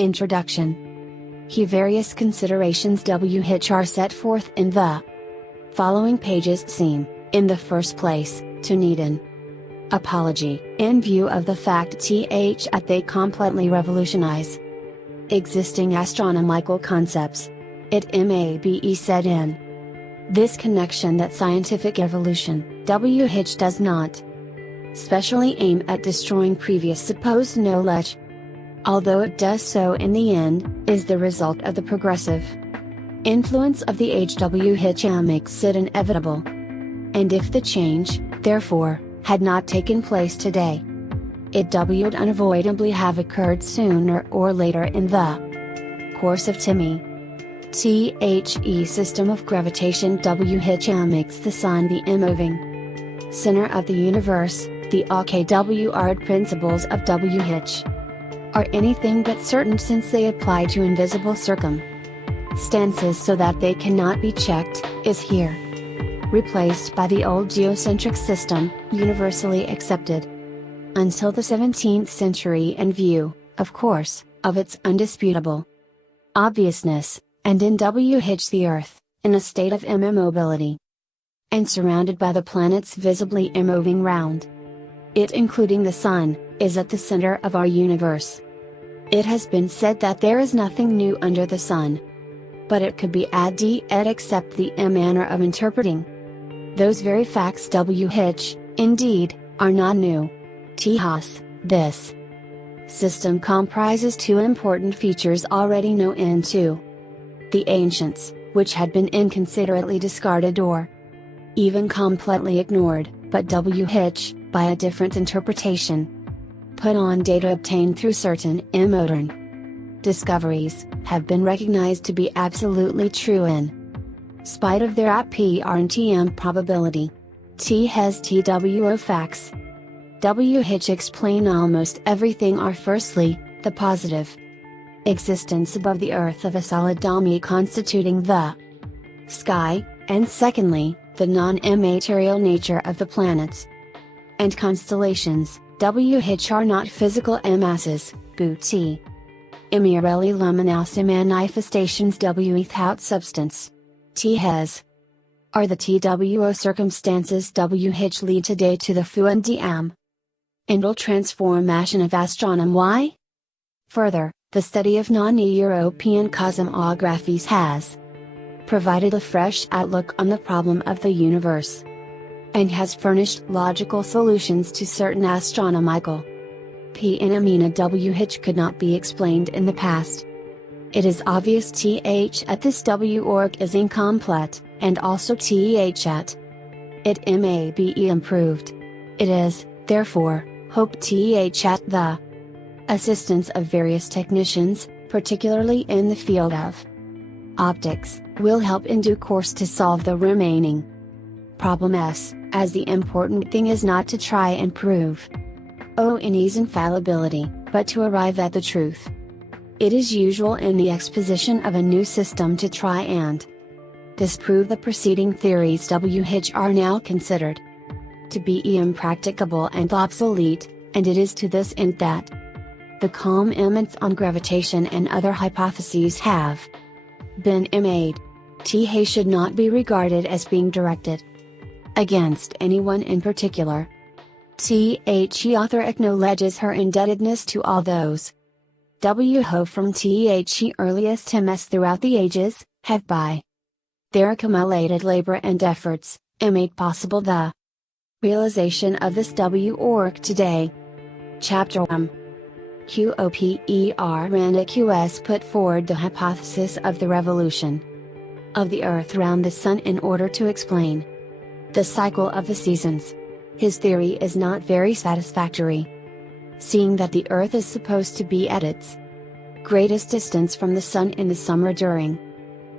Introduction. Here various considerations which are set forth in the following pages seem, in the first place, to need an apology, in view of the fact that they completely revolutionize existing astronomical concepts. It may be said in this connection that scientific evolution, which does not specially aim at destroying previous supposed knowledge, although it does so in the end, is the result of the progressive influence of the age which makes it inevitable. And if the change, therefore, had not taken place today, it would unavoidably have occurred sooner or later in the course of time. The system of gravitation which makes the Sun the immoving center of the universe, the OKWR principles of which are anything but certain, since they apply to invisible circumstances so that they cannot be checked, is here replaced by the old geocentric system, universally accepted until the 17th century, in view, of course, of its undisputable obviousness, and in which the Earth, in a state of immobility, and surrounded by the planets visibly moving round it, including the Sun, is at the center of our universe. It has been said that there is nothing new under the sun. But it could be added except the manner of interpreting those very facts which, indeed, are not new. This system comprises two important features already known to the ancients, which had been inconsiderately discarded or even completely ignored, but which, by a different interpretation, put on data obtained through certain modern discoveries, have been recognized to be absolutely true in spite of their apparent improbability. TWO facts which explain almost everything are: firstly, the positive existence above the Earth of a solid dome constituting the sky, and secondly, the non-immaterial nature of the planets and constellations, which are not physical masses, but merely luminosity manifestations without substance. Are the TWO circumstances which lead today to the fundamental transformation of astronomy. Further, the study of non-European cosmographies has provided a fresh outlook on the problem of the universe, and has furnished logical solutions to certain astronomical phenomena which could not be explained in the past. It is obvious that this work is incomplete, and also that it may be improved. It is, therefore, hoped that the assistance of various technicians, particularly in the field of optics, will help in due course to solve the remaining problems, as the important thing is not to try and prove ONE's infallibility, but to arrive at the truth. It is usual in the exposition of a new system to try and disprove the preceding theories which are now considered to be impracticable and obsolete, and it is to this end that the comments on gravitation and other hypotheses have been made. They should not be regarded as being directed against anyone in particular. The author acknowledges her indebtedness to all those who from the earliest times throughout the ages, have by their accumulated labor and efforts, made possible the realization of this work today. Chapter 1. Copernicus put forward the hypothesis of the revolution of the Earth round the Sun in order to explain the cycle of the seasons. His theory is not very satisfactory, seeing that the Earth is supposed to be at its greatest distance from the Sun in the summer during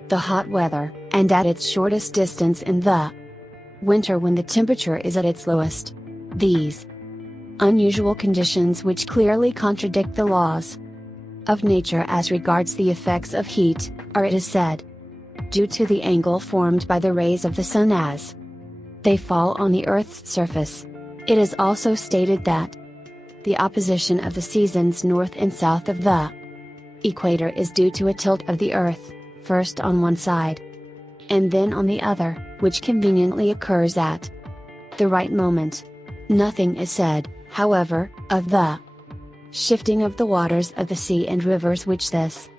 the hot weather, and at its shortest distance in the winter when the temperature is at its lowest. These unusual conditions, which clearly contradict the laws of nature as regards the effects of heat, are, it is said, due to the angle formed by the rays of the sun as they fall on the Earth's surface. It is also stated that the opposition of the seasons north and south of the equator is due to a tilt of the Earth, first on one side and then on the other, which conveniently occurs at the right moment. Nothing is said, however, of the shifting of the waters of the sea and rivers, which this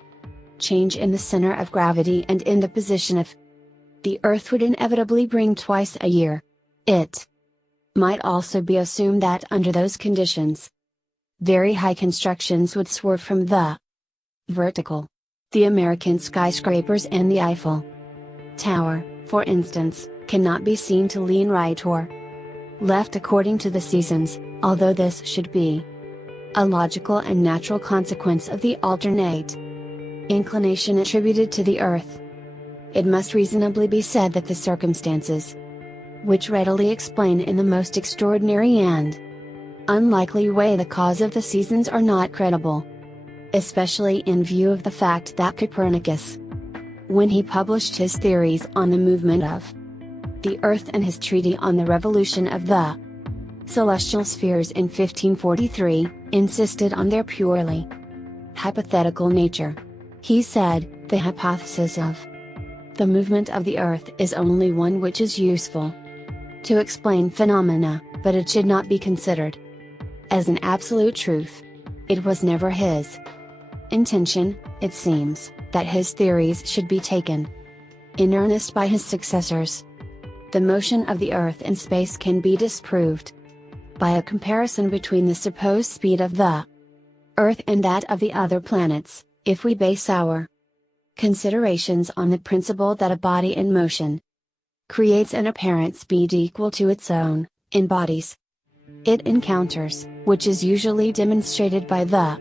change in the center of gravity and in the position of the Earth would inevitably bring twice a year. It might also be assumed that under those conditions, very high constructions would swerve from the vertical. The American skyscrapers and the Eiffel Tower, for instance, cannot be seen to lean right or left according to the seasons, although this should be a logical and natural consequence of the alternate inclination attributed to the Earth. It must reasonably be said that the circumstances, which readily explain in the most extraordinary and unlikely way the cause of the seasons, are not credible, especially in view of the fact that Copernicus, when he published his theories on the movement of the Earth and his treatise on the revolution of the celestial spheres in 1543, insisted on their purely hypothetical nature. He said, "The hypothesis of the movement of the Earth is only one which is useful to explain phenomena, but it should not be considered as an absolute truth." It was never his intention, it seems, that his theories should be taken in earnest by his successors. The motion of the Earth in space can be disproved by a comparison between the supposed speed of the Earth and that of the other planets, if we base our considerations on the principle that a body in motion creates an apparent speed equal to its own, in bodies it encounters, which is usually demonstrated by the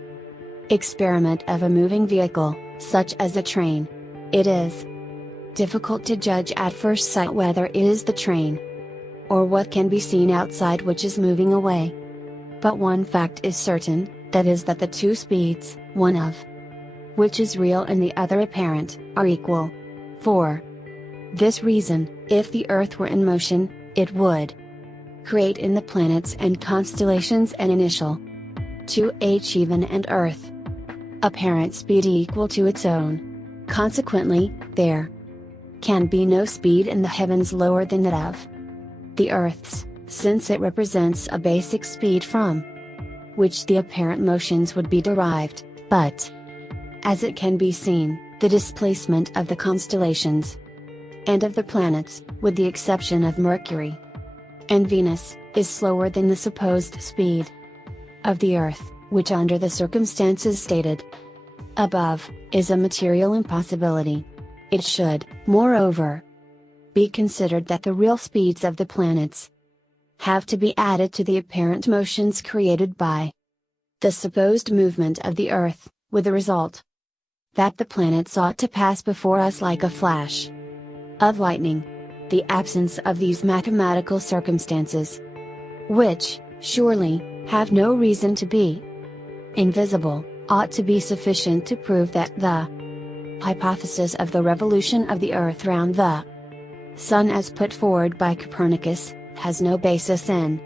experiment of a moving vehicle, such as a train. It is difficult to judge at first sight whether it is the train or what can be seen outside which is moving away. But one fact is certain, that is that the two speeds, one of which is real and the other apparent, are equal. For this reason, if the Earth were in motion, it would create in the planets and constellations an initial 2h even and Earth apparent speed equal to its own. Consequently, there can be no speed in the heavens lower than that of the Earth's, since it represents a basic speed from which the apparent motions would be derived. But as it can be seen, the displacement of the constellations and of the planets, with the exception of Mercury and Venus, is slower than the supposed speed of the Earth, which under the circumstances stated above, is a material impossibility. It should, moreover, be considered that the real speeds of the planets have to be added to the apparent motions created by the supposed movement of the Earth, with the result that the planets ought to pass before us like a flash of lightning. The absence of these mathematical circumstances, which, surely, have no reason to be invisible, ought to be sufficient to prove that the hypothesis of the revolution of the Earth round the Sun as put forward by Copernicus, has no basis in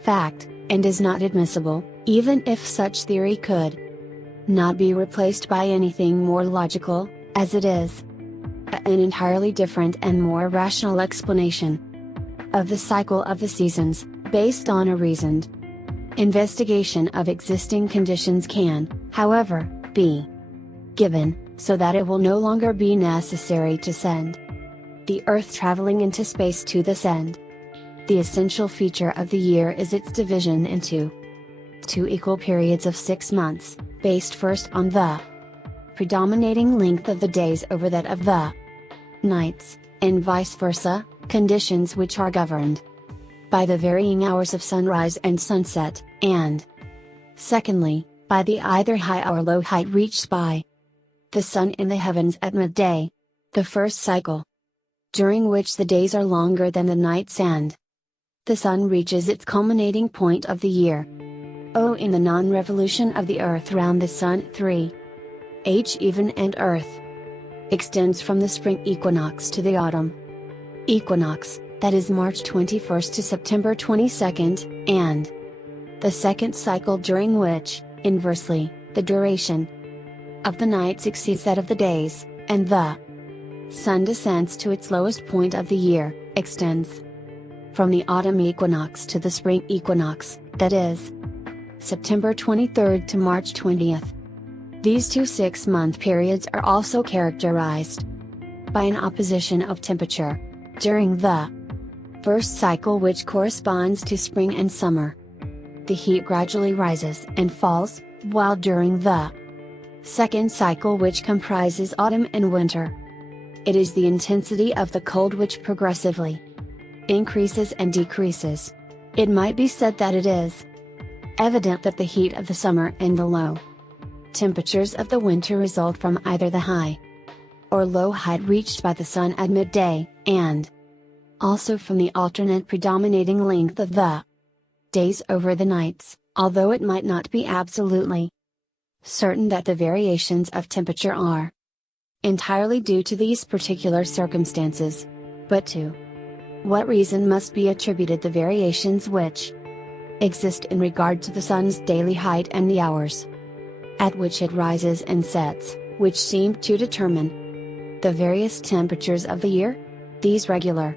fact, and is not admissible, even if such theory could not be replaced by anything more logical, as it is an entirely different and more rational explanation of the cycle of the seasons, based on a reasoned investigation of existing conditions can, however, be given, so that it will no longer be necessary to send the Earth traveling into space to this end. The essential feature of the year is its division into two equal periods of 6 months, based first on the predominating length of the days over that of the nights, and vice versa, conditions which are governed by the varying hours of sunrise and sunset, and secondly, by the either high or low height reached by the sun in the heavens at midday. The first cycle, during which the days are longer than the nights and the sun reaches its culminating point of the year. O in the non-revolution of the Earth round the sun 3h even and Earth extends from the spring equinox to the autumn equinox, that is March 21st to September 22nd, and the second cycle during which, inversely, the duration of the nights exceeds that of the days, and the sun descends to its lowest point of the year, extends from the autumn equinox to the spring equinox, that is September 23rd to March 20th. These two 6-month periods are also characterized by an opposition of temperature during the first cycle, which corresponds to spring and summer. The heat gradually rises and falls, while during the second cycle, which comprises autumn and winter, it is the intensity of the cold which progressively increases and decreases. It might be said that it is evident that the heat of the summer and the low temperatures of the winter result from either the high or low height reached by the sun at midday, and also from the alternate predominating length of the days over the nights, although it might not be absolutely certain that the variations of temperature are entirely due to these particular circumstances. But to what reason must be attributed the variations which exist in regard to the sun's daily height and the hours at which it rises and sets, which seem to determine the various temperatures of the year? These regular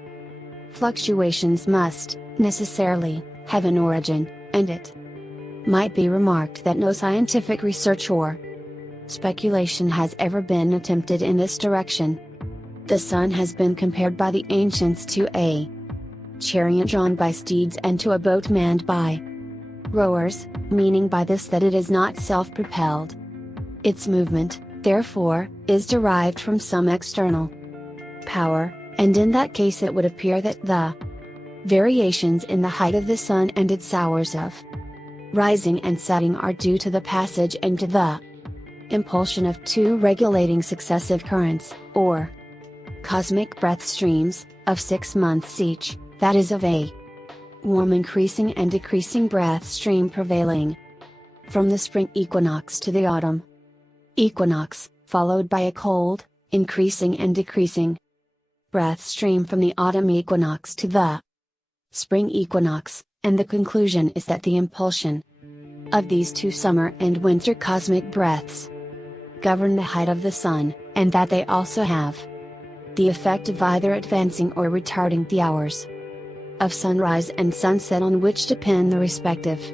fluctuations must, necessarily, have an origin, and it might be remarked that no scientific research or speculation has ever been attempted in this direction. The sun has been compared by the ancients to a chariot drawn by steeds and to a boat manned by rowers, meaning by this that it is not self-propelled. Its movement, therefore, is derived from some external power, and in that case it would appear that the variations in the height of the sun and its hours of rising and setting are due to the passage and to the impulsion of two regulating successive currents, or cosmic breath streams, of 6 months each, that is of a warm increasing and decreasing breath stream prevailing from the spring equinox to the autumn equinox, followed by a cold, increasing and decreasing breath stream from the autumn equinox to the spring equinox, and the conclusion is that the impulsion of these two summer and winter cosmic breaths govern the height of the sun, and that they also have the effect of either advancing or retarding the hours of sunrise and sunset on which depend the respective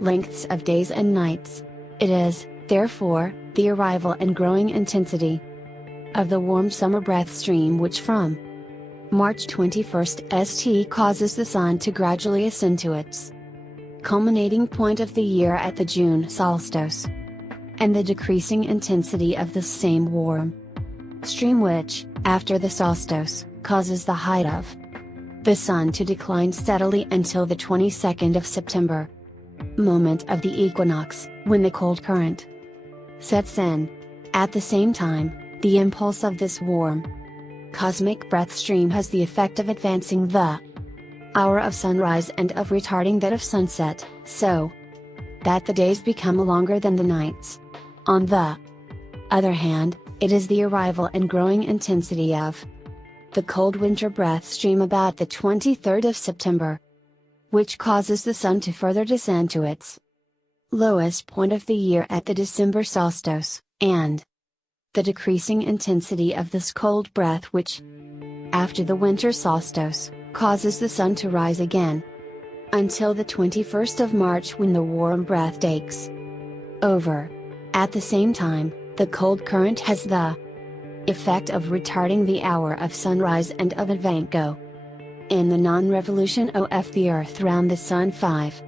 lengths of days and nights. It is, therefore, the arrival and growing intensity of the warm summer breath stream which from March 21st st causes the sun to gradually ascend to its culminating point of the year at the June solstice, and the decreasing intensity of the same warm stream which, after the solstice, causes the height of the sun to decline steadily until the 22nd of September, moment of the equinox, when the cold current sets in. At the same time, the impulse of this warm cosmic breath stream has the effect of advancing the hour of sunrise and of retarding that of sunset, so that the days become longer than the nights. On the other hand, it is the arrival and growing intensity of the cold winter breath stream about the 23rd of September, which causes the sun to further descend to its lowest point of the year at the December solstice, and the decreasing intensity of this cold breath which, after the winter solstice, causes the sun to rise again until the 21st of March, when the warm breath takes over. At the same time, the cold current has the effect of retarding the hour of sunrise and of advance in the non-revolution of the earth round the sun 5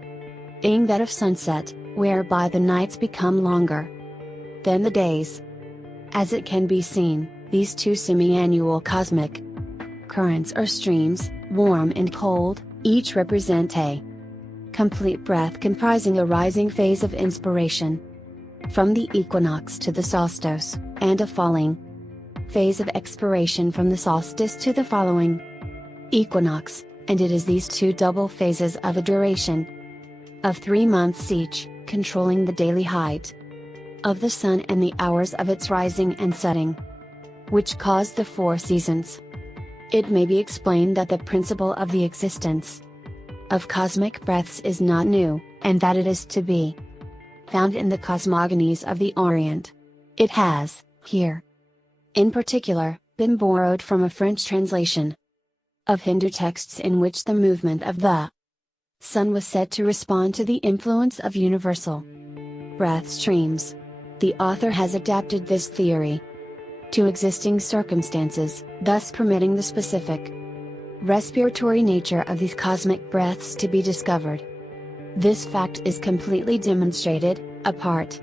ing that of sunset, whereby the nights become longer than the days. As it can be seen, these two semi-annual cosmic currents or streams, warm and cold, each represent a complete breath comprising a rising phase of inspiration from the equinox to the solstice, and a falling phase of expiration from the solstice to the following equinox, and it is these two double phases of a duration of 3 months each, controlling the daily height of the sun and the hours of its rising and setting, which cause the four seasons. It may be explained that the principle of the existence of cosmic breaths is not new, and that it is to be found in the cosmogonies of the Orient. It has, here, in particular, been borrowed from a French translation of Hindu texts in which the movement of the sun was said to respond to the influence of universal breath streams. The author has adapted this theory to existing circumstances, thus permitting the specific respiratory nature of these cosmic breaths to be discovered. This fact is completely demonstrated, apart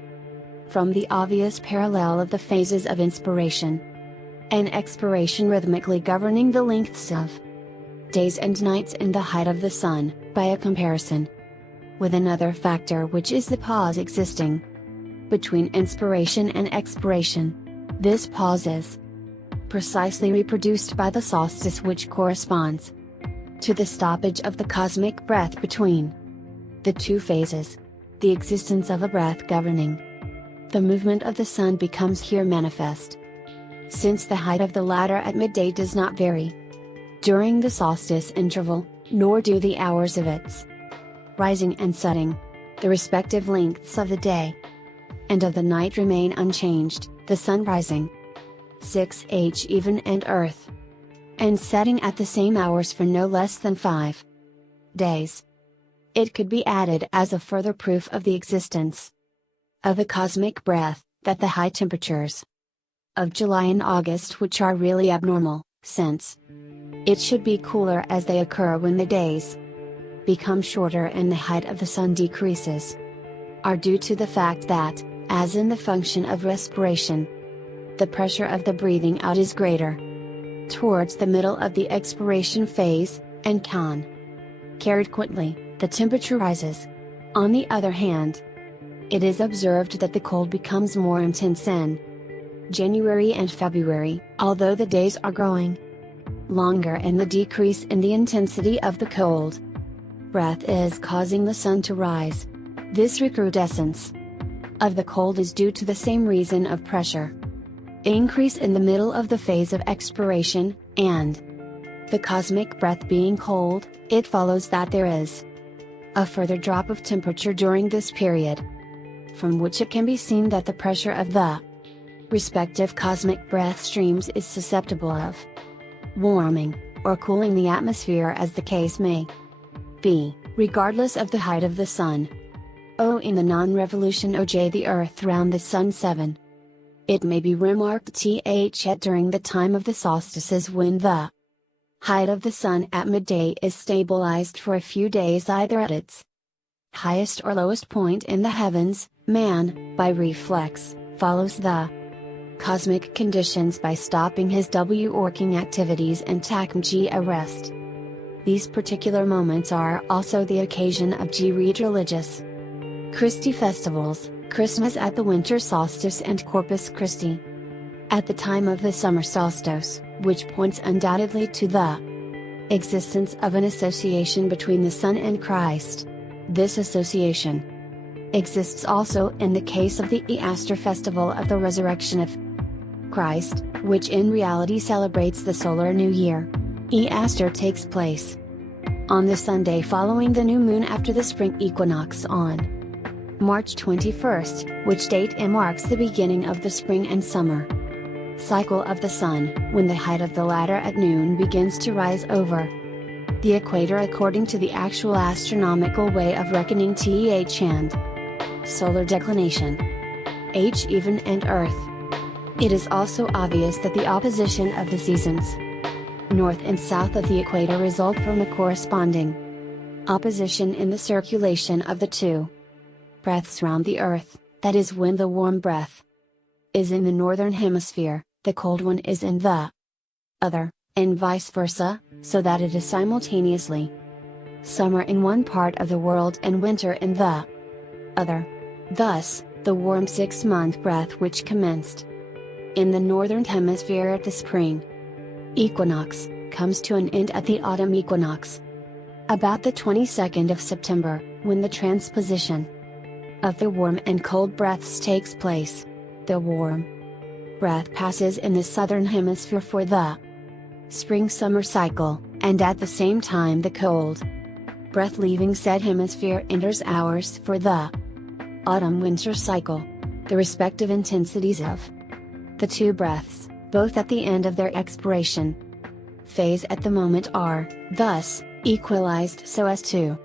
from the obvious parallel of the phases of inspiration and expiration rhythmically governing the lengths of days and nights and the height of the sun, by a comparison with another factor, which is the pause existing between inspiration and expiration. This pause is precisely reproduced by the solstice, which corresponds to the stoppage of the cosmic breath between the two phases. The existence of a breath governing the movement of the sun becomes here manifest, since the height of the latter at midday does not vary during the solstice interval, nor do the hours of its rising and setting. The respective lengths of the day and of the night remain unchanged, the sun rising 6h even and earth and setting at the same hours for no less than 5 days. It could be added as a further proof of the existence of the cosmic breath, that the high temperatures of July and August, which are really abnormal, since it should be cooler as they occur when the days become shorter and the height of the sun decreases, are due to the fact that, as in the function of respiration, the pressure of the breathing out is greater towards the middle of the expiration phase, and consequently, the temperature rises. On the other hand, it is observed that the cold becomes more intense in January and February, although the days are growing longer and the decrease in the intensity of the cold breath is causing the sun to rise. This recrudescence of the cold is due to the same reason of pressure increase in the middle of the phase of expiration, and the cosmic breath being cold, it follows that there is a further drop of temperature during this period, from which it can be seen that the pressure of the respective cosmic breath streams is susceptible of warming or cooling the atmosphere, as the case may be, regardless of the height of the sun. In the non-revolution OJ the Earth round the Sun 7. It may be remarked yet during the time of the solstices, when the height of the sun at midday is stabilized for a few days either at its highest or lowest point in the heavens, man, by reflex, follows the cosmic conditions by stopping his working activities and taking a rest. These particular moments are also the occasion of religious Christi festivals, Christmas at the winter solstice and Corpus Christi at the time of the summer solstice, which points undoubtedly to the existence of an association between the sun and Christ. This association exists also in the case of the Easter festival of the resurrection of Christ, which in reality celebrates the solar new year. Easter takes place on the Sunday following the new moon after the spring equinox on March 21st, which date marks the beginning of the spring and summer cycle of the sun, when the height of the latter at noon begins to rise over the equator according to the actual astronomical way of reckoning th and solar declination h even and earth. It is also obvious that the opposition of the seasons north and south of the equator result from the corresponding opposition in the circulation of the two breaths round the earth, that is, when the warm breath is in the northern hemisphere, the cold one is in the other, and vice versa, so that it is simultaneously summer in one part of the world and winter in the other. Thus, the warm 6-month breath which commenced in the northern hemisphere at the spring equinox, comes to an end at the autumn equinox, about the 22nd of September, when the transposition of the warm and cold breaths takes place. The warm breath passes in the southern hemisphere for the spring-summer cycle, and at the same time the cold breath leaving said hemisphere enters ours for the autumn-winter cycle. The respective intensities of the two breaths, both at the end of their expiration phase at the moment, are, thus, equalized so as to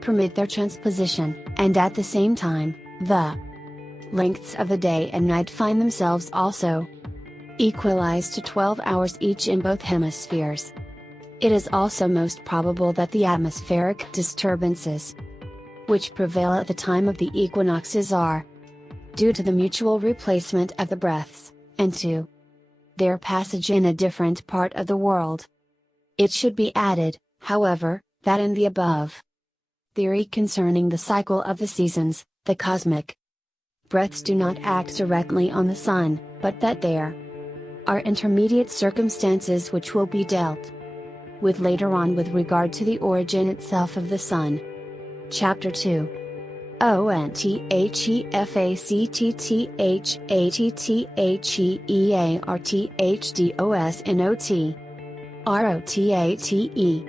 permit their transposition, and at the same time, the lengths of the day and night find themselves also equalized to 12 hours each in both hemispheres. It is also most probable that the atmospheric disturbances which prevail at the time of the equinoxes are due to the mutual replacement of the breaths, and to their passage in a different part of the world. It should be added, however, that in the above theory concerning the cycle of the seasons, the cosmic breaths do not act directly on the sun, but that there are intermediate circumstances which will be dealt with later on with regard to the origin itself of the sun. Chapter 2. ONTHEFACTTHATTHEARTHEARTHDOSNOT ROTATE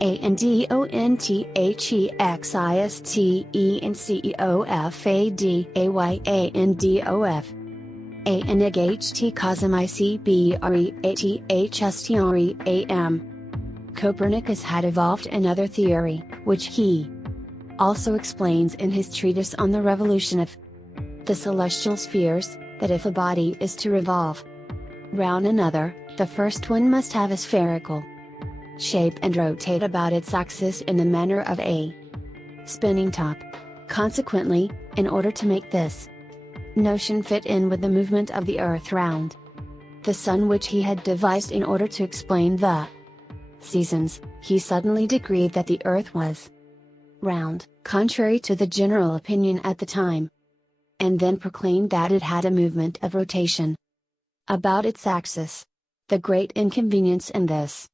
ANDONTHEXISTENCEOFADAYANDOF ANIGHT COSMICBREATHSTREAM. Copernicus had evolved another theory, which he also explains in his treatise on the revolution of the celestial spheres, that if a body is to revolve round another, the first one must have a spherical shape and rotate about its axis in the manner of a spinning top. Consequently, in order to make this notion fit in with the movement of the earth round the sun which he had devised in order to explain the seasons, he suddenly decreed that the earth was round, contrary to the general opinion at the time, and then proclaimed that it had a movement of rotation about its axis. The great inconvenience in this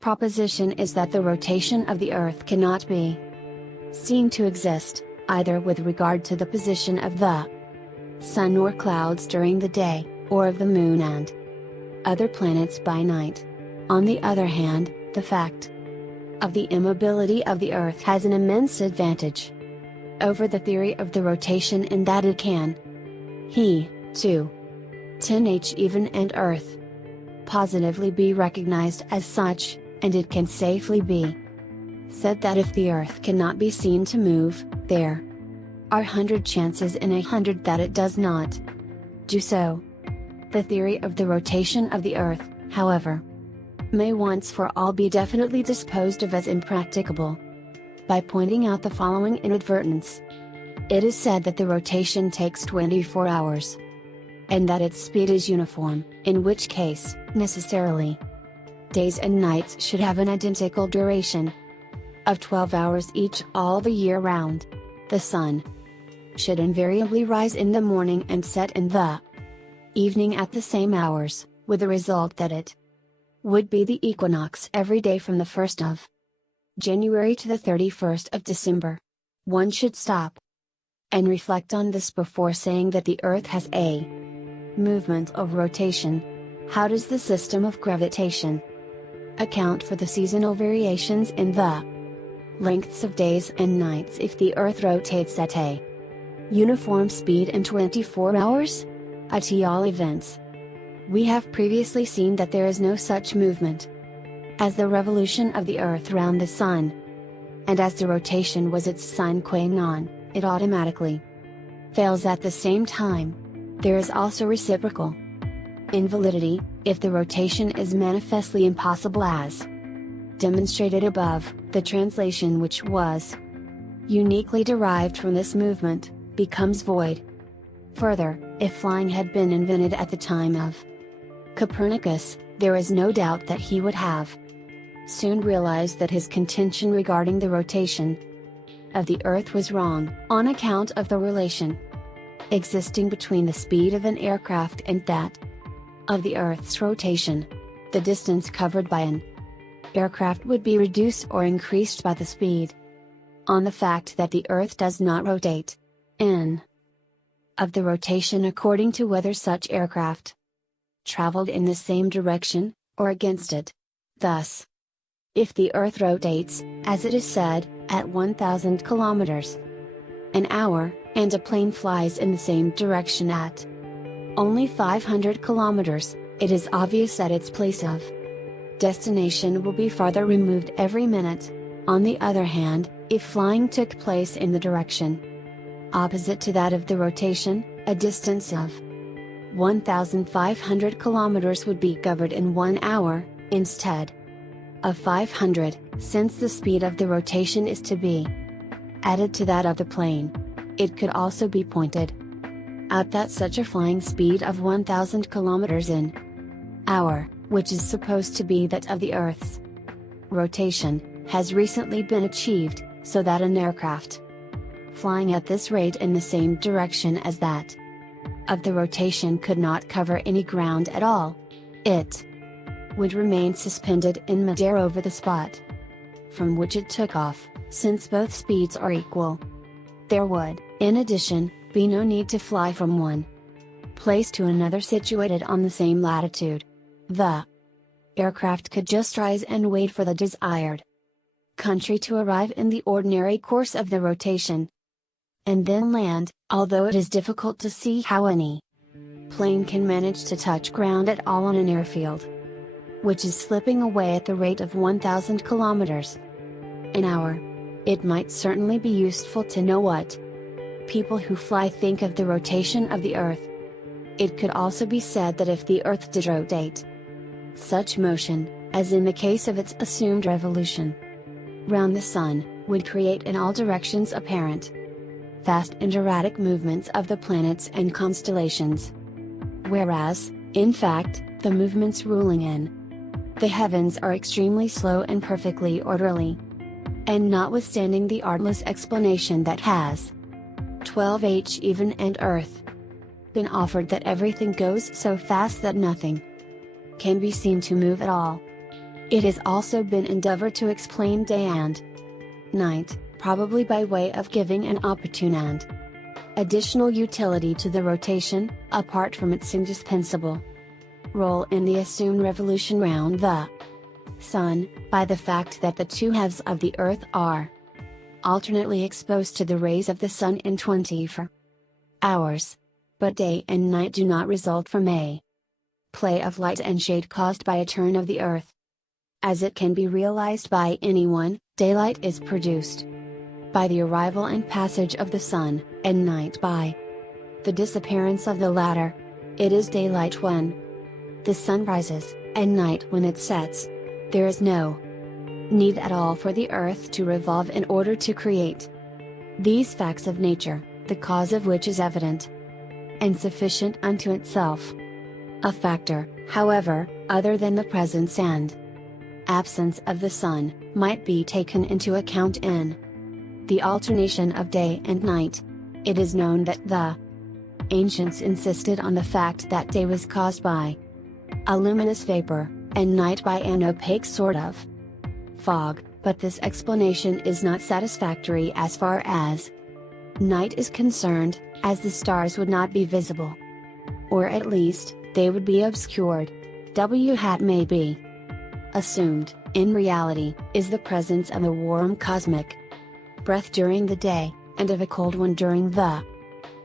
proposition is that the rotation of the earth cannot be seen to exist, either with regard to the position of the sun or clouds during the day, or of the moon and other planets by night. On the other hand, the fact of the immobility of the earth has an immense advantage over the theory of the rotation in that it can too, 10h even and earth positively be recognized as such, and it can safely be said that if the earth cannot be seen to move, there are 100 chances in 100 that it does not do so. The theory of the rotation of the earth, however, may once for all be definitely disposed of as impracticable by pointing out the following inadvertence. It is said that the rotation takes 24 hours, and that its speed is uniform, in which case, necessarily, days and nights should have an identical duration of 12 hours each all the year round. The sun should invariably rise in the morning and set in the evening at the same hours, with the result that it would be the equinox every day from the 1st of January to the 31st of December. One should stop and reflect on this before saying that the earth has a movement of rotation. How does the system of gravitation account for the seasonal variations in the lengths of days and nights if the earth rotates at a uniform speed in 24 hours? At all events, we have previously seen that there is no such movement as the revolution of the earth round the sun, and as the rotation was its sine qua non, it automatically fails at the same time. There is also reciprocal invalidity, if the rotation is manifestly impossible as demonstrated above. The translation which was uniquely derived from this movement becomes void. Further, if flying had been invented at the time of Copernicus, there is no doubt that he would have soon realized that his contention regarding the rotation of the earth was wrong, on account of the relation existing between the speed of an aircraft and that of the earth's rotation. The distance covered by an aircraft would be reduced or increased by the speed on the fact that the earth does not rotate in of the rotation according to whether such aircraft traveled in the same direction, or against it. Thus, if the Earth rotates, as it is said, at 1,000 kilometers an hour, and a plane flies in the same direction at only 500 kilometers, it is obvious that its place of destination will be farther removed every minute. On the other hand, if flying took place in the direction opposite to that of the rotation, a distance of 1,500 kilometers would be covered in 1 hour, instead of 500, since the speed of the rotation is to be added to that of the plane. It could also be pointed out that such a flying speed of 1,000 kilometers an hour, which is supposed to be that of the Earth's rotation, has recently been achieved, so that an aircraft flying at this rate in the same direction as that of the rotation could not cover any ground at all. It would remain suspended in midair over the spot from which it took off, since both speeds are equal. There would, in addition, be no need to fly from one place to another situated on the same latitude. The aircraft could just rise and wait for the desired country to arrive in the ordinary course of the rotation, and then land, although it is difficult to see how any plane can manage to touch ground at all on an airfield which is slipping away at the rate of 1,000 kilometers an hour. It might certainly be useful to know what people who fly think of the rotation of the Earth. It could also be said that if the Earth did rotate, such motion, as in the case of its assumed revolution round the Sun, would create in all directions apparent fast and erratic movements of the planets and constellations. Whereas, in fact, the movements ruling in the heavens are extremely slow and perfectly orderly. And notwithstanding the artless explanation that has 12h even and Earth been offered that everything goes so fast that nothing can be seen to move at all, it has also been endeavored to explain day and night, probably by way of giving an opportune and additional utility to the rotation, apart from its indispensable role in the assumed revolution round the Sun, by the fact that the two halves of the Earth are alternately exposed to the rays of the Sun in 24 hours. But day and night do not result from a play of light and shade caused by a turn of the Earth. As it can be realized by anyone, daylight is produced by the arrival and passage of the Sun, and night by the disappearance of the latter. It is daylight when the Sun rises, and night when it sets. There is no need at all for the Earth to revolve in order to create these facts of nature, the cause of which is evident and sufficient unto itself. A factor, however, other than the presence and absence of the Sun, might be taken into account in the alternation of day and night. It is known that the ancients insisted on the fact that day was caused by a luminous vapor, and night by an opaque sort of fog, but this explanation is not satisfactory as far as night is concerned, as the stars would not be visible. Or at least, they would be obscured. Hat may be assumed, in reality, is the presence of a warm cosmic breath during the day, and of a cold one during the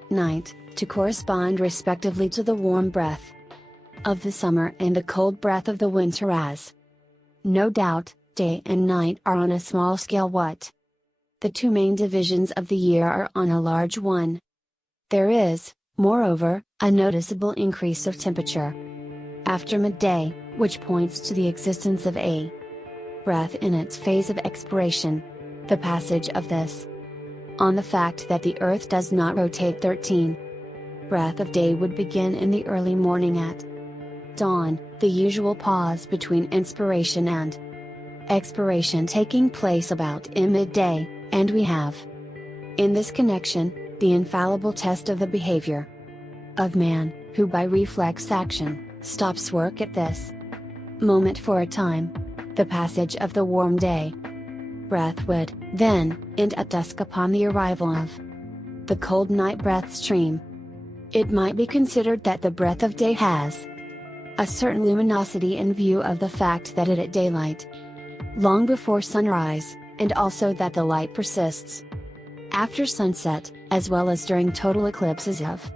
night, to correspond respectively to the warm breath of the summer and the cold breath of the winter, as no doubt, day and night are on a small scale what the two main divisions of the year are on a large one. There is, moreover, a noticeable increase of temperature after midday, which points to the existence of a breath in its phase of expiration. The passage of this on the fact that the Earth does not rotate 13 breath of day would begin in the early morning at dawn, the usual pause between inspiration and expiration taking place about in midday, and we have, in this connection, the infallible test of the behavior of man, who by reflex action, stops work at this moment for a time. The passage of the warm day breath would, then, end at dusk upon the arrival of the cold night breath stream. it might be considered that the breadth of day has a certain luminosity in view of the fact that it at daylight, long before sunrise, and also that the light persists after sunset, as well as during total eclipses of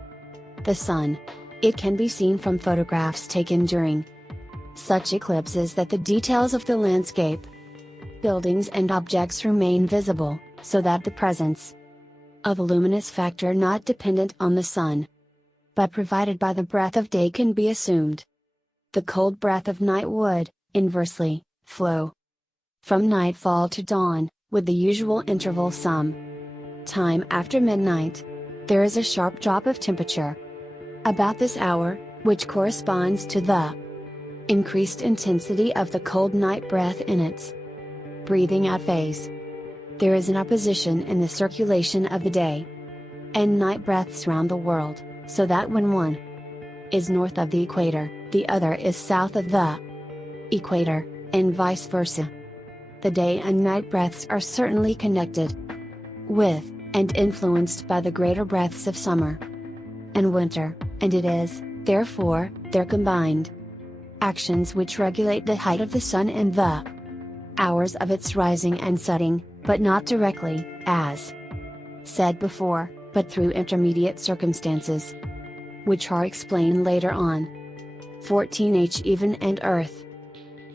the sun. It can be seen from photographs taken during such eclipses that the details of the landscape, buildings and objects remain visible, so that the presence of a luminous factor not dependent on the sun, but provided by the breadth of day, can be assumed. The cold breath of night would, inversely, flow from nightfall to dawn, with the usual interval some time after midnight. There is a sharp drop of temperature about this hour, which corresponds to the increased intensity of the cold night breath in its breathing out phase. There is an opposition in the circulation of the day and night breaths round the world, so that when one is north of the equator, the other is south of the equator, and vice versa. The day and night breaths are certainly connected with, and influenced by the greater breaths of summer and winter, and it is, therefore, their combined actions which regulate the height of the sun and the hours of its rising and setting, but not directly, as said before, but through intermediate circumstances, which are explained later on. 14h Even and Earth.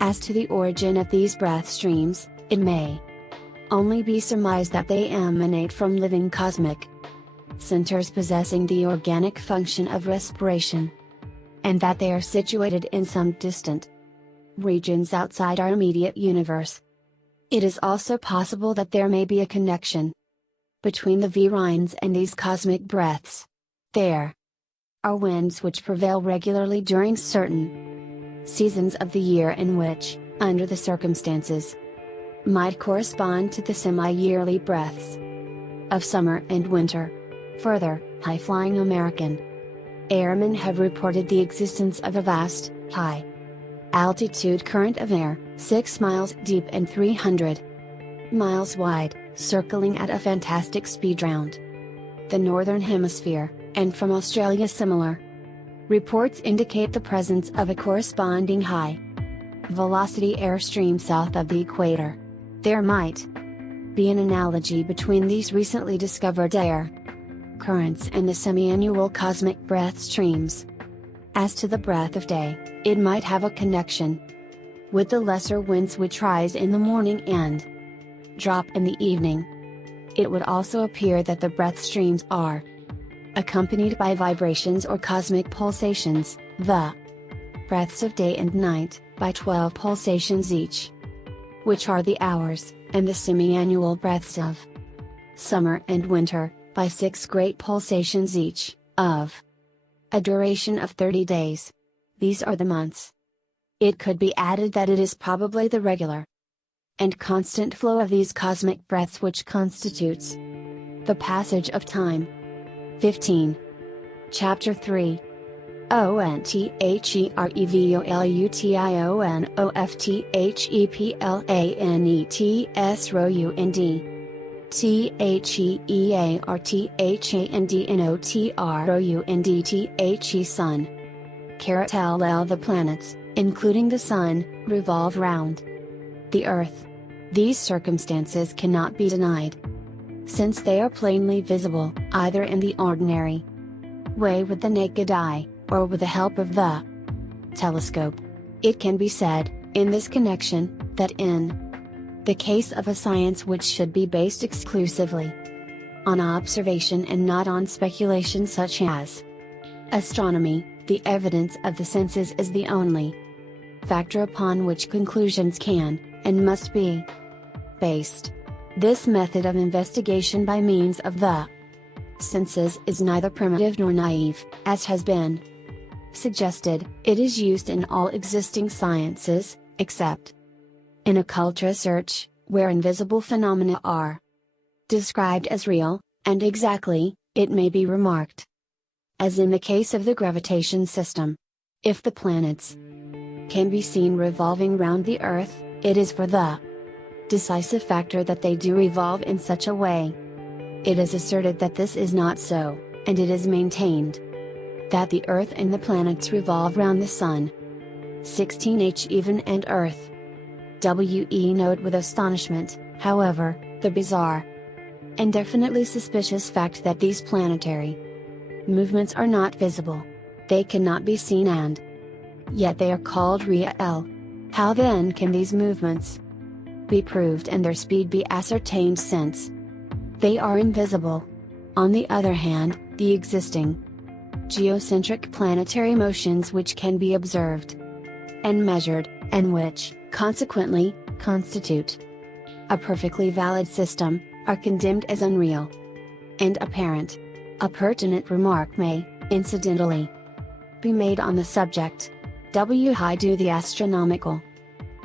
As to the origin of these breath streams, it may only be surmised that they emanate from living cosmic centers possessing the organic function of respiration, and that they are situated in some distant regions outside our immediate universe. It is also possible that there may be a connection between the Virines and these cosmic breaths. There are winds which prevail regularly during certain seasons of the year, in which, under the circumstances, might correspond to the semi-yearly breaths of summer and winter. Further, high-flying American airmen have reported the existence of a vast, high-altitude current of air, 6 miles deep and 300 miles wide, circling at a fantastic speed round the northern hemisphere, and from Australia similar reports indicate the presence of a corresponding high-velocity airstream south of the equator. There might be an analogy between these recently discovered air currents and the semi-annual cosmic breath streams. As to the breath of day, it might have a connection with the lesser winds which rise in the morning and drop in the evening. It would also appear that the breath streams are accompanied by vibrations or cosmic pulsations, the breaths of day and night, by 12 pulsations each, which are the hours, and the semi-annual breaths of summer and winter, by 6 great pulsations each, of a duration of 30 days. These are the months. It could be added that it is probably the regular and constant flow of these cosmic breaths which constitutes the passage of time. 15. Chapter 3. ONTHEREVOLUTIONOFTHEPLANETSROUND THEARTHANDNOTROUNDTHE Sun. Carotell the planets, including the Sun, revolve round the Earth. These circumstances cannot be denied, since they are plainly visible, either in the ordinary way with the naked eye, or with the help of the telescope. It can be said, in this connection, that in the case of a science which should be based exclusively on observation and not on speculation such as astronomy, the evidence of the senses is the only factor upon which conclusions can, and must be based. This method of investigation by means of the senses is neither primitive nor naive, as has been suggested. It is used in all existing sciences, except in occult research, where invisible phenomena are described as real, and exactly, it may be remarked. As in the case of the gravitation system, if the planets can be seen revolving round the Earth, it is for the decisive factor that they do revolve in such a way. It is asserted that this is not so, and it is maintained that the Earth and the planets revolve round the Sun. 16H even and Earth. WE note with astonishment, however, the bizarre and definitely suspicious fact that these planetary movements are not visible. They cannot be seen and yet they are called real. How then can these movements be proved and their speed be ascertained since they are invisible? On the other hand, the existing geocentric planetary motions which can be observed and measured, and which, consequently, constitute a perfectly valid system, are condemned as unreal and apparent. A pertinent remark may, incidentally, be made on the subject. How do the astronomical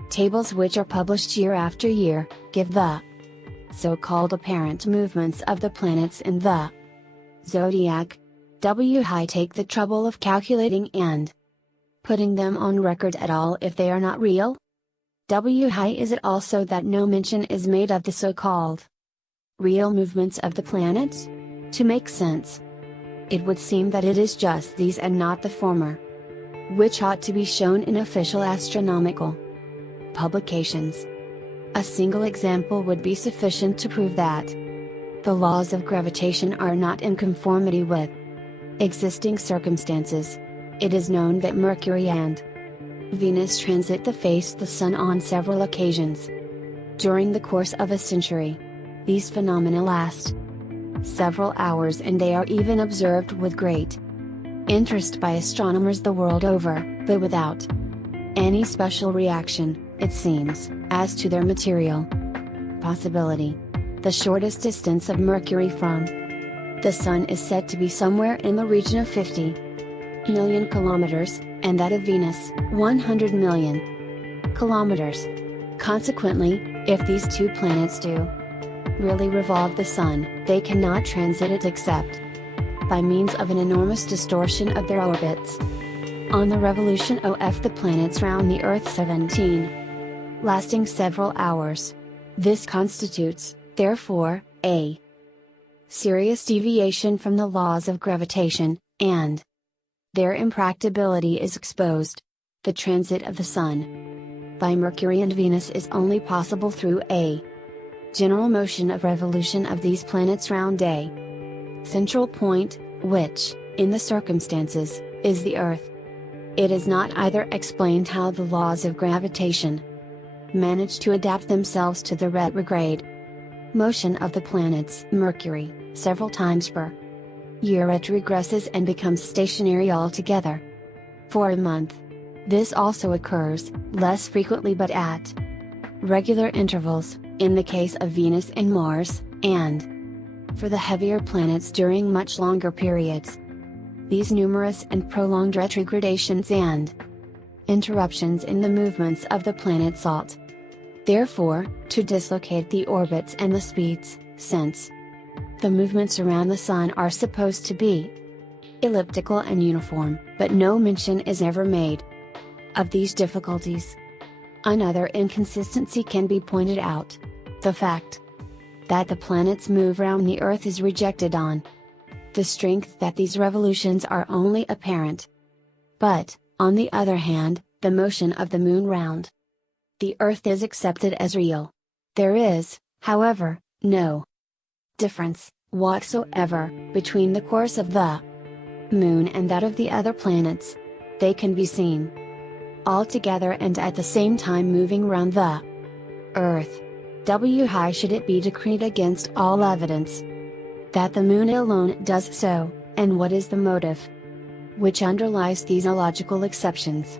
tables which are published year after year, give the so-called apparent movements of the planets in the zodiac? How take the trouble of calculating and putting them on record at all if they are not real? How is it also that no mention is made of the so-called real movements of the planets? To make sense, it would seem that it is just these and not the former which ought to be shown in official astronomical publications. A single example would be sufficient to prove that the laws of gravitation are not in conformity with existing circumstances. It is known that Mercury and Venus transit the face of the Sun on several occasions during the course of a century. These phenomena last several hours and they are even observed with great interest by astronomers the world over, but without any special reaction, it seems, as to their material possibility. The shortest distance of Mercury from the Sun is said to be somewhere in the region of 50 million kilometers, and that of Venus, 100 million kilometers. Consequently, if these two planets do really revolve the Sun, they cannot transit it except by means of an enormous distortion of their orbits. On the revolution of the planets round the Earth 17, lasting several hours. This constitutes, therefore, a serious deviation from the laws of gravitation, and their impracticability is exposed. The transit of the Sun by Mercury and Venus is only possible through a general motion of revolution of these planets round a central point, which, in the circumstances, is the Earth. It is not either explained how the laws of gravitation manage to adapt themselves to the retrograde motion of the planets. Mercury, several times per year retrogresses and becomes stationary altogether for a month. This also occurs, less frequently but at regular intervals, in the case of Venus and Mars, and for the heavier planets during much longer periods. These numerous and prolonged retrogradations and interruptions in the movements of the planets ought, therefore, to dislocate the orbits and the speeds, since the movements around the Sun are supposed to be elliptical and uniform, but no mention is ever made of these difficulties. Another inconsistency can be pointed out: the fact that the planets move round the Earth is rejected on the strength that these revolutions are only apparent. But, on the other hand, the motion of the Moon round the Earth is accepted as real. There is, however, no difference whatsoever between the course of the Moon and that of the other planets. They can be seen all together and at the same time moving round the Earth. How should it be decreed against all evidence that the Moon alone does so, and what is the motive which underlies these illogical exceptions?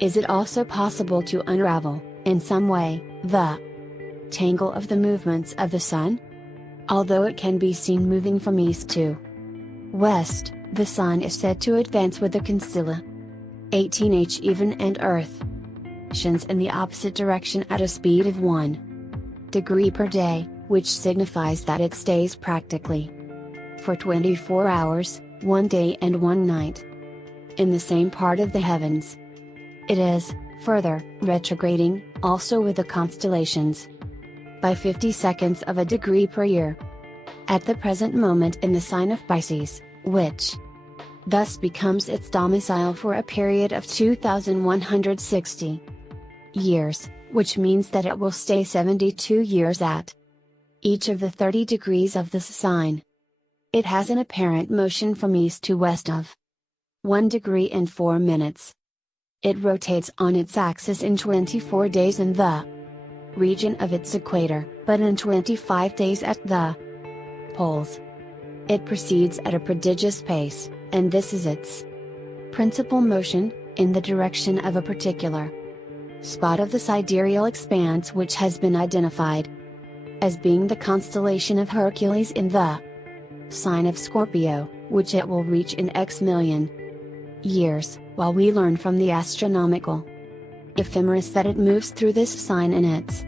Is it also possible to unravel, in some way, the tangle of the movements of the Sun? Although it can be seen moving from east to west, the Sun is said to advance with the constella 18H even and Earth shins in the opposite direction at a speed of 1 degree per day, which signifies that it stays practically for 24 hours, 1 day and 1 night, in the same part of the heavens. It is, further, retrograding, also with the constellations, by 50 seconds of a degree per year. At the present moment in the sign of Pisces, which thus becomes its domicile for a period of 2160 years, which means that it will stay 72 years at each of the 30 degrees of this sign. It has an apparent motion from east to west of 1 degree in 4 minutes. It rotates on its axis in 24 days in the region of its equator, but in 25 days at the poles. It proceeds at a prodigious pace, and this is its principal motion, in the direction of a particular spot of the sidereal expanse which has been identified as being the constellation of Hercules in the sign of Scorpio, which it will reach in X million years, while we learn from the astronomical ephemeris that it moves through this sign in its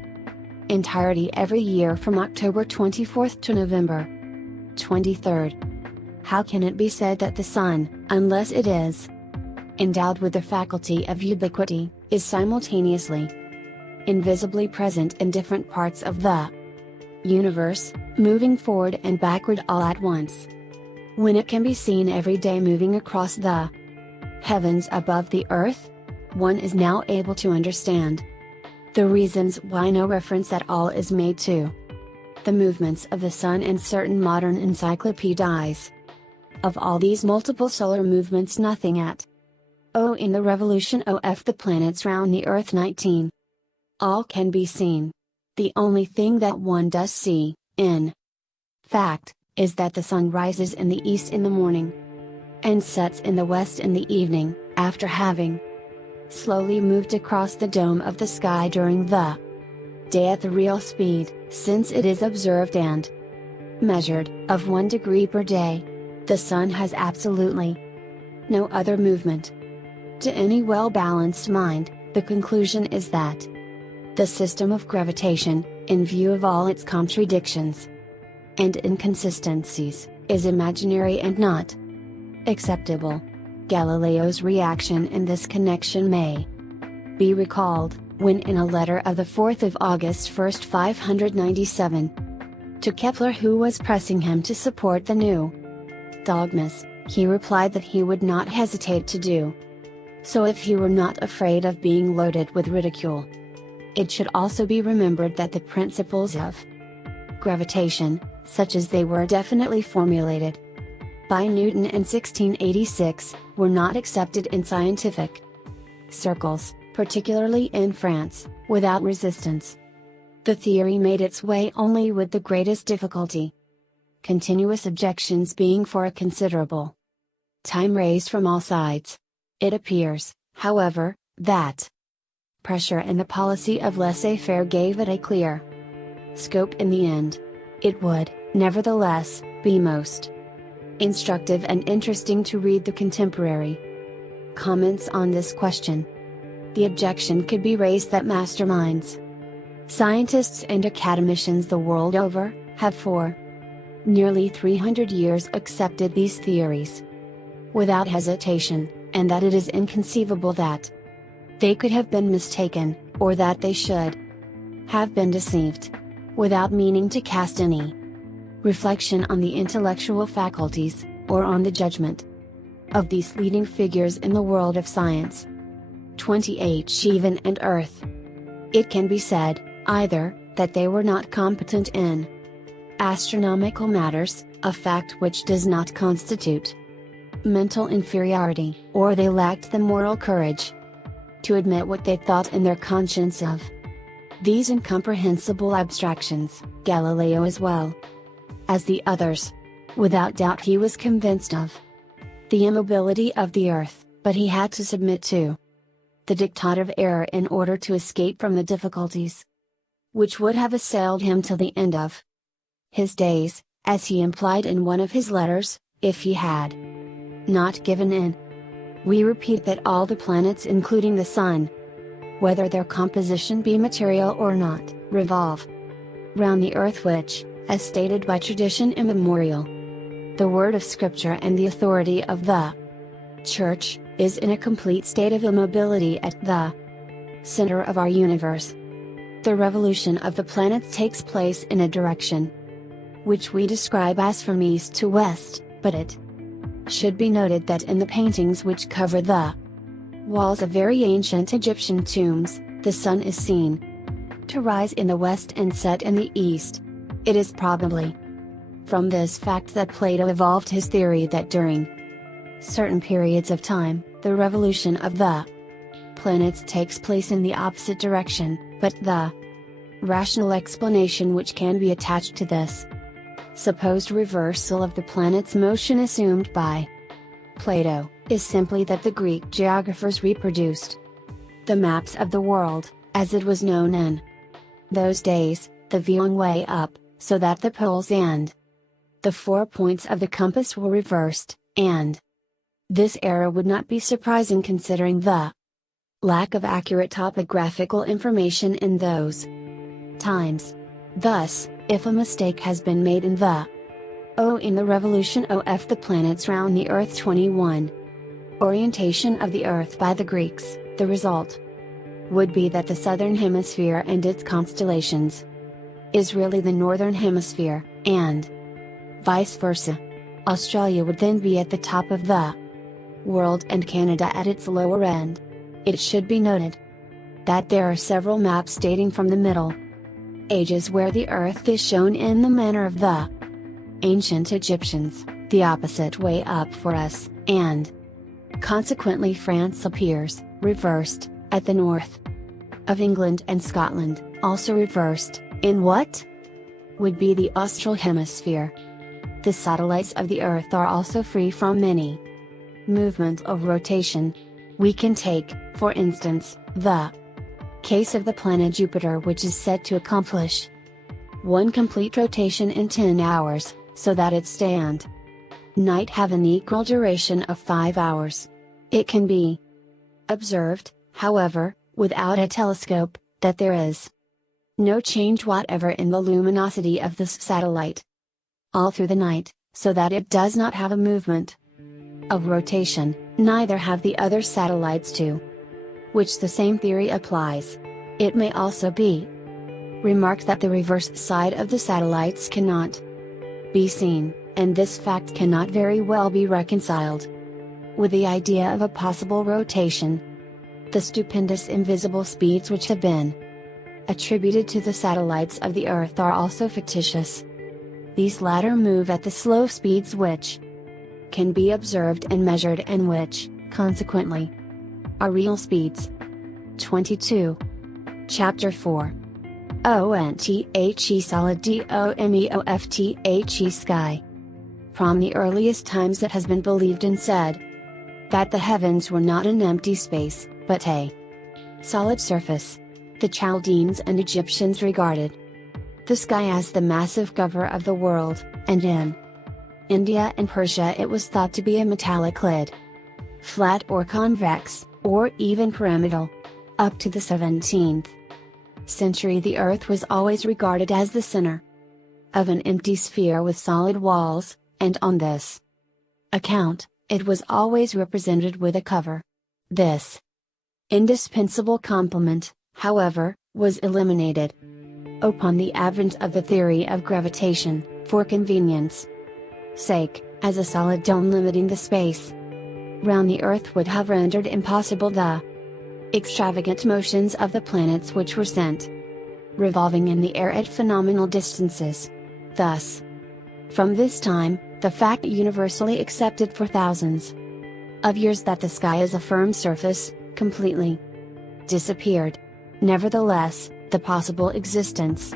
entirety every year from October 24th to November 23rd. How can it be said that the Sun, unless it is endowed with the faculty of ubiquity, is simultaneously invisibly present in different parts of the universe, moving forward and backward all at once? When it can be seen every day moving across the heavens above the earth? One is now able to understand the reasons why no reference at all is made to the movements of the Sun in certain modern encyclopedias. Of all these multiple solar movements, nothing at O in the revolution of the planets round the Earth 19. All can be seen. The only thing that one does see, in fact, is that the Sun rises in the east in the morning and sets in the west in the evening, after having slowly moved across the dome of the sky during the day at the real speed, since it is observed and measured, of 1 degree per day. The Sun has absolutely no other movement. To any well-balanced mind, the conclusion is that the system of gravitation, in view of all its contradictions and inconsistencies, is imaginary and not acceptable. Galileo's reaction in this connection may be recalled, when in a letter of the 4th of August 597, to Kepler, who was pressing him to support the new dogmas, he replied that he would not hesitate to do so if he were not afraid of being loaded with ridicule. It should also be remembered that the principles of gravitation, such as they were definitely formulated by Newton in 1686, were not accepted in scientific circles, particularly in France, without resistance. The theory made its way only with the greatest difficulty, continuous objections being for a considerable time raised from all sides. It appears, however, that pressure and the policy of laissez-faire gave it a clear scope in the end. It would, nevertheless, be most instructive and interesting to read the contemporary comments on this question. The objection could be raised that masterminds, scientists and academicians the world over, have for nearly 300 years accepted these theories without hesitation, and that it is inconceivable that they could have been mistaken, or that they should have been deceived, without meaning to cast any reflection on the intellectual faculties, or on the judgment of these leading figures in the world of science. 28 Heaven and Earth. It can be said, either, that they were not competent in astronomical matters, a fact which does not constitute mental inferiority, or they lacked the moral courage to admit what they thought in their conscience of these incomprehensible abstractions. Galileo, as well as the others, without doubt he was convinced of the immobility of the earth, but he had to submit to the diktat of error in order to escape from the difficulties which would have assailed him till the end of his days, as he implied in one of his letters, if he had not given in. We repeat that all the planets, including the Sun, whether their composition be material or not, revolve round the earth, which, as stated by tradition immemorial, the word of Scripture and the authority of the Church, is in a complete state of immobility at the center of our universe. The revolution of the planets takes place in a direction which we describe as from east to west, but it Should be noted that in the paintings which cover the walls of very ancient Egyptian tombs, the sun is seen to rise in the west and set in the east. It is probably from this fact that Plato evolved his theory that during certain periods of time, the revolution of the planets takes place in the opposite direction, but the rational explanation which can be attached to this supposed reversal of the planet's motion assumed by Plato, is simply that the Greek geographers reproduced the maps of the world, as it was known in those days, the viewing way up, so that the poles and the 4 points of the compass were reversed, and this error would not be surprising considering the lack of accurate topographical information in those times. Thus, if a mistake has been made in the revolution of the planets round the Earth 21 orientation of the Earth by the Greeks, the result would be that the southern hemisphere and its constellations is really the northern hemisphere, and vice versa. Australia would then be at the top of the world and Canada at its lower end. It should be noted that there are several maps dating from the Middle Ages where the Earth is shown in the manner of the ancient Egyptians, the opposite way up for us, and consequently France appears, reversed, at the north of England and Scotland, also reversed, in what would be the austral hemisphere. The satellites of the Earth are also free from any movement of rotation. We can take, for instance, the case of the planet Jupiter, which is said to accomplish one complete rotation in 10 hours, so that its day and night have an equal duration of 5 hours. It can be observed, however, without a telescope, that there is no change whatever in the luminosity of this satellite all through the night, so that it does not have a movement of rotation, neither have the other satellites to which the same theory applies. It may also be remarked that the reverse side of the satellites cannot be seen, and this fact cannot very well be reconciled with the idea of a possible rotation. The stupendous invisible speeds which have been attributed to the satellites of the Earth are also fictitious. These latter move at the slow speeds which can be observed and measured, and which, consequently, are real speeds. 22. Chapter 4. ONTHE Solid DOMEOFTHE Sky. From the earliest times it has been believed and said that the heavens were not an empty space, but a solid surface. The Chaldeans and Egyptians regarded the sky as the massive cover of the world, and in India and Persia it was thought to be a metallic lid. Flat or convex, or even pyramidal. Up to the 17th century the Earth was always regarded as the center of an empty sphere with solid walls, and on this account, it was always represented with a cover. This indispensable complement, however, was eliminated upon the advent of the theory of gravitation, for convenience sake, as a solid dome limiting the space round the Earth would have rendered impossible the extravagant motions of the planets which were sent revolving in the air at phenomenal distances. Thus, from this time, the fact universally accepted for thousands of years that the sky is a firm surface, completely disappeared. Nevertheless, the possible existence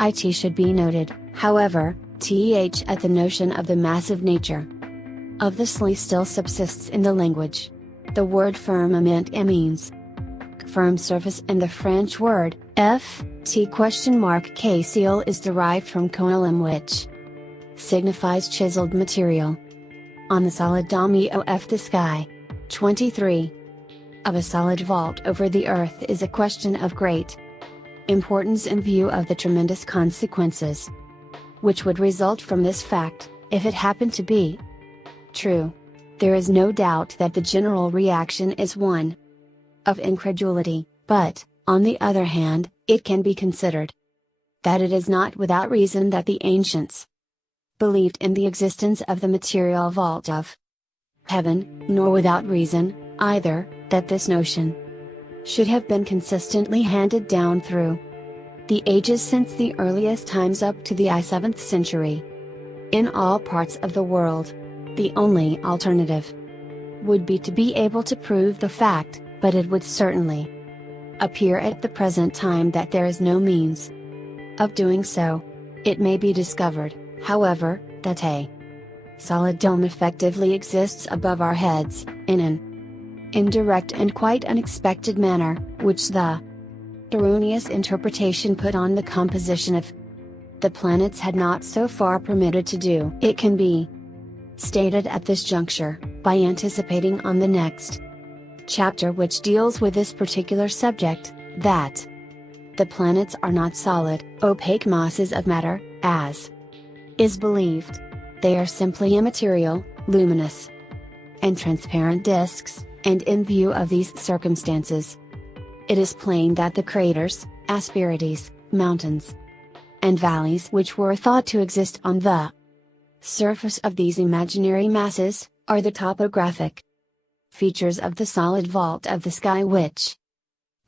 it should be noted, however, at the notion of the massive nature of the sky still subsists in the language. The word firmament means firm surface, and the French word ciel is derived from coelum, which signifies chiseled material. On the solid dome of the sky. 23. Of a solid vault over the Earth is a question of great importance in view of the tremendous consequences which would result from this fact, if it happened to be true. There is no doubt that the general reaction is one of incredulity, but, on the other hand, it can be considered that it is not without reason that the ancients believed in the existence of the material vault of heaven, nor without reason, either, that this notion should have been consistently handed down through the ages since the earliest times up to the I-7th century. In all parts of the world, the only alternative would be to be able to prove the fact, but it would certainly appear at the present time that there is no means of doing so. It may be discovered, however, that a solid dome effectively exists above our heads, in an indirect and quite unexpected manner, which the erroneous interpretation put on the composition of the planets had not so far permitted to do. It can be stated at this juncture, by anticipating on the next chapter which deals with this particular subject, that the planets are not solid, opaque masses of matter, as is believed. They are simply immaterial, luminous, and transparent disks, and in view of these circumstances, it is plain that the craters, asperities, mountains, and valleys which were thought to exist on the surface of these imaginary masses, are the topographic features of the solid vault of the sky which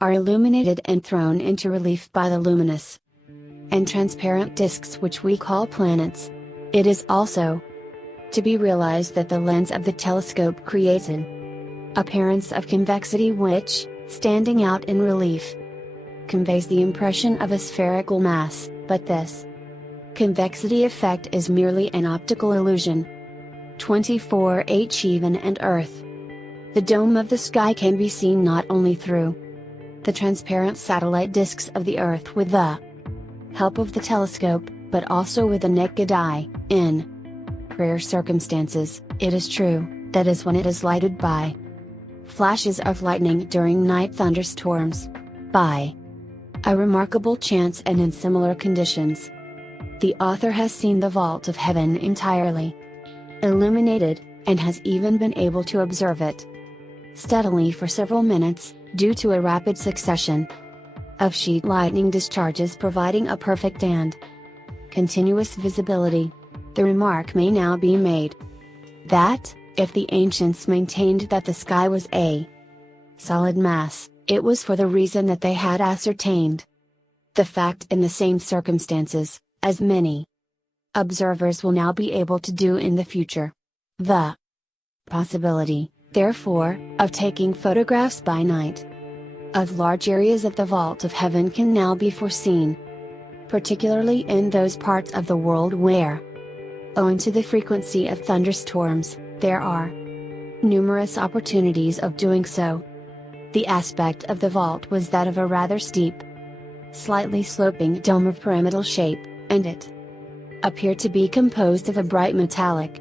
are illuminated and thrown into relief by the luminous and transparent disks which we call planets. It is also to be realized that the lens of the telescope creates an appearance of convexity which, standing out in relief, conveys the impression of a spherical mass, but this convexity effect is merely an optical illusion. 24H Heaven and Earth. The dome of the sky can be seen not only through the transparent satellite disks of the Earth with the help of the telescope, but also with the naked eye. In rare circumstances, it is true, that is when it is lighted by flashes of lightning during night thunderstorms. By a remarkable chance and in similar conditions, the author has seen the vault of heaven entirely illuminated, and has even been able to observe it steadily for several minutes, due to a rapid succession of sheet lightning discharges providing a perfect and continuous visibility. The remark may now be made that, if the ancients maintained that the sky was a solid mass, it was for the reason that they had ascertained the fact in the same circumstances, as many observers will now be able to do in the future. The possibility, therefore, of taking photographs by night of large areas of the vault of heaven can now be foreseen, particularly in those parts of the world where, owing to the frequency of thunderstorms, there are numerous opportunities of doing so. The aspect of the vault was that of a rather steep, slightly sloping dome of pyramidal shape, and it appeared to be composed of a bright metallic,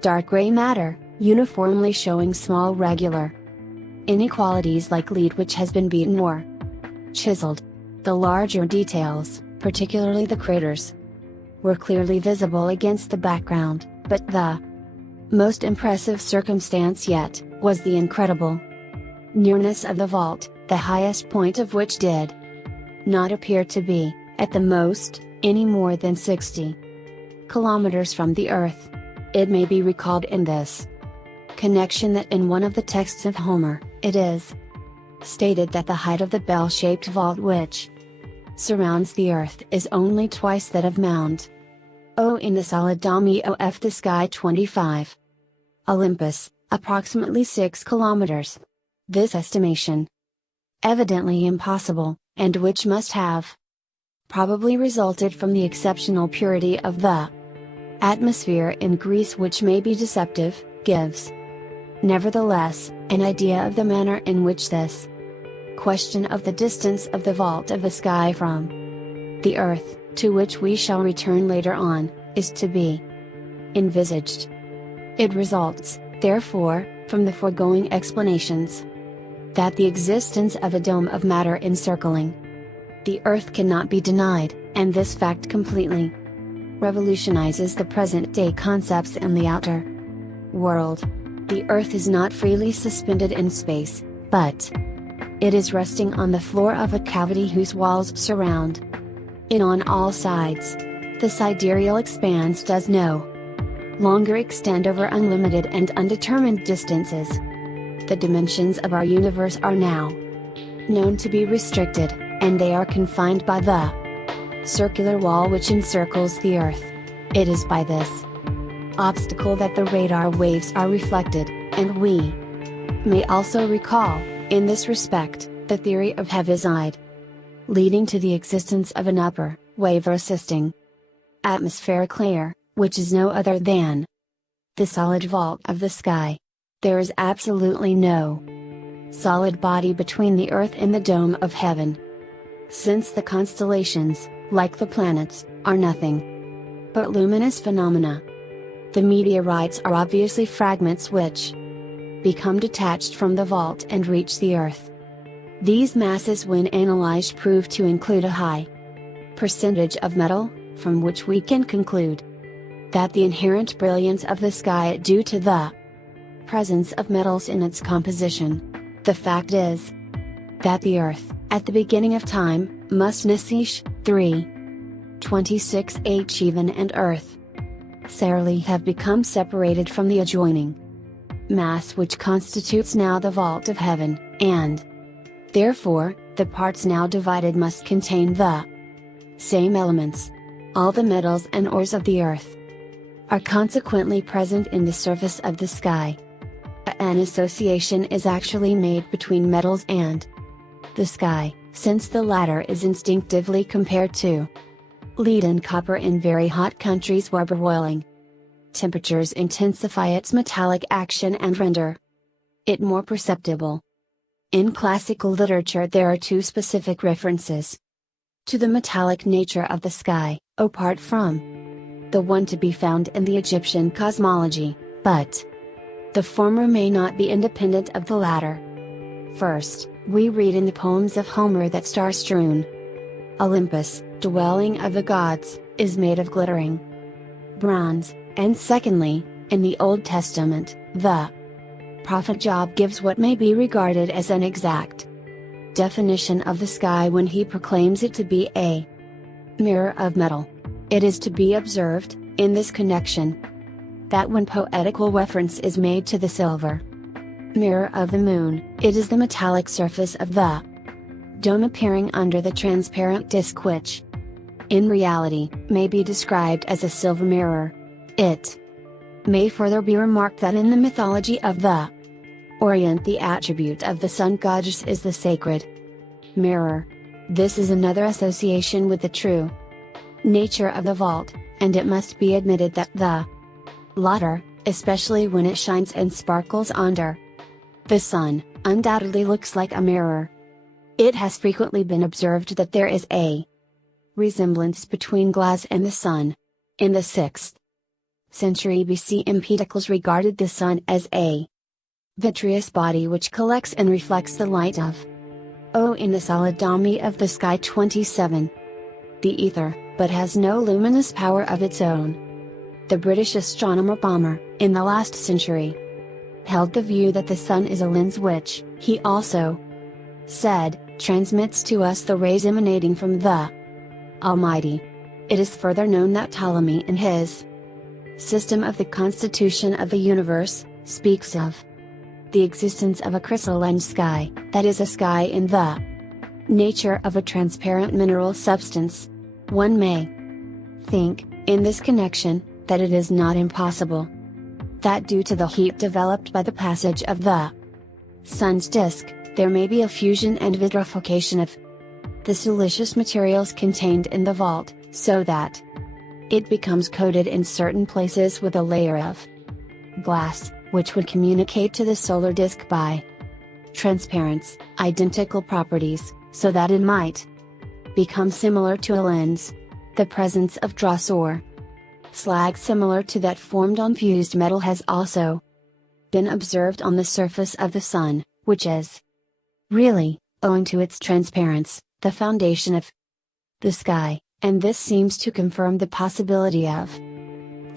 dark gray matter, uniformly showing small regular inequalities like lead which has been beaten or chiseled. The larger details, particularly the craters, were clearly visible against the background, but the most impressive circumstance yet, was the incredible nearness of the vault, the highest point of which did not appear to be, at the most, any more than 60 kilometers from the Earth. It may be recalled in this connection that in one of the texts of Homer, it is stated that the height of the bell-shaped vault which surrounds the Earth is only twice that of Mount O in the solid dome of the sky 25. Olympus, approximately 6 kilometers. This estimation, evidently impossible, and which must have probably resulted from the exceptional purity of the atmosphere in Greece, which may be deceptive, gives, nevertheless, an idea of the manner in which this question of the distance of the vault of the sky from the Earth, to which we shall return later on, is to be envisaged. It results, therefore, from the foregoing explanations, that the existence of a dome of matter encircling the Earth cannot be denied, and this fact completely revolutionizes the present-day concepts in the outer world. The Earth is not freely suspended in space, but it is resting on the floor of a cavity whose walls surround it on all sides. The sidereal expanse does no longer extend over unlimited and undetermined distances. The dimensions of our universe are now known to be restricted, and they are confined by the circular wall which encircles the Earth. It is by this obstacle that the radar waves are reflected, and we may also recall, in this respect, the theory of heaviside, leading to the existence of an upper, wave-resisting atmospheric layer, which is no other than the solid vault of the sky. There is absolutely no solid body between the Earth and the dome of heaven. Since the constellations, like the planets, are nothing but luminous phenomena, the meteorites are obviously fragments which become detached from the vault and reach the Earth. These masses, when analyzed, prove to include a high percentage of metal, from which we can conclude that the inherent brilliance of the sky is due to the presence of metals in its composition. The fact is that the Earth, at the beginning of time, must necessarily 3:26 even and Earth necessarily have become separated from the adjoining mass which constitutes now the vault of heaven, and therefore, the parts now divided must contain the same elements. All the metals and ores of the Earth are consequently present in the surface of the sky. An association is actually made between metals and the sky, since the latter is instinctively compared to lead and copper in very hot countries where boiling temperatures intensify its metallic action and render it more perceptible. In classical literature there are two specific references to the metallic nature of the sky, apart from the one to be found in the Egyptian cosmology, but the former may not be independent of the latter. First, we read in the poems of Homer that star-strewn Olympus, dwelling of the gods, is made of glittering bronze, and secondly, in the Old Testament, the prophet Job gives what may be regarded as an exact definition of the sky when he proclaims it to be a mirror of metal. It is to be observed, in this connection, that when poetical reference is made to the silver mirror of the moon, it is the metallic surface of the dome appearing under the transparent disk which, in reality, may be described as a silver mirror. It may further be remarked that in the mythology of the Orient the attribute of the sun goddess is the sacred mirror. This is another association with the true nature of the vault, and it must be admitted that the latter, especially when it shines and sparkles under the sun, undoubtedly looks like a mirror. It has frequently been observed that there is a resemblance between glass and the sun. In the 6th century BC, Empedocles regarded the sun as a vitreous body which collects and reflects the light of in the solid dome of the sky 27. The ether, but has no luminous power of its own. The British astronomer Balmer, in the last century, held the view that the sun is a lens which, he also said, transmits to us the rays emanating from the Almighty. It is further known that Ptolemy in his system of the constitution of the universe, speaks of the existence of a crystalline sky, that is a sky in the nature of a transparent mineral substance. One may think, in this connection, that it is not impossible that due to the heat developed by the passage of the sun's disk, there may be a fusion and vitrification of the siliceous materials contained in the vault, so that it becomes coated in certain places with a layer of glass, which would communicate to the solar disk by transparence, identical properties, so that it might become similar to a lens. The presence of dross or slag similar to that formed on fused metal has also been observed on the surface of the sun, which is really, owing to its transparence, the foundation of the sky, and this seems to confirm the possibility of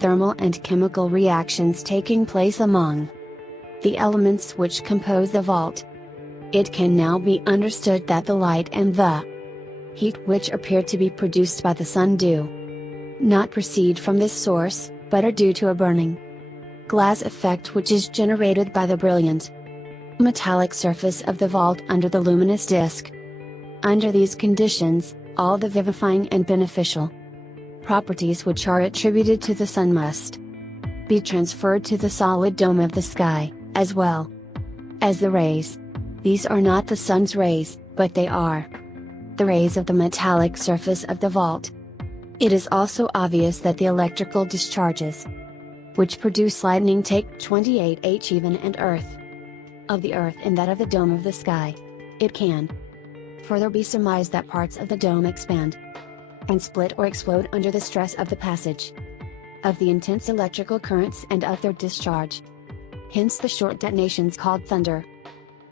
thermal and chemical reactions taking place among the elements which compose the vault. It can now be understood that the light and the heat which appear to be produced by the sun do not proceed from this source, but are due to a burning glass effect which is generated by the brilliant metallic surface of the vault under the luminous disk. Under these conditions, all the vivifying and beneficial properties which are attributed to the sun must be transferred to the solid dome of the sky, as well as the rays. These are not the sun's rays, but they are the rays of the metallic surface of the vault. It is also obvious that the electrical discharges which produce lightning take 28 even and earth of the earth and that of the dome of the sky. It can further be surmised that parts of the dome expand and split or explode under the stress of the passage of the intense electrical currents and of their discharge. Hence the short detonations called thunder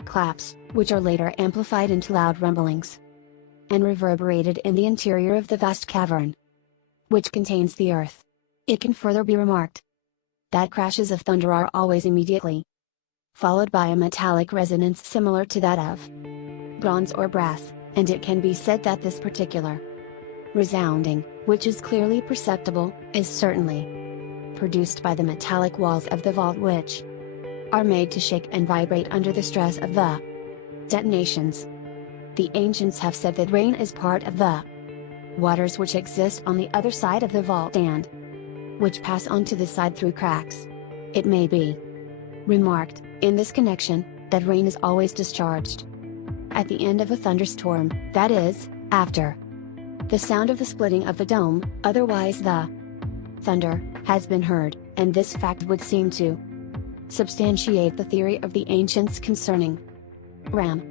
claps, which are later amplified into loud rumblings and reverberated in the interior of the vast cavern which contains the earth. It can further be remarked that crashes of thunder are always immediately followed by a metallic resonance similar to that of bronze or brass, and it can be said that this particular resounding, which is clearly perceptible, is certainly produced by the metallic walls of the vault which are made to shake and vibrate under the stress of the detonations. The ancients have said that rain is part of the waters which exist on the other side of the vault and which pass on to the side through cracks. It may be remarked, in this connection, that rain is always discharged at the end of a thunderstorm, that is, after the sound of the splitting of the dome, otherwise the thunder has been heard, and this fact would seem to substantiate the theory of the ancients concerning RAM.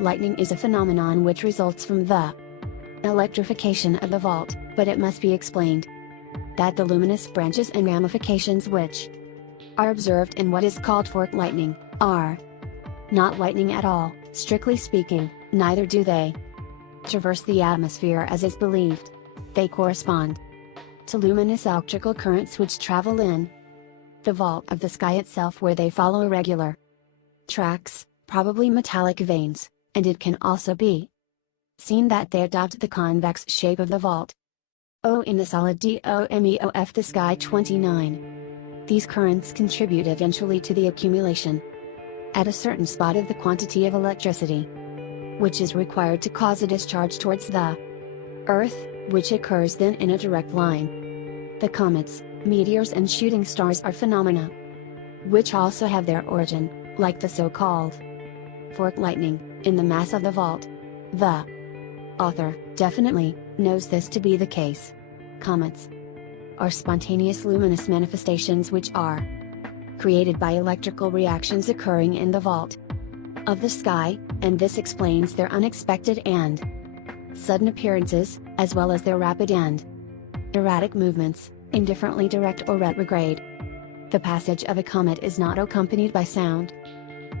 Lightning is a phenomenon which results from the electrification of the vault, but it must be explained that the luminous branches and ramifications which are observed in what is called forked lightning are not lightning at all, strictly speaking, neither do they traverse the atmosphere as is believed. They correspond to luminous electrical currents which travel in the vault of the sky itself, where they follow irregular tracks, probably metallic veins, and it can also be seen that they adopt the convex shape of the vault. In the solid DOMEOF the sky 29. These currents contribute eventually to the accumulation at a certain spot of the quantity of electricity which is required to cause a discharge towards the Earth, which occurs then in a direct line. The comets, meteors and shooting stars are phenomena which also have their origin, like the so-called forked lightning, in the mass of the vault. The author definitely knows this to be the case. Comets are spontaneous luminous manifestations which are created by electrical reactions occurring in the vault of the sky, and this explains their unexpected and sudden appearances, as well as their rapid and erratic movements, indifferently direct or retrograde. The passage of a comet is not accompanied by sound.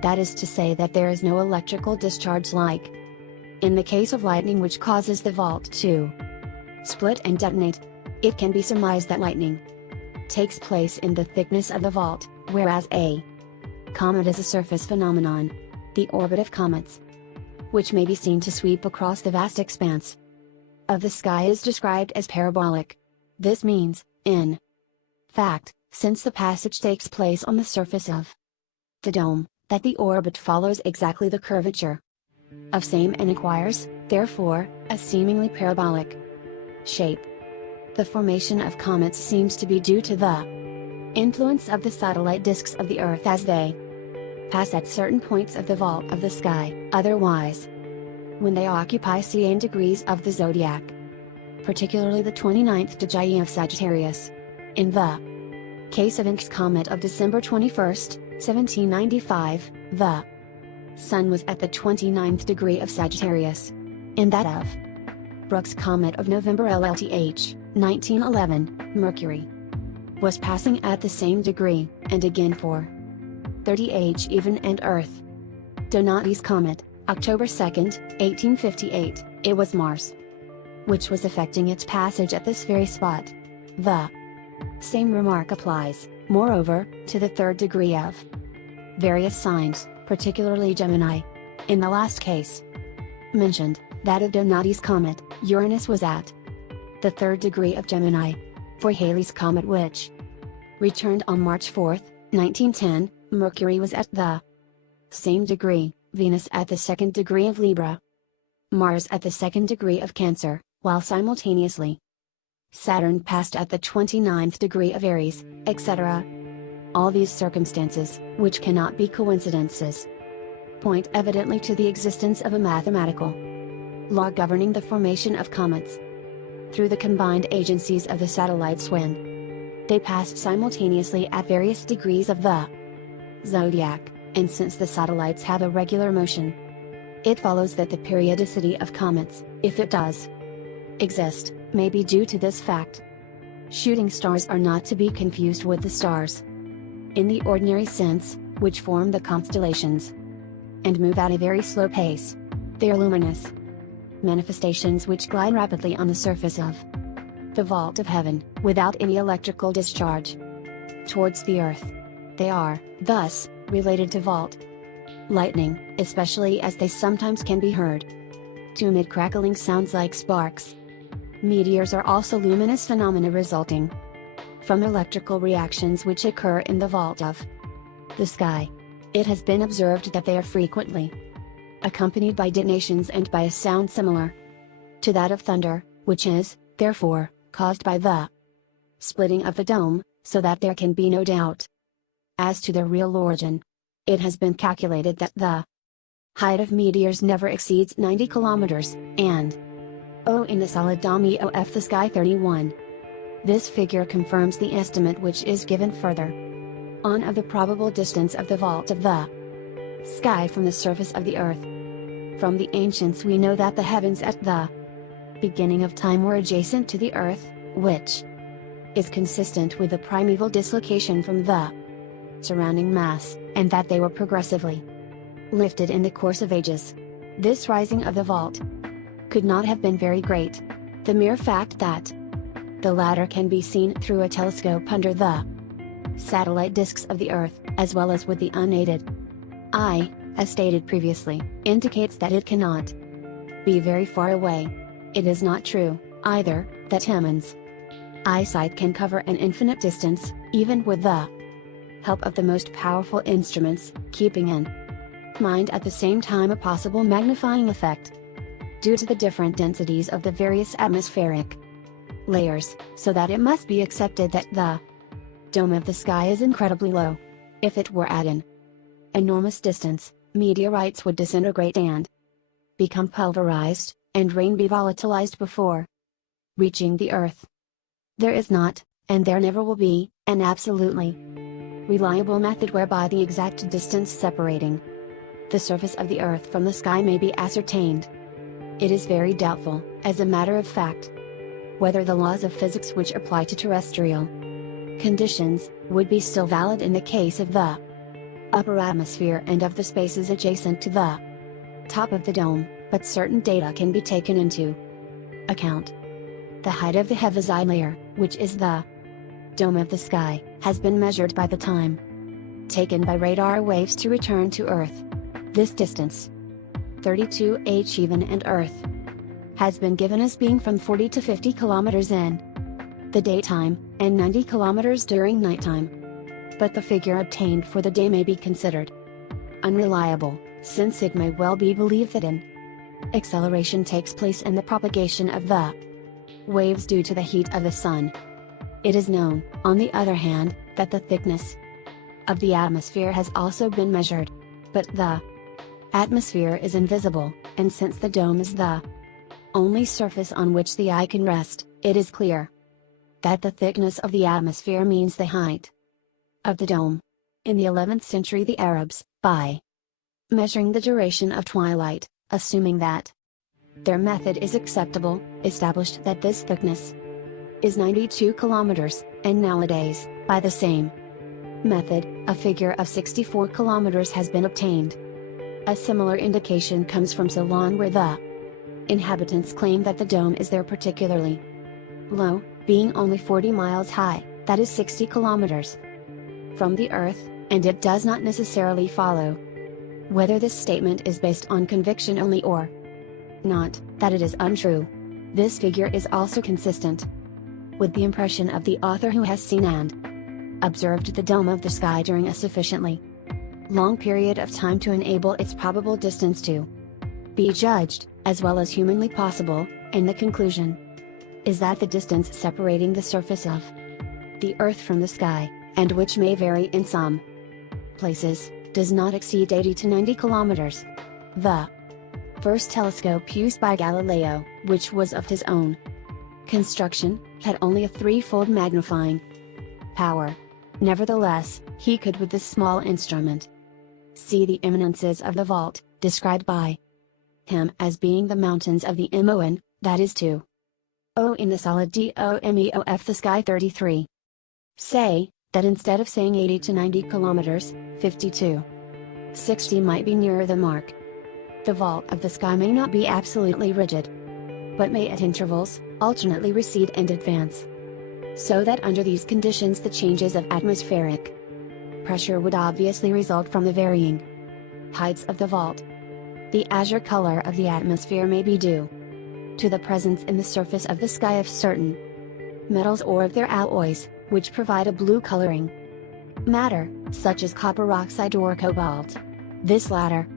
That is to say that there is no electrical discharge like in the case of lightning, which causes the vault to split and detonate. It can be surmised that lightning takes place in the thickness of the vault, whereas a comet is a surface phenomenon. The orbit of comets, which may be seen to sweep across the vast expanse of the sky, is described as parabolic. This means, in fact, since the passage takes place on the surface of the dome, that the orbit follows exactly the curvature of same and acquires, therefore, a seemingly parabolic shape. The formation of comets seems to be due to the influence of the satellite disks of the Earth as they pass at certain points of the vault of the sky. Otherwise, when they occupy cn degrees of the zodiac, particularly the 29th degree of Sagittarius. In the case of Encke's comet of December 21, 1795, the Sun was at the 29th degree of Sagittarius. In that of Brooks' comet of November LLTH, 1911, Mercury was passing at the same degree, and again for 30 even and Earth. Donati's comet, October 2, 1858, it was Mars which was effecting its passage at this very spot. The same remark applies, moreover, to the third degree of various signs, particularly Gemini. In the last case mentioned, that of Donati's comet, Uranus was at the third degree of Gemini. For Halley's comet, which returned on March 4, 1910, Mercury was at the same degree, Venus at the second degree of Libra, Mars at the second degree of Cancer, while simultaneously Saturn passed at the 29th degree of Aries, etc. All these circumstances, which cannot be coincidences, point evidently to the existence of a mathematical law governing the formation of comets through the combined agencies of the satellites when they passed simultaneously at various degrees of the zodiac, and since the satellites have a regular motion, it follows that the periodicity of comets, if it does exist, may be due to this fact. Shooting stars are not to be confused with the stars in the ordinary sense, which form the constellations and move at a very slow pace. They are luminous manifestations which glide rapidly on the surface of the vault of heaven, without any electrical discharge towards the earth. They are, thus, related to vault lightning, especially as they sometimes can be heard to emit crackling sounds like sparks. Meteors are also luminous phenomena resulting from electrical reactions which occur in the vault of the sky. It has been observed that they are frequently accompanied by detonations and by a sound similar to that of thunder, which is, therefore, caused by the splitting of the dome, so that there can be no doubt as to their real origin. It has been calculated that the height of meteors never exceeds 90 kilometers, and O in the solid dome of the sky 31. This figure confirms the estimate which is given further on of the probable distance of the vault of the sky from the surface of the earth. From the ancients we know that the heavens at the beginning of time were adjacent to the earth, which is consistent with the primeval dislocation from the surrounding mass, and that they were progressively lifted in the course of ages. This rising of the vault could not have been very great. The mere fact that the latter can be seen through a telescope under the satellite disks of the Earth, as well as with the unaided eye, as stated previously, indicates that it cannot be very far away. It is not true, either, that human's eyesight can cover an infinite distance, even with the help of the most powerful instruments, keeping in mind at the same time a possible magnifying effect due to the different densities of the various atmospheric layers, so that it must be accepted that the dome of the sky is incredibly low. If it were at an enormous distance, meteorites would disintegrate and become pulverized, and rain be volatilized before reaching the earth. There is not, and there never will be, an absolutely reliable method whereby the exact distance separating the surface of the earth from the sky may be ascertained. It is very doubtful, as a matter of fact, whether the laws of physics which apply to terrestrial conditions would be still valid in the case of the upper atmosphere and of the spaces adjacent to the top of the dome, but certain data can be taken into account. The height of the heaviside layer, which is the dome of the sky, has been measured by the time taken by radar waves to return to Earth. This distance, 32 even and Earth, has been given as being from 40 to 50 kilometers in the daytime, and 90 kilometers during nighttime. But the figure obtained for the day may be considered unreliable, since it may well be believed that an acceleration takes place in the propagation of the waves due to the heat of the sun. It is known, on the other hand, that the thickness of the atmosphere has also been measured. But the atmosphere is invisible, and since the dome is the only surface on which the eye can rest, it is clear that the thickness of the atmosphere means the height of the dome. In the 11th century the Arabs, by measuring the duration of twilight, assuming that their method is acceptable, established that this thickness is 92 kilometers, and nowadays, by the same method, a figure of 64 kilometers has been obtained. A similar indication comes from Ceylon, where the inhabitants claim that the dome is there particularly low, being only 40 miles high, that is 60 kilometers from the Earth, and it does not necessarily follow whether this statement is based on conviction only or not, that it is untrue. This figure is also consistent with the impression of the author, who has seen and observed the dome of the sky during a sufficiently long period of time to enable its probable distance to be judged, as well as humanly possible, and the conclusion is that the distance separating the surface of the Earth from the sky, and which may vary in some places, does not exceed 80 to 90 kilometers. The first telescope used by Galileo, which was of his own construction, had only a threefold magnifying power. Nevertheless, he could with this small instrument see the eminences of the vault, described by him as being the mountains of the Moen, that is to O in the solid DOMEOF the sky 33. Say, that instead of saying 80 to 90 kilometers, 52, 60 might be nearer the mark. The vault of the sky may not be absolutely rigid, but may at intervals, alternately recede and advance. So that under these conditions the changes of atmospheric pressure would obviously result from the varying heights of the vault. The azure color of the atmosphere may be due to the presence in the surface of the sky of certain metals or of their alloys, which provide a blue coloring matter, such as copper oxide or cobalt. This latter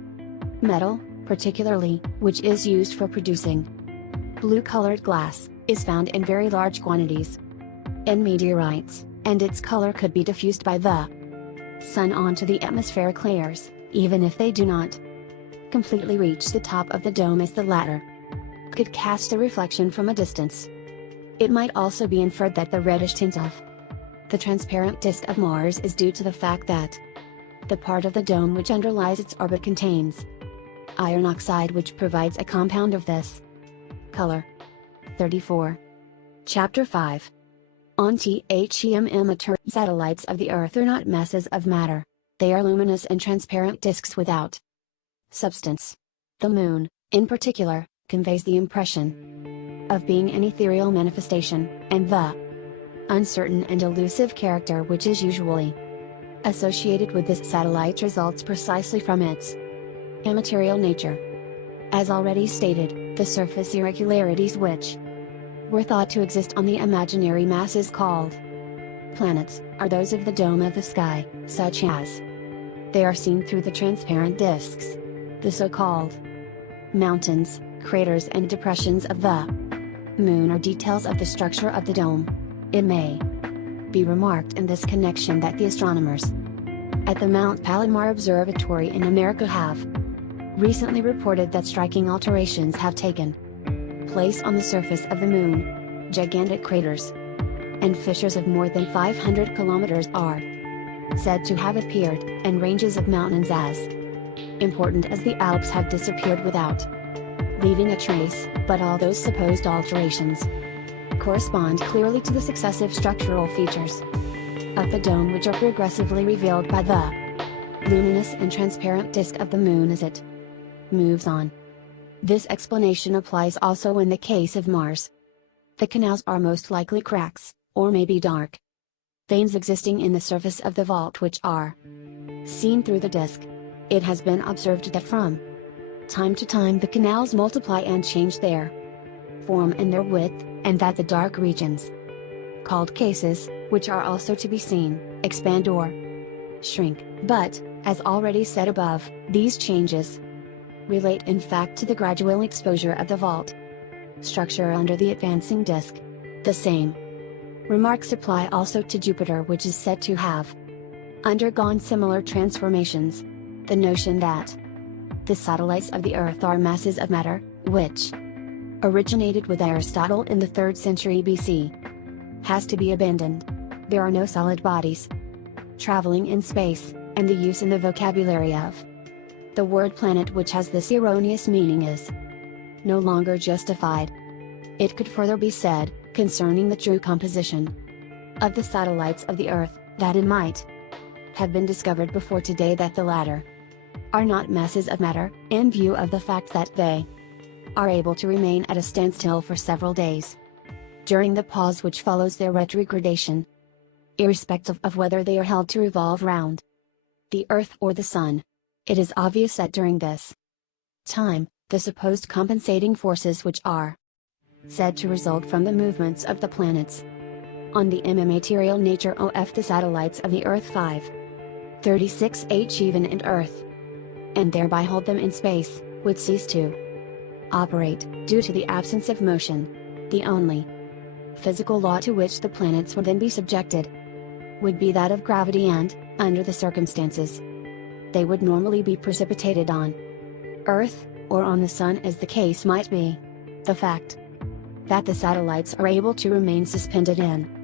metal, particularly, which is used for producing blue-colored glass, is found in very large quantities in meteorites, and its color could be diffused by the sun onto the atmospheric layers, even if they do not completely reach the top of the dome, as the latter could cast a reflection from a distance. It might also be inferred that the reddish tint of the transparent disk of Mars is due to the fact that the part of the dome which underlies its orbit contains iron oxide, which provides a compound of this color. 34. Chapter 5. On THEM. Satellites of the Earth are not masses of matter. They are luminous and transparent disks without substance. The Moon, in particular, conveys the impression of being an ethereal manifestation, and the uncertain and elusive character which is usually associated with this satellite results precisely from its immaterial nature. As already stated, the surface irregularities which were thought to exist on the imaginary masses called planets, are those of the dome of the sky, such as they are seen through the transparent disks. The so-called mountains, craters and depressions of the Moon are details of the structure of the dome. It may be remarked in this connection that the astronomers at the Mount Palomar Observatory in America have recently reported that striking alterations have taken place on the surface of the Moon. Gigantic craters and fissures of more than 500 kilometers are said to have appeared, and ranges of mountains as important as the Alps have disappeared without leaving a trace, but all those supposed alterations correspond clearly to the successive structural features of the dome, which are progressively revealed by the luminous and transparent disk of the Moon as it moves on. This explanation applies also in the case of Mars. The canals are most likely cracks, or maybe dark veins existing in the surface of the vault which are seen through the disk. It has been observed that from time to time the canals multiply and change their form and their width, and that the dark regions, called cases, which are also to be seen, expand or shrink. But, as already said above, these changes relate in fact to the gradual exposure of the vault structure under the advancing disk. The same remarks apply also to Jupiter, which is said to have undergone similar transformations. The notion that the satellites of the Earth are masses of matter, which originated with Aristotle in the 3rd century BC, has to be abandoned. There are no solid bodies traveling in space, and the use in the vocabulary of the word planet, which has this erroneous meaning, is no longer justified. It could further be said, concerning the true composition of the satellites of the Earth, that it might have been discovered before today that the latter are not masses of matter, in view of the fact that they are able to remain at a standstill for several days during the pause which follows their retrogradation, irrespective of whether they are held to revolve round the Earth or the Sun. It is obvious that during this time, the supposed compensating forces which are said to result from the movements of the planets on the immaterial nature of the satellites of the Earth 5.36 even and Earth, and thereby hold them in space, would cease to operate, due to the absence of motion. The only physical law to which the planets would then be subjected would be that of gravity, and, under the circumstances, they would normally be precipitated on Earth, or on the Sun as the case might be. The fact that the satellites are able to remain suspended in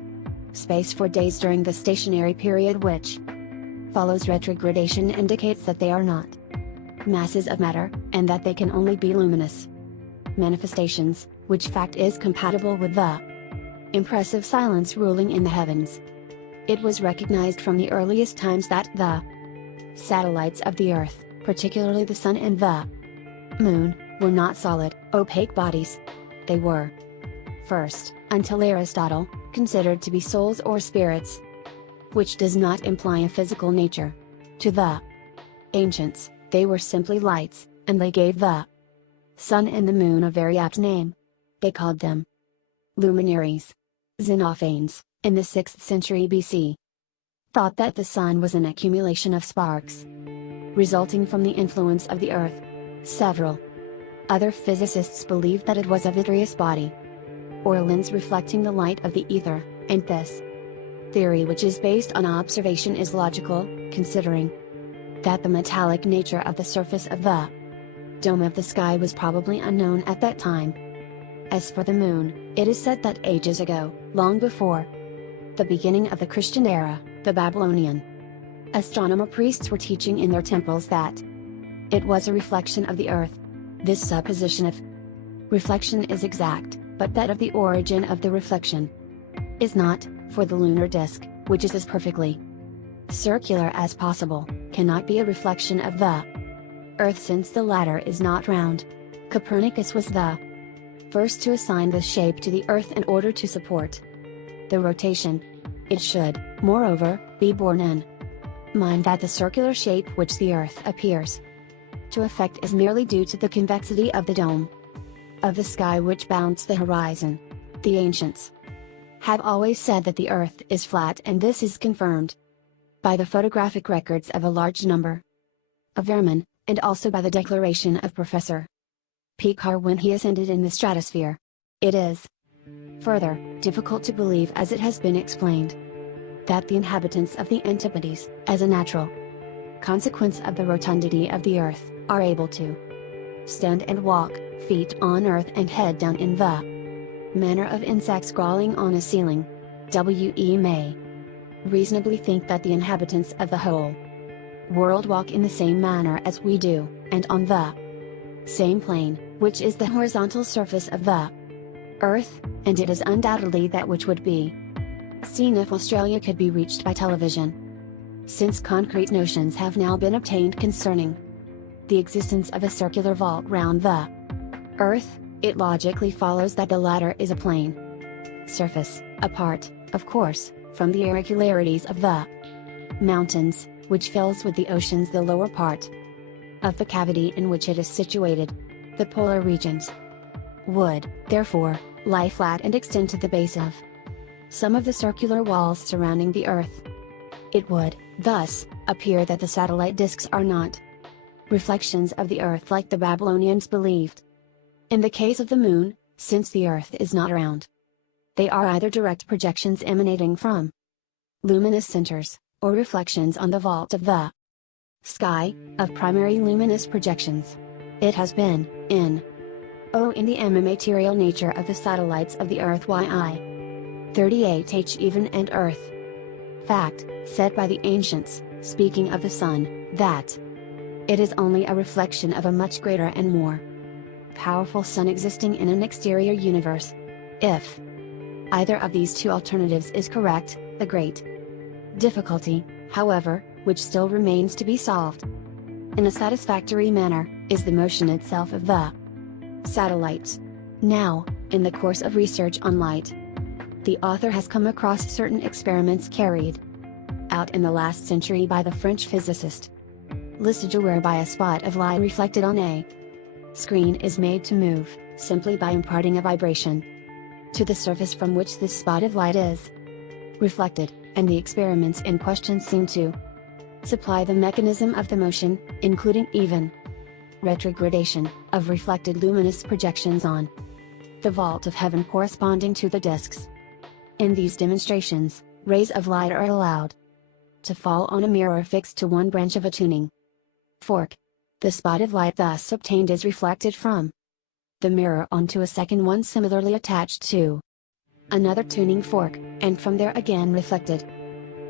space for days during the stationary period which follows retrogradation indicates that they are not masses of matter, and that they can only be luminous manifestations, which fact is compatible with the impressive silence ruling in the heavens. It was recognized from the earliest times that the satellites of the Earth, particularly the Sun and the Moon, were not solid, opaque bodies. They were, first, until Aristotle, considered to be souls or spirits, which does not imply a physical nature. To the ancients, they were simply lights, and they gave the Sun and the Moon a very apt name. They called them luminaries. Xenophanes, in the 6th century BC, thought that the Sun was an accumulation of sparks resulting from the influence of the Earth. Several other physicists believed that it was a vitreous body, or a lens reflecting the light of the ether, and this theory, which is based on observation, is logical, considering that the metallic nature of the surface of the dome of the sky was probably unknown at that time. As for the Moon, it is said that ages ago, long before the beginning of the Christian era, the Babylonian astronomer priests were teaching in their temples that it was a reflection of the Earth. This supposition of reflection is exact, but that of the origin of the reflection is not, for the lunar disk, which is as perfectly circular as possible, cannot be a reflection of the Earth since the latter is not round. Copernicus was the first to assign this shape to the Earth in order to support the rotation. It should, moreover, be borne in mind that the circular shape which the Earth appears to affect is merely due to the convexity of the dome of the sky which bounds the horizon. The ancients have always said that the Earth is flat, and this is confirmed by the photographic records of a large number of airmen, and also by the declaration of Professor Picard when he ascended in the stratosphere. It is, further, difficult to believe, as it has been explained, that the inhabitants of the Antipodes, as a natural consequence of the rotundity of the Earth, are able to stand and walk, feet on earth and head down, in the manner of insects crawling on a ceiling. We may reasonably think that the inhabitants of the whole world walk in the same manner as we do, and on the same plane, which is the horizontal surface of the Earth, and it is undoubtedly that which would be seen if Australia could be reached by television. Since concrete notions have now been obtained concerning the existence of a circular vault round the Earth, it logically follows that the latter is a plane surface, apart, of course, from the irregularities of the mountains, which fills with the oceans the lower part of the cavity in which it is situated. The polar regions would, therefore, lie flat and extend to the base of some of the circular walls surrounding the Earth. It would, thus, appear that the satellite disks are not reflections of the Earth like the Babylonians believed. In the case of the Moon, since the Earth is not round, they are either direct projections emanating from luminous centers, or reflections on the vault of the sky, of primary luminous projections. It has been, in the immaterial nature of the satellites of the Earth YI 38H even and Earth. Fact, said by the ancients, speaking of the Sun, that it is only a reflection of a much greater and more powerful Sun existing in an exterior universe. If either of these two alternatives is correct, the great difficulty, however, which still remains to be solved in a satisfactory manner, is the motion itself of the satellites. Now, in the course of research on light, the author has come across certain experiments carried out in the last century by the French physicist Lissajous, whereby a spot of light reflected on a screen is made to move, simply by imparting a vibration to the surface from which this spot of light is reflected, and the experiments in question seem to supply the mechanism of the motion, including even retrogradation of reflected luminous projections on the vault of heaven corresponding to the disks. In these demonstrations, rays of light are allowed to fall on a mirror fixed to one branch of a tuning fork. The spot of light thus obtained is reflected from the mirror onto a second one similarly attached to another tuning fork, and from there again reflected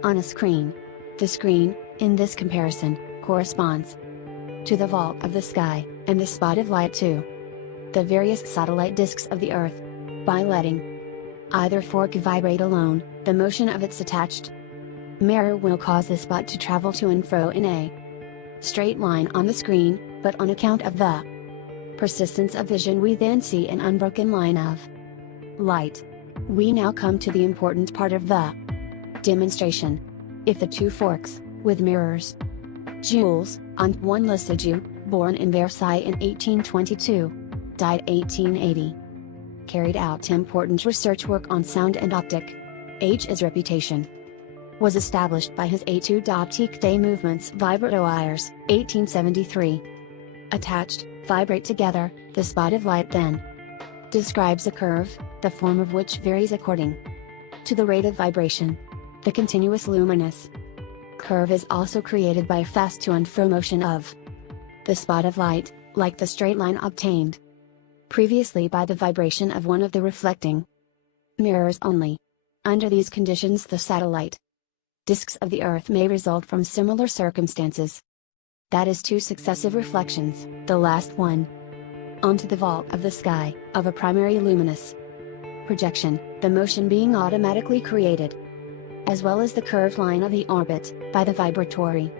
on a screen. The screen, in this comparison, corresponds to the vault of the sky, and the spot of light to the various satellite disks of the Earth. By letting either fork vibrate alone, the motion of its attached mirror will cause the spot to travel to and fro in a straight line on the screen, but on account of the persistence of vision we then see an unbroken line of light. We now come to the important part of the demonstration. If the two forks, with mirrors, Jules, and one Lissajous, born in Versailles in 1822, died 1880, carried out important research work on sound and optic. His reputation was established by his Études d'optique des mouvements vibratoires, 1873. Attached, vibrate together, the spot of light then describes a curve, the form of which varies according to the rate of vibration. The continuous luminous curve is also created by a fast to and fro motion of the spot of light, like the straight line obtained previously by the vibration of one of the reflecting mirrors only. Under these conditions the satellite disks of the Earth may result from similar circumstances. That is, two successive reflections, the last one onto the vault of the sky, of a primary luminous projection, the motion being automatically created, as well as the curved line of the orbit, by the vibratory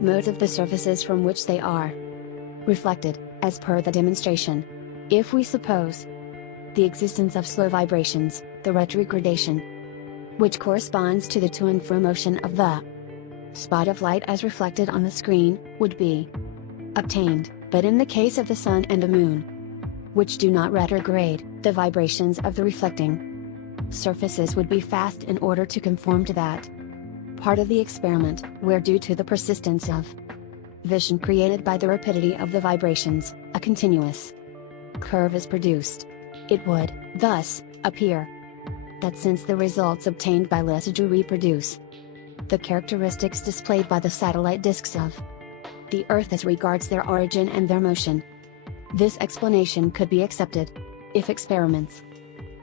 modes of the surfaces from which they are reflected, as per the demonstration. If we suppose the existence of slow vibrations, the retrogradation, which corresponds to the to and fro motion of the spot of light as reflected on the screen, would be obtained, but in the case of the sun and the moon, which do not retrograde, the vibrations of the reflecting surfaces would be fast in order to conform to that part of the experiment, where due to the persistence of vision created by the rapidity of the vibrations, a continuous curve is produced. It would, thus, appear that since the results obtained by Lissajous reproduce the characteristics displayed by the satellite disks of the Earth as regards their origin and their motion, this explanation could be accepted if experiments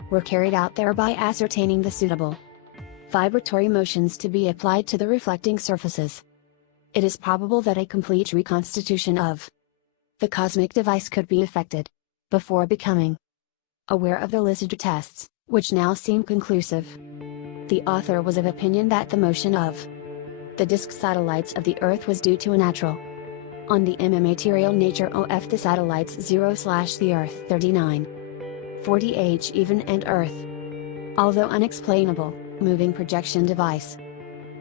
were carried out, thereby ascertaining the suitable vibratory motions to be applied to the reflecting surfaces. It is probable that a complete reconstitution of the cosmic device could be effected before becoming aware of the Lissajous tests, which now seem conclusive. The author was of opinion that the motion of the disk satellites of the Earth was due to a natural on the immaterial nature of the satellites 0/the Earth 39, 40H even and Earth, although unexplainable, moving projection device.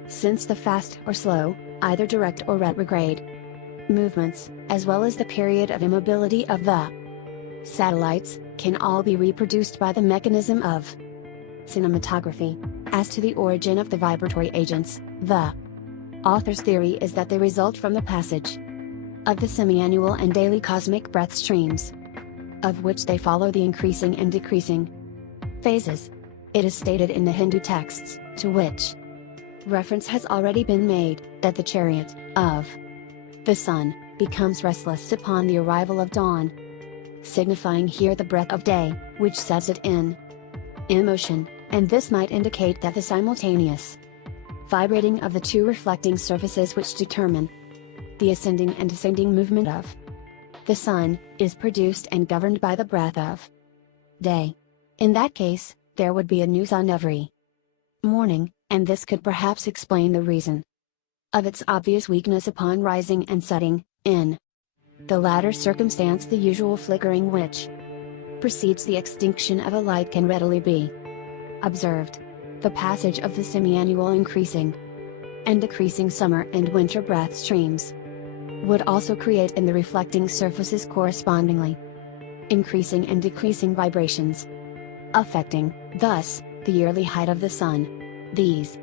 Since the fast or slow, either direct or retrograde movements, as well as the period of immobility of the satellites, can all be reproduced by the mechanism of cinematography. As to the origin of the vibratory agents, the author's theory is that they result from the passage of the semi-annual and daily cosmic breath streams, of which they follow the increasing and decreasing phases. It is stated in the Hindu texts, to which reference has already been made, that the chariot of the sun becomes restless upon the arrival of dawn, signifying here the breath of day, which sets it in motion, and this might indicate that the simultaneous vibrating of the two reflecting surfaces which determine the ascending and descending movement of the sun, is produced and governed by the breath of day. In that case, there would be a new sun every morning, and this could perhaps explain the reason of its obvious weakness upon rising and setting. In the latter circumstance, the usual flickering which precedes the extinction of a light can readily be observed. The passage of the semi-annual increasing and decreasing summer and winter breath streams would also create in the reflecting surfaces correspondingly increasing and decreasing vibrations, affecting, thus, the yearly height of the sun. These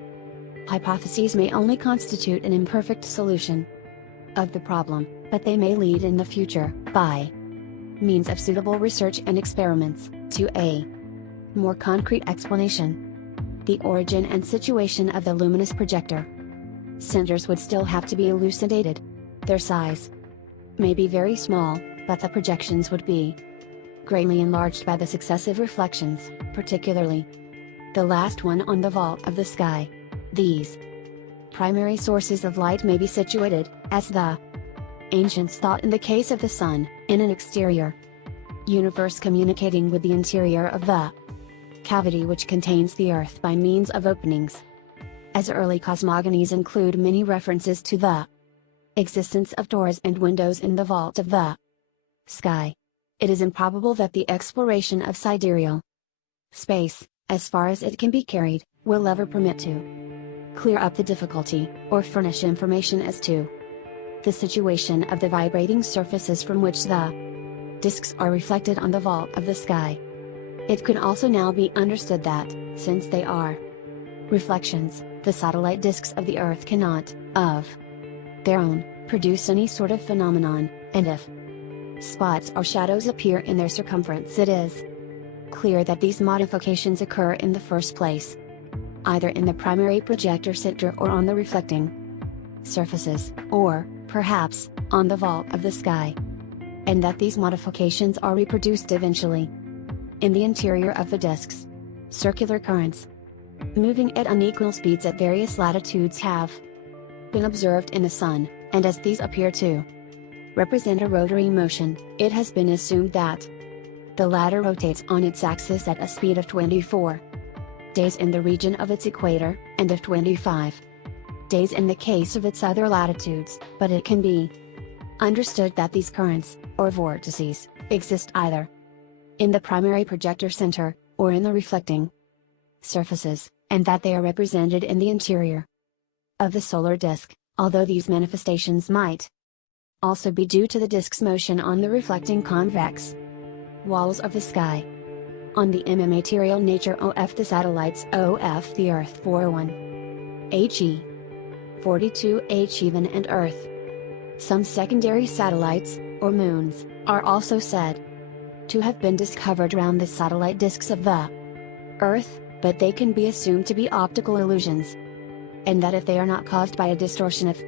hypotheses may only constitute an imperfect solution of the problem, but they may lead in the future, by means of suitable research and experiments, to a more concrete explanation. The origin and situation of the luminous projector centers would still have to be elucidated. Their size may be very small, but the projections would be greatly enlarged by the successive reflections, particularly the last one on the vault of the sky. These primary sources of light may be situated, as the ancients thought in the case of the Sun, in an exterior universe communicating with the interior of the cavity which contains the Earth by means of openings. As early cosmogonies include many references to the existence of doors and windows in the vault of the sky, it is improbable that the exploration of sidereal space, as far as it can be carried, will ever permit to clear up the difficulty, or furnish information as to the situation of the vibrating surfaces from which the disks are reflected on the vault of the sky. It can also now be understood that, since they are reflections, the satellite disks of the Earth cannot, of their own, produce any sort of phenomenon, and if spots or shadows appear in their circumference, it is clear that these modifications occur in the first place either in the primary projector center or on the reflecting surfaces, or, perhaps, on the vault of the sky. And that these modifications are reproduced eventually in the interior of the disks. Circular currents, moving at unequal speeds at various latitudes, have been observed in the Sun, and as these appear to represent a rotary motion, it has been assumed that the latter rotates on its axis at a speed of 24 days in the region of its equator, and of 25 days in the case of its other latitudes, but it can be understood that these currents, or vortices, exist either in the primary projector center, or in the reflecting surfaces, and that they are represented in the interior of the solar disk, although these manifestations might also be due to the disk's motion on the reflecting convex walls of the sky. On the immaterial nature of the satellites of the Earth 41 He 42 H even and Earth. Some secondary satellites, or moons, are also said to have been discovered around the satellite disks of the Earth, but they can be assumed to be optical illusions, and that if they are not caused by a distortion of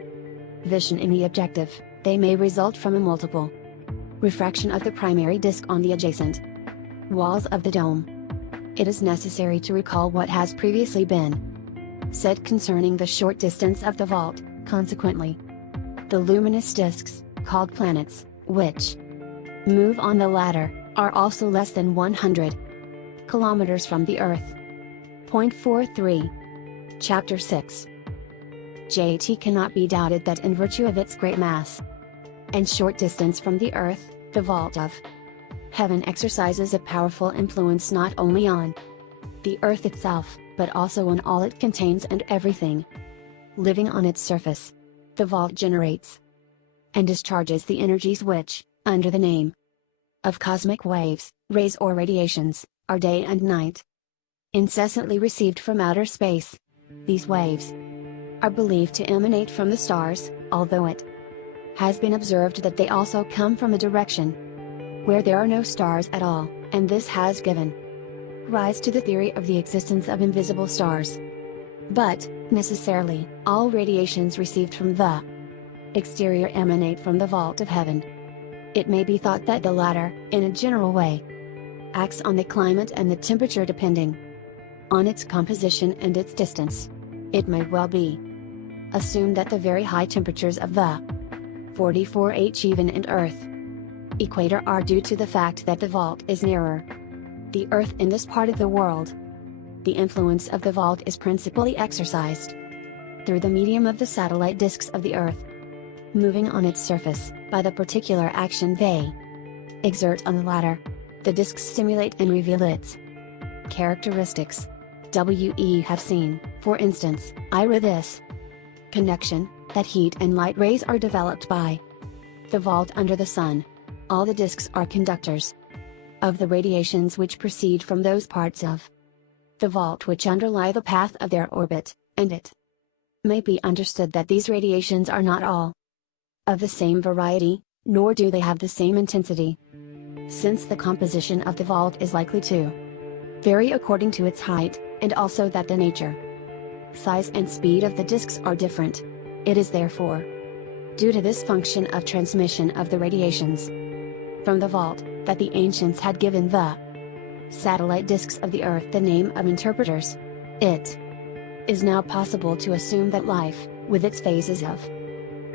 vision in the objective, they may result from a multiple refraction of the primary disk on the adjacent walls of the dome. It is necessary to recall what has previously been said concerning the short distance of the vault. Consequently, the luminous disks, called planets, which move on the ladder, are also less than 100 kilometers from the Earth. Point 43. Chapter 6. JT cannot be doubted that in virtue of its great mass and short distance from the Earth, the vault of heaven exercises a powerful influence not only on the Earth itself, but also on all it contains and everything living on its surface. The vault generates and discharges the energies which, under the name of cosmic waves, rays or radiations, are day and night incessantly received from outer space. These waves are believed to emanate from the stars, although it has been observed that they also come from a direction where there are no stars at all, and this has given rise to the theory of the existence of invisible stars. But, necessarily, all radiations received from the exterior emanate from the vault of heaven. It may be thought that the latter, in a general way, acts on the climate and the temperature depending on its composition and its distance. It may well be assumed that the very high temperatures of the 44 H even and Earth equator are due to the fact that the vault is nearer the Earth in this part of the world. The influence of the vault is principally exercised through the medium of the satellite disks of the Earth, moving on its surface, by the particular action they exert on the latter. The disks stimulate and reveal its characteristics. We have seen, for instance, this connection, that heat and light rays are developed by the vault under the Sun. All the disks are conductors of the radiations which proceed from those parts of the vault which underlie the path of their orbit, and it may be understood that these radiations are not all of the same variety, nor do they have the same intensity. Since the composition of the vault is likely to vary according to its height, and also that the nature, size and speed of the disks are different. It is therefore due to this function of transmission of the radiations from the vault, that the ancients had given the satellite disks of the Earth the name of interpreters. It is now possible to assume that life, with its phases of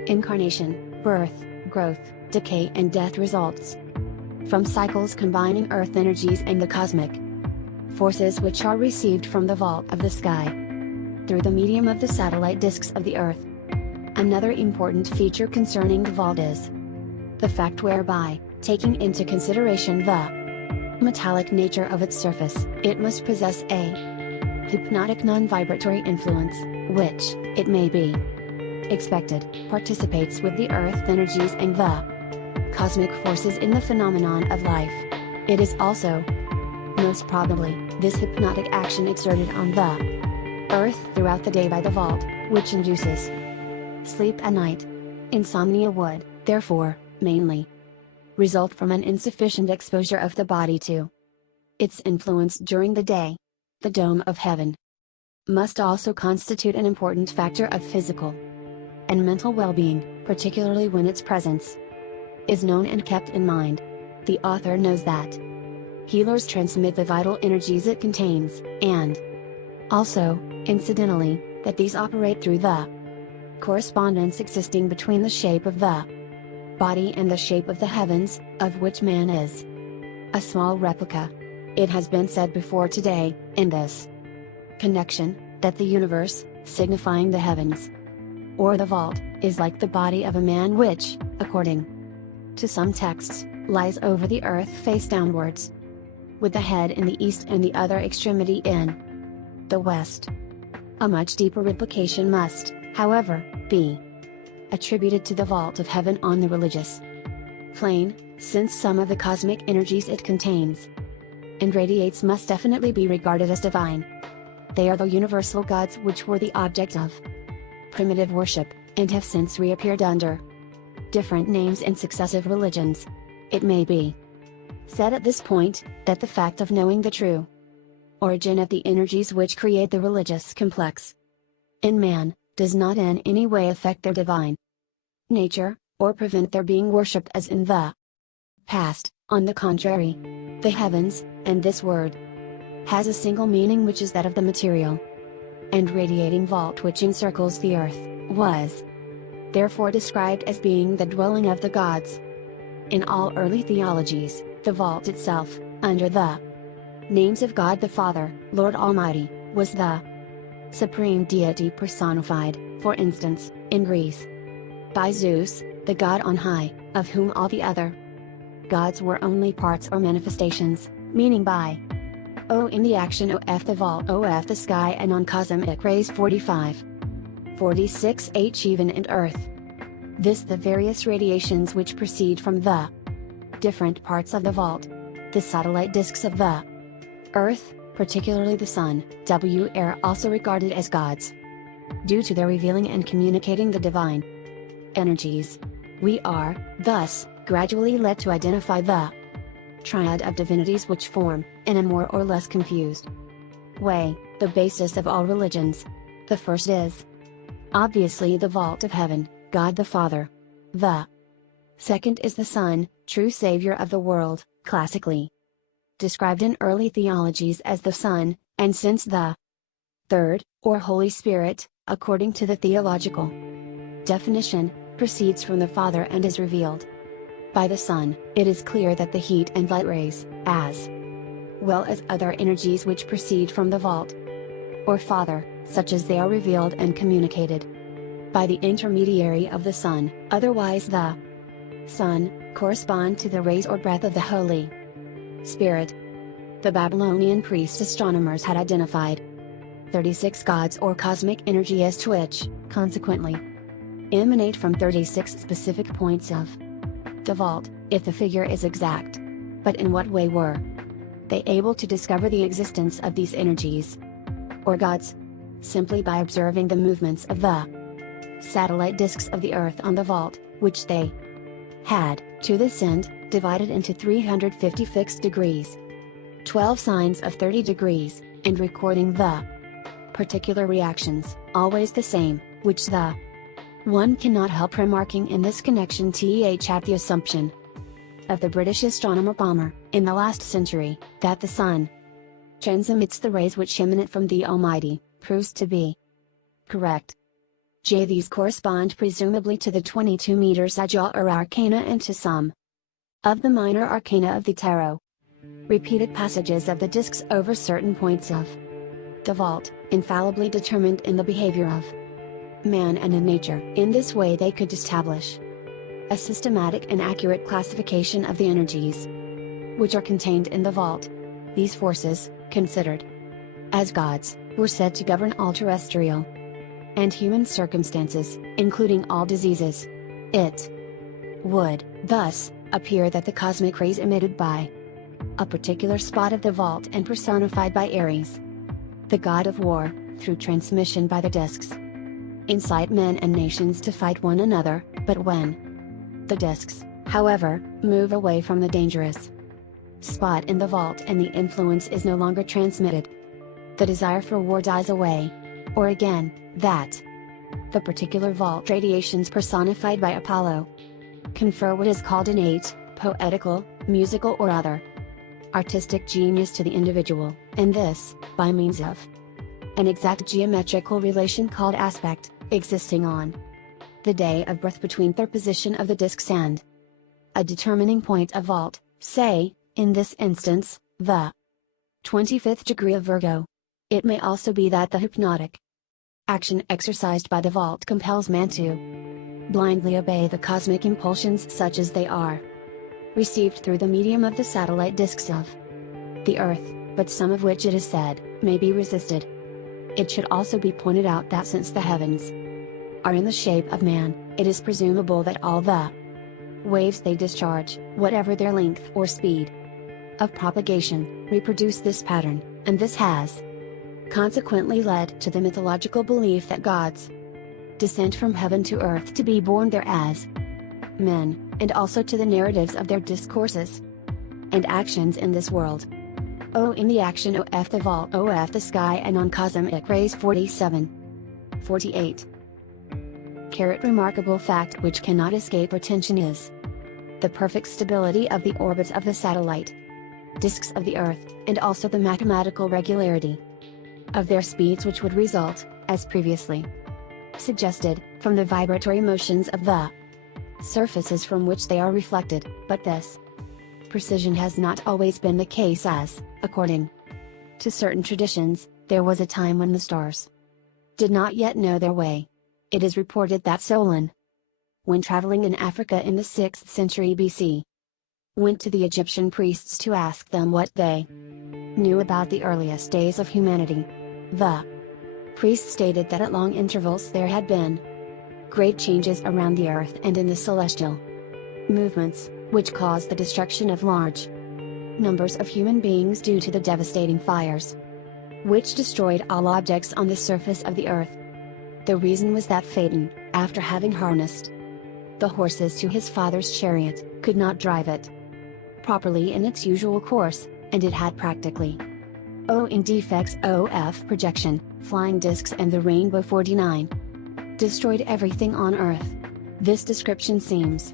incarnation, birth, growth, decay and death results from cycles combining Earth energies and the cosmic forces which are received from the vault of the sky through the medium of the satellite disks of the Earth. Another important feature concerning the vault is the fact whereby, taking into consideration the metallic nature of its surface, it must possess a hypnotic non-vibratory influence, which, it may be expected, participates with the Earth energies and the cosmic forces in the phenomenon of life. It is also, most probably, this hypnotic action exerted on the Earth throughout the day by the vault, which induces sleep at night. Insomnia would, therefore, mainly result from an insufficient exposure of the body to its influence during the day. The dome of heaven must also constitute an important factor of physical and mental well-being, particularly when its presence is known and kept in mind. The author knows that healers transmit the vital energies it contains, and also, incidentally, that these operate through the correspondence existing between the shape of the body and the shape of the heavens, of which man is a small replica. It has been said before today, in this connection, that the universe, signifying the heavens, or the vault, is like the body of a man which, according to some texts, lies over the earth face downwards, with the head in the east and the other extremity in the west. A much deeper implication must, however, be attributed to the vault of heaven on the religious plane, since some of the cosmic energies it contains and radiates must definitely be regarded as divine. They are the universal gods which were the object of primitive worship, and have since reappeared under different names in successive religions. It may be said at this point, that the fact of knowing the true origin of the energies which create the religious complex in man, does not in any way affect their divine nature, or prevent their being worshipped as in the past. On the contrary, the heavens, and this word, has a single meaning, which is that of the material and radiating vault which encircles the earth, was therefore described as being the dwelling of the gods. In all early theologies, the vault itself, under the names of God the Father, Lord Almighty, was the supreme deity personified, for instance, in Greece, by Zeus, the god on high, of whom all the other gods were only parts or manifestations, meaning by O in the action of the vault, of the sky, and on cosmic rays 45. 46 H even and earth. This the various radiations which proceed from the different parts of the vault, the satellite disks of the earth, particularly the sun, are also regarded as gods, due to their revealing and communicating the divine energies. We are, thus, gradually led to identify the triad of divinities which form, in a more or less confused way, the basis of all religions. The first is obviously the vault of heaven, God the Father. The second is the Son, true Savior of the world, classically described in early theologies as the Son, and since the third, or Holy Spirit, according to the theological definition, proceeds from the Father and is revealed by the Son, it is clear that the heat and light rays, as well as other energies which proceed from the vault, or Father, such as they are revealed and communicated by the intermediary of the Son, otherwise the Son, correspond to the rays or breath of the Holy Spirit. The Babylonian priest astronomers had identified 36 gods or cosmic energies which, consequently, emanate from 36 specific points of the vault, if the figure is exact. But in what way were they able to discover the existence of these energies, or gods, simply by observing the movements of the satellite disks of the Earth on the vault, which they had, to this end, divided into 350 fixed degrees, 12 signs of 30 degrees, and recording the particular reactions, always the same, which the one cannot help remarking in this connection at the assumption of the British astronomer Palmer, in the last century, that the Sun transmits the rays which emanate from the Almighty, proves to be correct. These correspond presumably to the 22 meters Sajal or Arcana and to some of the minor arcana of the Tarot. Repeated passages of the discs over certain points of the vault, infallibly determined in the behavior of man and in nature. In this way they could establish a systematic and accurate classification of the energies which are contained in the vault. These forces, considered as gods, were said to govern all terrestrial and human circumstances, including all diseases. It would, thus, appear that the cosmic rays emitted by a particular spot of the vault and personified by Ares, the god of war, through transmission by the discs, incite men and nations to fight one another, but when the discs, however, move away from the dangerous spot in the vault and the influence is no longer transmitted, the desire for war dies away. Or again, that the particular vault radiations personified by Apollo confer what is called innate, poetical, musical or other artistic genius to the individual, and this, by means of an exact geometrical relation called aspect, existing on the day of birth between their position of the discs and a determining point of vault, say, in this instance, the 25th degree of Virgo. It may also be that the hypnotic action exercised by the vault compels man to blindly obey the cosmic impulsions such as they are received through the medium of the satellite discs of the Earth, but some of which it is said, may be resisted. It should also be pointed out that since the heavens are in the shape of man, it is presumable that all the waves they discharge, whatever their length or speed of propagation, reproduce this pattern, and this has consequently led to the mythological belief that gods descend from heaven to earth to be born there as men, and also to the narratives of their discourses and actions in this world. In the action of the vault, of the sky, and on cosmic rays 47. 48. Remarkable fact which cannot escape attention is the perfect stability of the orbits of the satellite disks of the Earth, and also the mathematical regularity of their speeds which would result, as previously suggested, from the vibratory motions of the surfaces from which they are reflected, but this precision has not always been the case as, according to certain traditions, there was a time when the stars did not yet know their way. It is reported that Solon, when traveling in Africa in the 6th century BC, went to the Egyptian priests to ask them what they knew about the earliest days of humanity. The priests stated that at long intervals there had been great changes around the earth and in the celestial movements, which caused the destruction of large numbers of human beings due to the devastating fires, which destroyed all objects on the surface of the earth. The reason was that Phaeton, after having harnessed the horses to his father's chariot, could not drive it properly in its usual course, and it had practically in defects of projection, flying discs and the rainbow 49 destroyed everything on Earth. This description seems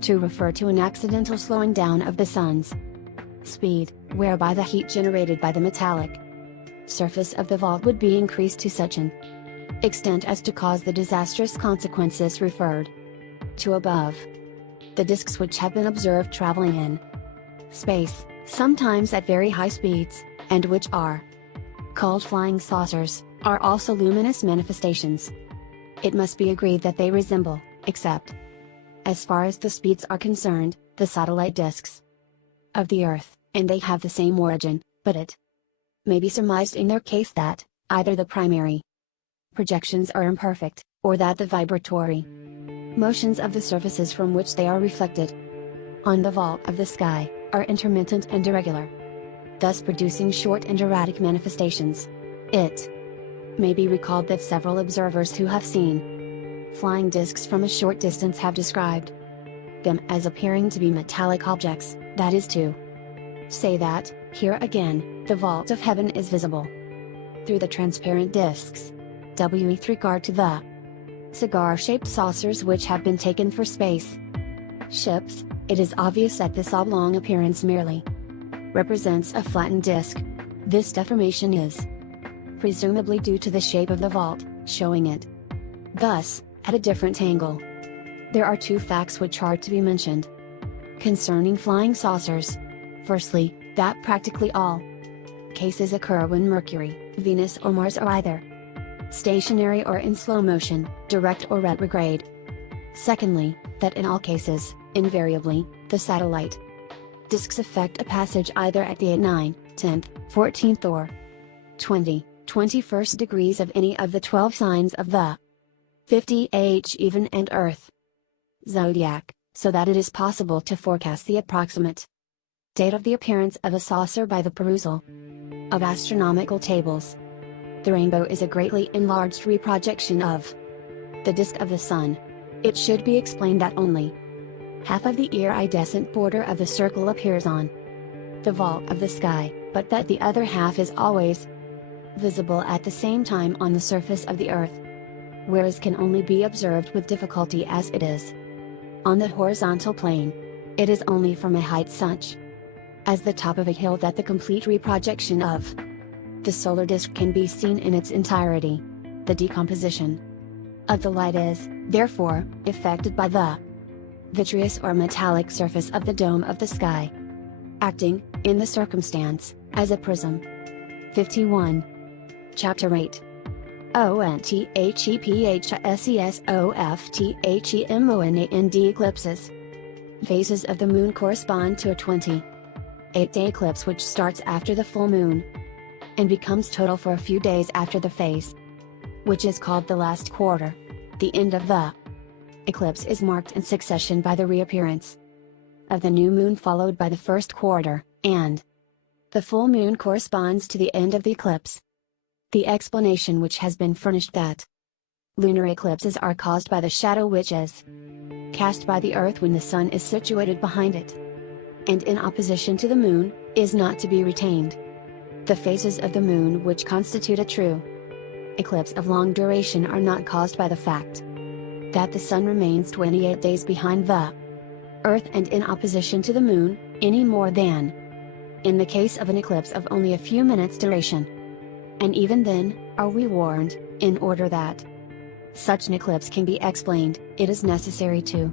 to refer to an accidental slowing down of the sun's speed, whereby the heat generated by the metallic surface of the vault would be increased to such an extent as to cause the disastrous consequences referred to above. The discs which have been observed traveling in space, sometimes at very high speeds, and which are called flying saucers, are also luminous manifestations. It must be agreed that they resemble, except as far as the speeds are concerned, the satellite discs of the Earth, and they have the same origin, but it may be surmised in their case that, either the primary projections are imperfect, or that the vibratory motions of the surfaces from which they are reflected on the vault of the sky are intermittent and irregular. thus producing short and erratic manifestations. It may be recalled that several observers who have seen flying discs from a short distance have described them as appearing to be metallic objects, that is to say that, here again, the vault of heaven is visible through the transparent discs. With regard to the cigar-shaped saucers which have been taken for space ships, it is obvious that this oblong appearance merely represents a flattened disc. This deformation is presumably due to the shape of the vault, showing it thus at a different angle. There are two facts which are to be mentioned concerning flying saucers. Firstly, that practically all cases occur when Mercury, Venus or Mars are either stationary or in slow motion, direct or retrograde. Secondly, that in all cases, invariably, the satellite disks affect a passage either at the 8th, 9th, 10th, 14th or 20, 21st degrees of any of the 12 signs of the 50th even and Earth zodiac, so that it is possible to forecast the approximate date of the appearance of a saucer by the perusal of astronomical tables. The rainbow is a greatly enlarged reprojection of the disk of the Sun. It should be explained that only half of the iridescent border of the circle appears on the vault of the sky, but that the other half is always visible at the same time on the surface of the Earth, whereas can only be observed with difficulty as it is on the horizontal plane. It is only from a height such as the top of a hill that the complete reprojection of the solar disk can be seen in its entirety. The decomposition of the light is, therefore, effected by the vitreous or metallic surface of the dome of the sky, acting, in the circumstance, as a prism. 51. Chapter 8. ONTHEPHISESOFTHEMONAND eclipses. Phases of the moon correspond to a 28-day eclipse which starts after the full moon and becomes total for a few days after the phase, which is called the last quarter. The end of the eclipse is marked in succession by the reappearance of the new moon followed by the first quarter, and the full moon corresponds to the end of the eclipse. The explanation which has been furnished that lunar eclipses are caused by the shadow which is cast by the Earth when the Sun is situated behind it and in opposition to the moon, is not to be retained. The phases of the moon which constitute a true eclipse of long duration are not caused by the fact that the Sun remains 28 days behind the Earth and in opposition to the moon, any more than in the case of an eclipse of only a few minutes duration. And even then, are we warned, in order that such an eclipse can be explained, it is necessary to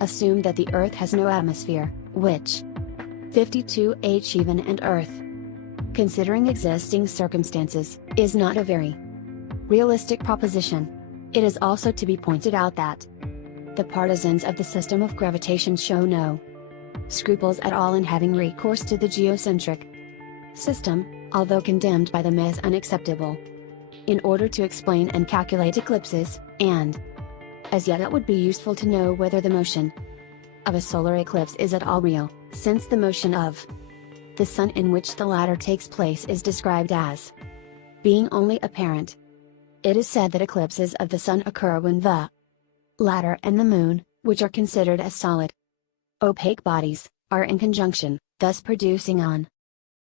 assume that the Earth has no atmosphere, which 52H even and Earth, considering existing circumstances, is not a very realistic proposition. It is also to be pointed out that the partisans of the system of gravitation show no scruples at all in having recourse to the geocentric system, although condemned by them as unacceptable, in order to explain and calculate eclipses, and as yet it would be useful to know whether the motion of a solar eclipse is at all real, since the motion of the Sun in which the latter takes place is described as being only apparent. It is said that eclipses of the Sun occur when the latter and the Moon, which are considered as solid, opaque bodies, are in conjunction, thus producing an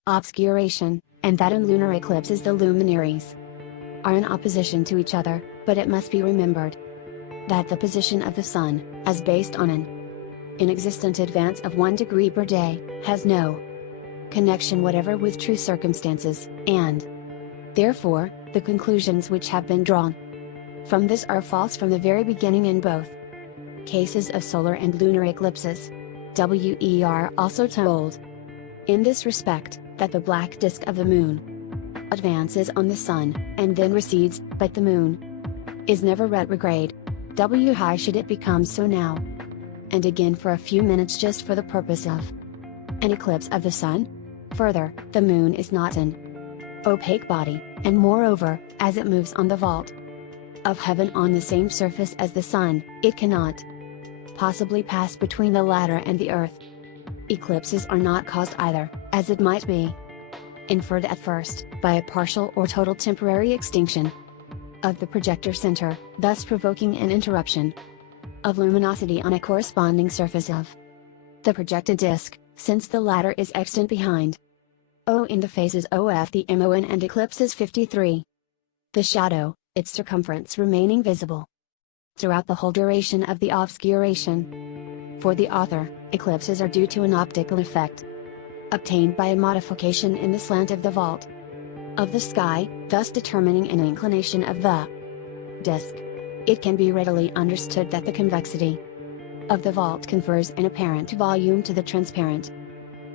obscuration, and that in lunar eclipses the luminaries are in opposition to each other, but it must be remembered that the position of the Sun, as based on an inexistent advance of 1 degree per day, has no connection whatever with true circumstances, and therefore, the conclusions which have been drawn from this are false from the very beginning in both cases of solar and lunar eclipses. We are also told, in this respect, that the black disk of the Moon advances on the Sun, and then recedes, but the Moon is never retrograde. Why should it become so now and again for a few minutes just for the purpose of an eclipse of the Sun? Further, the Moon is not an opaque body, and moreover, as it moves on the vault of heaven on the same surface as the Sun, it cannot possibly pass between the latter and the Earth. Eclipses are not caused either, as it might be, inferred at first by a partial or total temporary extinction of the projector center, thus provoking an interruption of luminosity on a corresponding surface of the projected disk, since the latter is extant behind O in the phases OF the MON and eclipses 53. The shadow, its circumference remaining visible throughout the whole duration of the obscuration. For the author, eclipses are due to an optical effect obtained by a modification in the slant of the vault of the sky, thus determining an inclination of the disk. It can be readily understood that the convexity of the vault confers an apparent volume to the transparent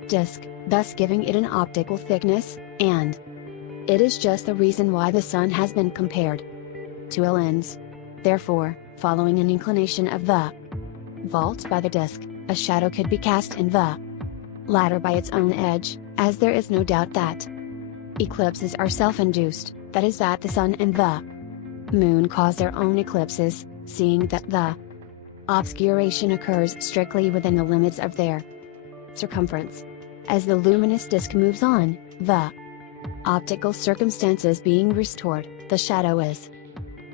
disk, thus giving it an optical thickness, and it is just the reason why the sun has been compared to a lens. Therefore, following an inclination of the vault by the disk, a shadow could be cast in the latter by its own edge, as there is no doubt that eclipses are self-induced, that is that the sun and the moon cause their own eclipses, seeing that the obscuration occurs strictly within the limits of their circumference. As the luminous disk moves on, the optical circumstances being restored, the shadow is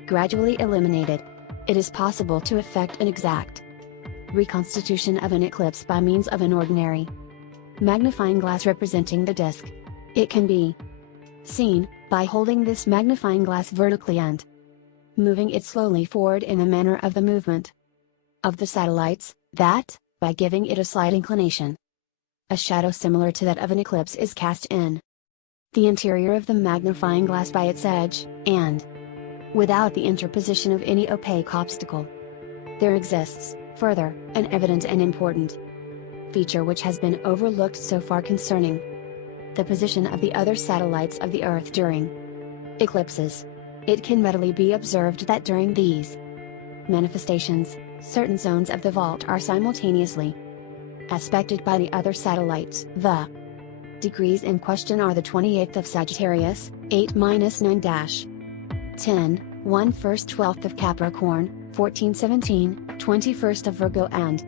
gradually eliminated. It is possible to effect an exact reconstitution of an eclipse by means of an ordinary magnifying glass representing the disk. It can be seen by holding this magnifying glass vertically and moving it slowly forward in the manner of the movement of the satellites, that, by giving it a slight inclination, a shadow similar to that of an eclipse is cast in the interior of the magnifying glass by its edge, and without the interposition of any opaque obstacle. There exists, further, an evident and important feature which has been overlooked so far concerning the position of the other satellites of the Earth during eclipses. It can readily be observed that during these manifestations, certain zones of the vault are simultaneously aspected by the other satellites. The degrees in question are the 28th of Sagittarius, 8-9-10, 1st 12th of Capricorn, 14-17, 21st of Virgo and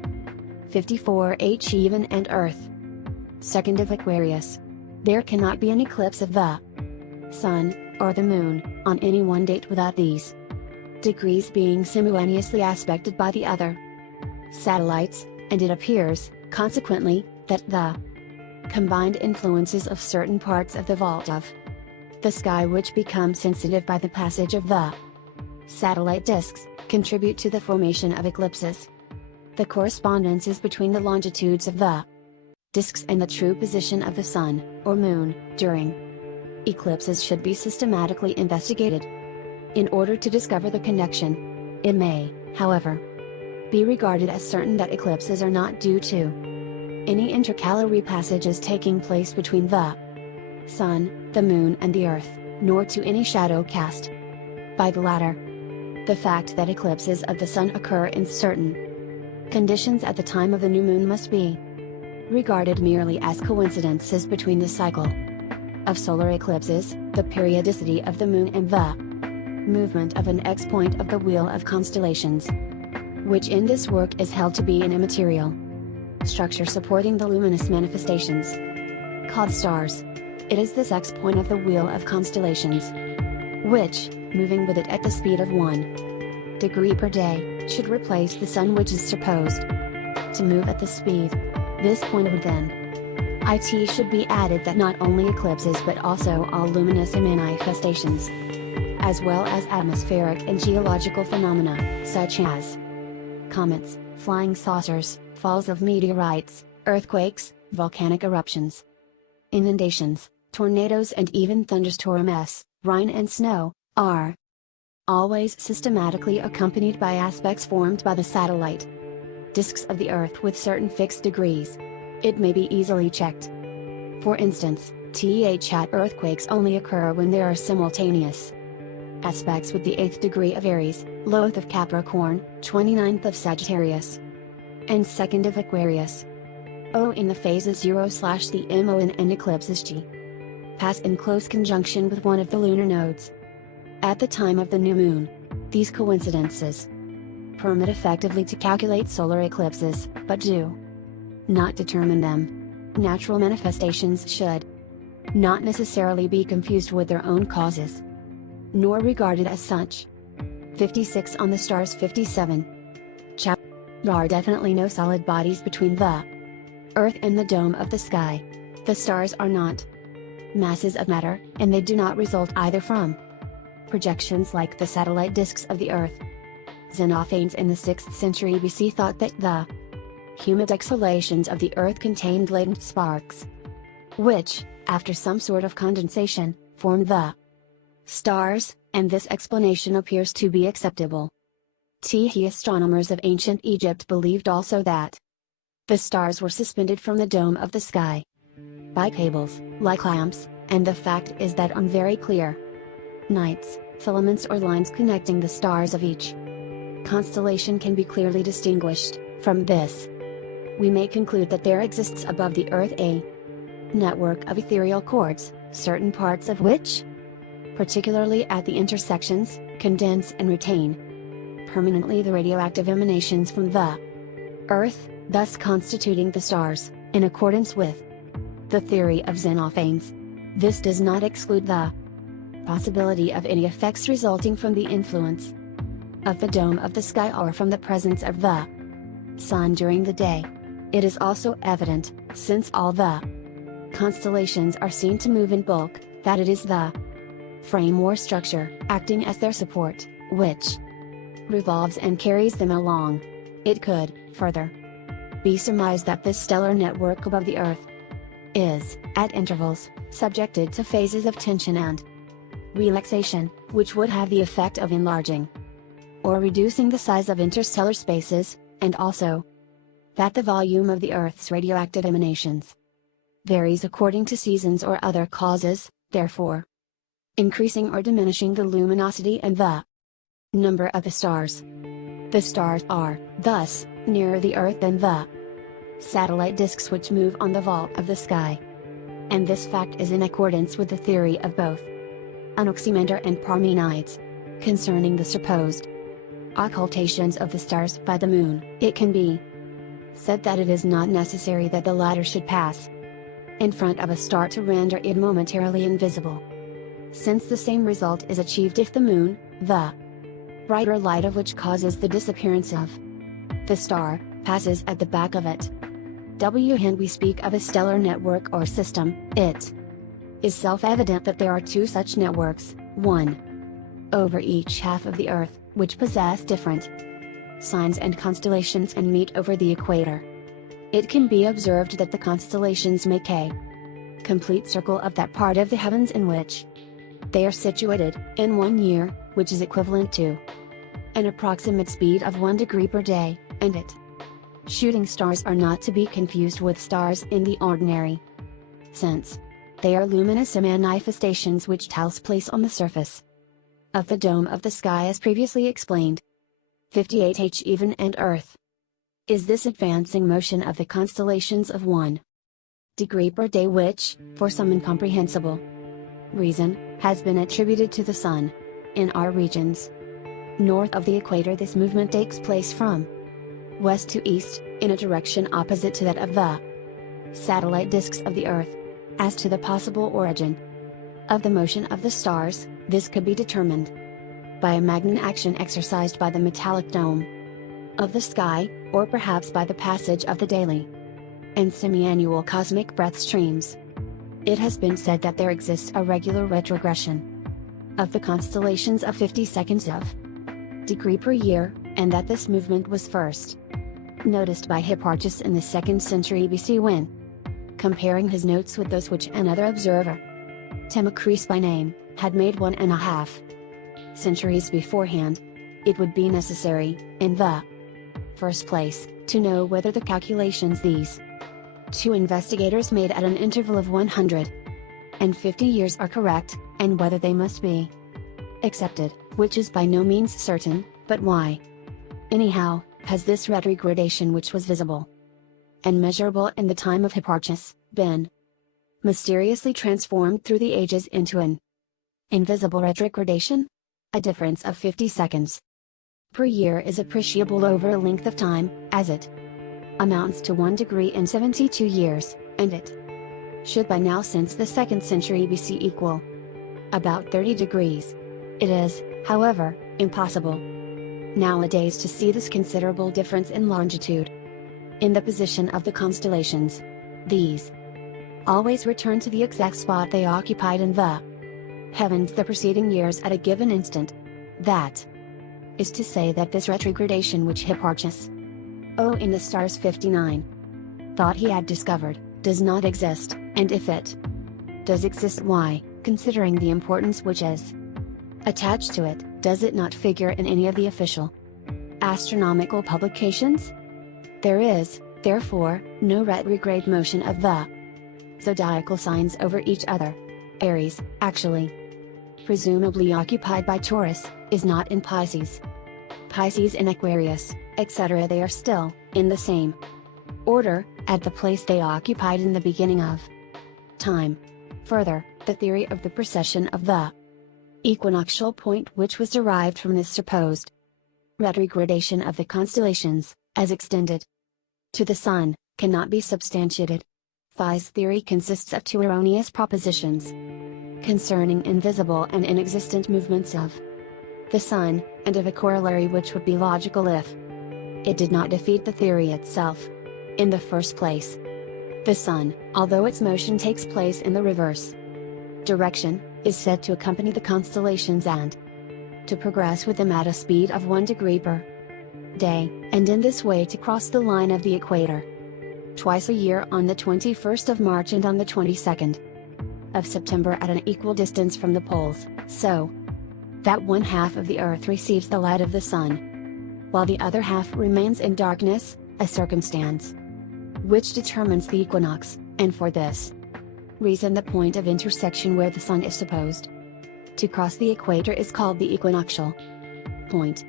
54H even and Earth. 2nd of Aquarius. There cannot be an eclipse of the Sun, or the Moon, on any one date without these degrees being simultaneously aspected by the other satellites, and it appears, consequently, that the combined influences of certain parts of the vault of the sky which become sensitive by the passage of the satellite disks, contribute to the formation of eclipses. The correspondences between the longitudes of the disks and the true position of the Sun, or Moon, during eclipses should be systematically investigated. In order to discover the connection, it may, however, be regarded as certain that eclipses are not due to any intercalary passages taking place between the Sun, the Moon and the Earth, nor to any shadow cast by the latter. The fact that eclipses of the Sun occur in certain conditions at the time of the new moon must be regarded merely as coincidences between the cycle of solar eclipses, the periodicity of the moon and the movement of an X-point of the wheel of constellations, which in this work is held to be an immaterial structure supporting the luminous manifestations called stars. It is this X-point of the wheel of constellations which, moving with it at the speed of 1 degree per day, should replace the Sun, which is supposed to move at the speed. This point would then it should be added that not only eclipses but also all luminous manifestations, as well as atmospheric and geological phenomena, such as comets, flying saucers, falls of meteorites, earthquakes, volcanic eruptions, inundations, tornadoes and even thunderstorms, rain and snow, are always systematically accompanied by aspects formed by the satellite disks of the Earth with certain fixed degrees. It may be easily checked. For instance, earthquakes only occur when there are simultaneous aspects with the 8th degree of Aries, loath of Capricorn, 29th of Sagittarius, and 2nd of Aquarius. O in the phases 0/the MON and eclipses G pass in close conjunction with one of the lunar nodes at the time of the new moon. These coincidences permit effectively to calculate solar eclipses, but do not determine them. Natural manifestations should not necessarily be confused with their own causes, nor regarded as such. 56 On the stars. 57. There are definitely no solid bodies between the Earth and the dome of the sky. The stars are not masses of matter, and they do not result either from projections like the satellite disks of the Earth. Xenophanes in the 6th century BC thought that the humid exhalations of the Earth contained latent sparks, which, after some sort of condensation, formed the stars, and this explanation appears to be acceptable. The astronomers of ancient Egypt believed also that the stars were suspended from the dome of the sky by cables, like lamps, and the fact is that on very clear nights, filaments or lines connecting the stars of each constellation can be clearly distinguished. From this, we may conclude that there exists above the Earth a network of ethereal cords, certain parts of which, particularly at the intersections, condense and retain permanently the radioactive emanations from the Earth, thus constituting the stars, in accordance with the theory of Xenophanes. This does not exclude the possibility of any effects resulting from the influence of the dome of the sky or from the presence of the sun during the day. It is also evident, since all the constellations are seen to move in bulk, that it is the frame or structure, acting as their support, which revolves and carries them along. It could, further, be surmised that this stellar network above the Earth is, at intervals, subjected to phases of tension and relaxation, which would have the effect of enlarging or reducing the size of interstellar spaces, and also that the volume of the Earth's radioactive emanations varies according to seasons or other causes, therefore increasing or diminishing the luminosity and the number of the stars. The stars are, thus, nearer the Earth than the satellite disks which move on the vault of the sky. And this fact is in accordance with the theory of both Anaximander and Parmenides concerning the supposed occultations of the stars by the moon. It can be said that it is not necessary that the latter should pass in front of a star to render it momentarily invisible, since the same result is achieved if the moon, the brighter light of which causes the disappearance of the star, passes at the back of it. When we speak of a stellar network or system, it is self-evident that there are two such networks, one over each half of the Earth, which possess different signs and constellations and meet over the equator. It can be observed that the constellations make a complete circle of that part of the heavens in which they are situated, in 1 year, which is equivalent to an approximate speed of 1 degree per day, and it. Shooting stars are not to be confused with stars in the ordinary sense. They are luminous manifestations which takes place on the surface of the dome of the sky as previously explained. 58 Even and Earth is this advancing motion of the constellations of 1 degree per day which, for some incomprehensible reason, has been attributed to the Sun. In our regions north of the equator, this movement takes place from west to east, in a direction opposite to that of the satellite disks of the Earth. As to the possible origin of the motion of the stars, this could be determined by a magnet action exercised by the metallic dome of the sky, or perhaps by the passage of the daily and semi-annual cosmic breath streams. It has been said that there exists a regular retrogression of the constellations of 50 seconds of degree per year, and that this movement was first noticed by Hipparchus in the 2nd century BC when comparing his notes with those which another observer, Timocrates by name, had made 1.5 centuries beforehand. It would be necessary, in the first place, to know whether the calculations these two investigators made at an interval of 150 years are correct, and whether they must be accepted, which is by no means certain, but why, anyhow, has this retrogradation, which was visible and measurable in the time of Hipparchus, been mysteriously transformed through the ages into an invisible retrogradation? A difference of 50 seconds per year is appreciable over a length of time, as it amounts to 1 degree in 72 years, and it should by now since the 2nd century BC equal about 30 degrees. It is, however, impossible nowadays to see this considerable difference in longitude. In the position of the constellations, these always return to the exact spot they occupied in the heavens the preceding years at a given instant. That is to say that this retrogradation which Hipparchus in the stars 59 thought he had discovered, does not exist, and if it does exist, why, considering the importance which is attached to it, does it not figure in any of the official astronomical publications? There is, therefore, no retrograde motion of the zodiacal signs over each other. Aries, actually, presumably occupied by Taurus, is not in Pisces. Pisces in Aquarius, etc. They are still, in the same order, at the place they occupied in the beginning of time. Further, the theory of the precession of the equinoctial point which was derived from this supposed retrogradation of the constellations, as extended to the Sun, cannot be substantiated. Phi's theory consists of two erroneous propositions concerning invisible and inexistent movements of the Sun, and of a corollary which would be logical if it did not defeat the theory itself. In the first place, the Sun, although its motion takes place in the reverse direction, is said to accompany the constellations and to progress with them at a speed of 1 degree per day, and in this way to cross the line of the equator twice a year on the 21st of March and on the 22nd of September at an equal distance from the poles, so that one half of the Earth receives the light of the Sun, while the other half remains in darkness, a circumstance which determines the equinox, and for this reason the point of intersection where the Sun is supposed to cross the equator is called the equinoctial point.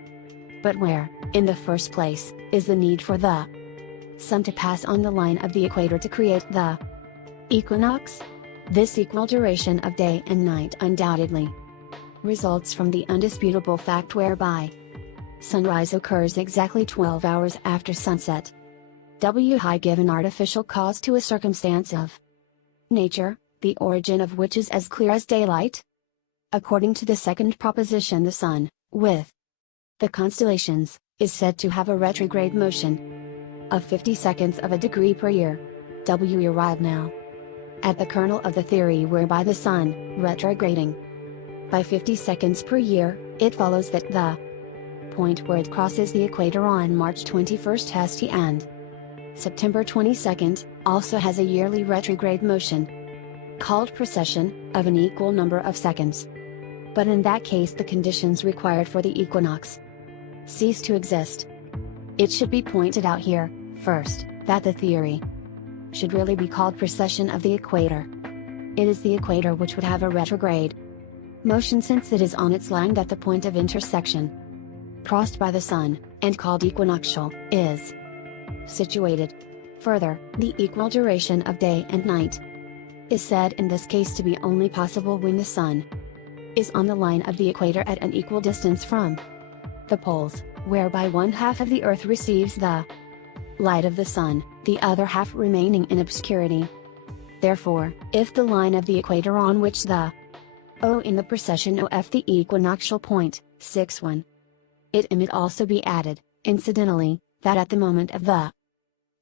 But where, in the first place, is the need for the Sun to pass on the line of the equator to create the equinox? This equal duration of day and night undoubtedly results from the undisputable fact whereby sunrise occurs exactly 12 hours after sunset. High give an artificial cause to a circumstance of nature, the origin of which is as clear as daylight. According to the second proposition, the Sun, with the constellations, is said to have a retrograde motion of 50 seconds of a degree per year. We arrive now at the kernel of the theory whereby the Sun, retrograding by 50 seconds per year, it follows that the point where it crosses the equator on March 21st St and September 22nd, also has a yearly retrograde motion, called precession, of an equal number of seconds. But in that case the conditions required for the equinox cease to exist. It should be pointed out here, first, that the theory should really be called precession of the equator. It is the equator which would have a retrograde motion since it is on its line that the point of intersection crossed by the Sun, and called equinoctial, is situated. Further, the equal duration of day and night is said in this case to be only possible when the Sun is on the line of the equator at an equal distance from the poles, whereby one half of the Earth receives the light of the Sun, the other half remaining in obscurity. Therefore, if the line of the equator on which the O in the precession OF the equinoctial point, 6-1, it may also be added, incidentally, that at the moment of the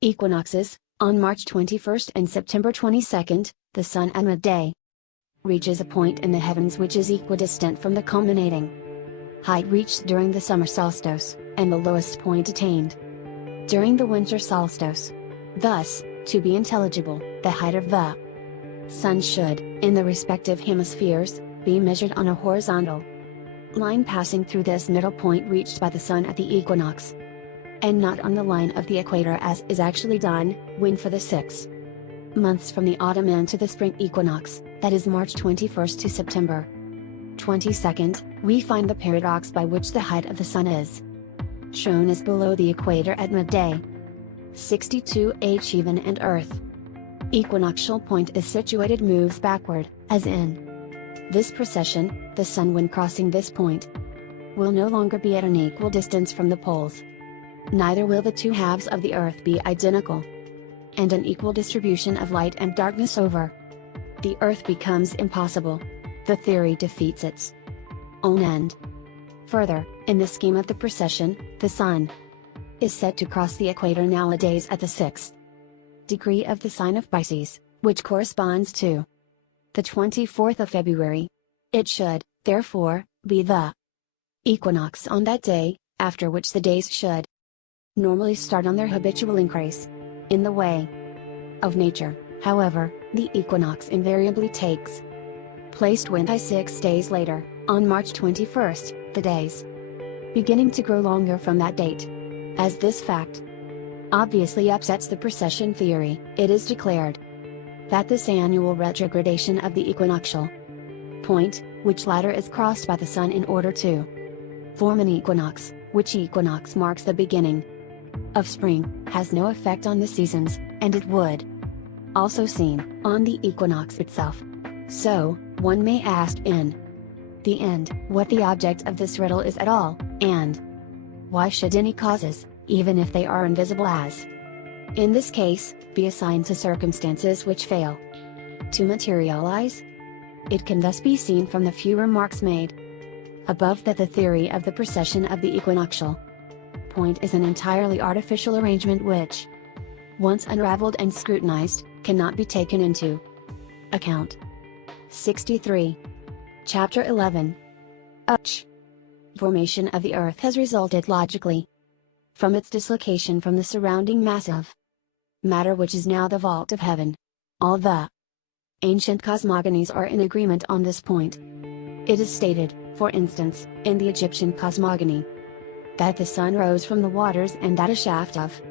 equinoxes, on March 21st and September 22nd, the Sun at midday reaches a point in the heavens which is equidistant from the culminating height reached during the summer solstice, and the lowest point attained during the winter solstice. Thus, to be intelligible, the height of the Sun should, in the respective hemispheres, be measured on a horizontal line passing through this middle point reached by the Sun at the equinox, and not on the line of the equator as is actually done, when for the 6 months from the autumn end to the spring equinox, that is March 21st to September 22nd, we find the paradox by which the height of the Sun is shown as below the equator at midday 62h even, and Earth equinoctial point is situated moves backward, as in this precession, the Sun when crossing this point will no longer be at an equal distance from the poles. Neither will the two halves of the Earth be identical, and an equal distribution of light and darkness over the Earth becomes impossible. The theory defeats its own end. Further, in the scheme of the precession, the Sun is said to cross the equator nowadays at the 6th degree of the sign of Pisces, which corresponds to the 24th of February. It should, therefore, be the equinox on that day, after which the days should normally start on their habitual increase. In the way of nature, however, the equinox invariably takes place 26 days later, on March 21st, the days beginning to grow longer from that date. As this fact obviously upsets the precession theory, it is declared that this annual retrogradation of the equinoctial point, which latter is crossed by the Sun in order to form an equinox, which equinox marks the beginning of spring, has no effect on the seasons, and it would also seem on the equinox itself. So, one may ask in the end, what the object of this riddle is at all, and why should any causes, even if they are invisible as in this case, be assigned to circumstances which fail to materialize? It can thus be seen from the few remarks made above that the theory of the precession of the equinoctial point is an entirely artificial arrangement which, once unraveled and scrutinized, cannot be taken into account. 63. Chapter 11. Formation of the Earth has resulted logically from its dislocation from the surrounding mass of matter which is now the vault of heaven. All the ancient cosmogonies are in agreement on this point. It is stated, for instance, in the Egyptian cosmogony, that the Sun rose from the waters and that a shaft of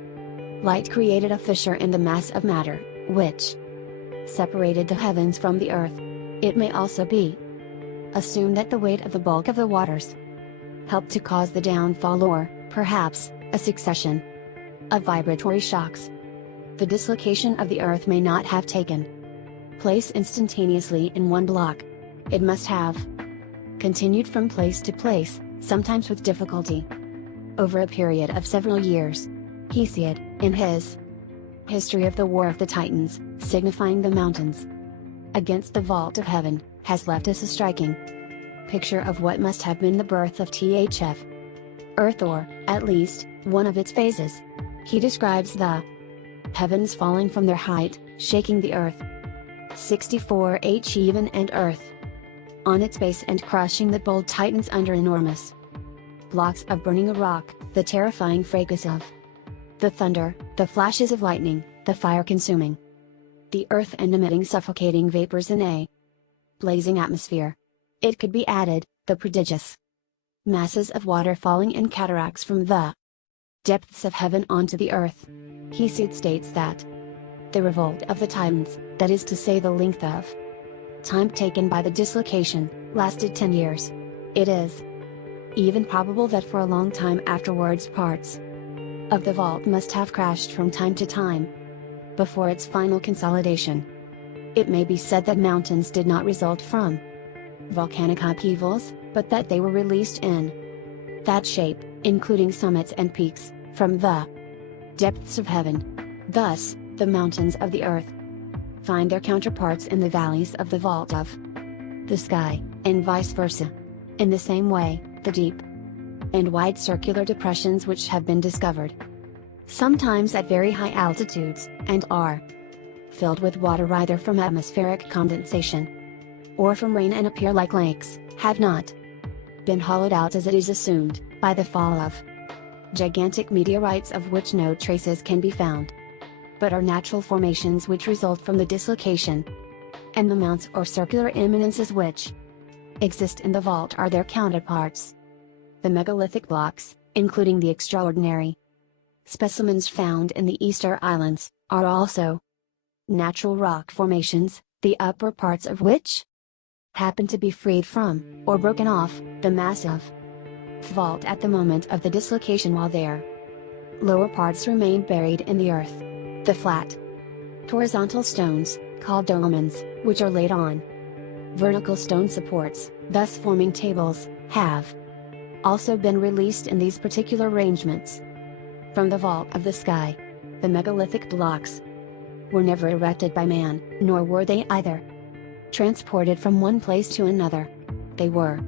light created a fissure in the mass of matter, which separated the heavens from the earth. It may also be assumed that the weight of the bulk of the waters helped to cause the downfall or, perhaps, a succession of vibratory shocks. The dislocation of the Earth may not have taken place instantaneously in one block. It must have continued from place to place, sometimes with difficulty, over a period of several years. Hesiod, in his History of the War of the Titans, signifying the mountains against the vault of heaven, has left us a striking picture of what must have been the birth of THF Earth, or, at least, one of its phases. He describes the heavens falling from their height, shaking the earth 64 h even and earth on its base and crushing the bold titans under enormous blocks of burning rock, the terrifying fracas of the thunder, the flashes of lightning, the fire consuming the earth and emitting suffocating vapors in a blazing atmosphere. It could be added, the prodigious masses of water falling in cataracts from the depths of heaven onto the earth. Hesiod states that the revolt of the Titans, that is to say the length of time taken by the dislocation, lasted 10 years. It is even probable that for a long time afterwards parts of the vault must have crashed from time to time before its final consolidation. It may be said that mountains did not result from volcanic upheavals, but that they were released in that shape, including summits and peaks, from the depths of heaven. Thus, the mountains of the earth find their counterparts in the valleys of the vault of the sky, and vice versa. In the same way, the deep and wide circular depressions which have been discovered, sometimes at very high altitudes, and are filled with water either from atmospheric condensation or from rain and appear like lakes, have not been hollowed out as it is assumed, by the fall of gigantic meteorites of which no traces can be found, but are natural formations which result from the dislocation, and the mounts or circular eminences which exist in the vault are their counterparts. The megalithic blocks, including the extraordinary specimens found in the Easter Islands, are also natural rock formations, the upper parts of which happen to be freed from, or broken off, the massive vault at the moment of the dislocation, while their lower parts remain buried in the earth. The flat, horizontal stones, called dolmens, which are laid on vertical stone supports, thus forming tables, have also been released in these particular arrangements from the vault of the sky. The megalithic blocks were never erected by man, nor were they either transported from one place to another. They were,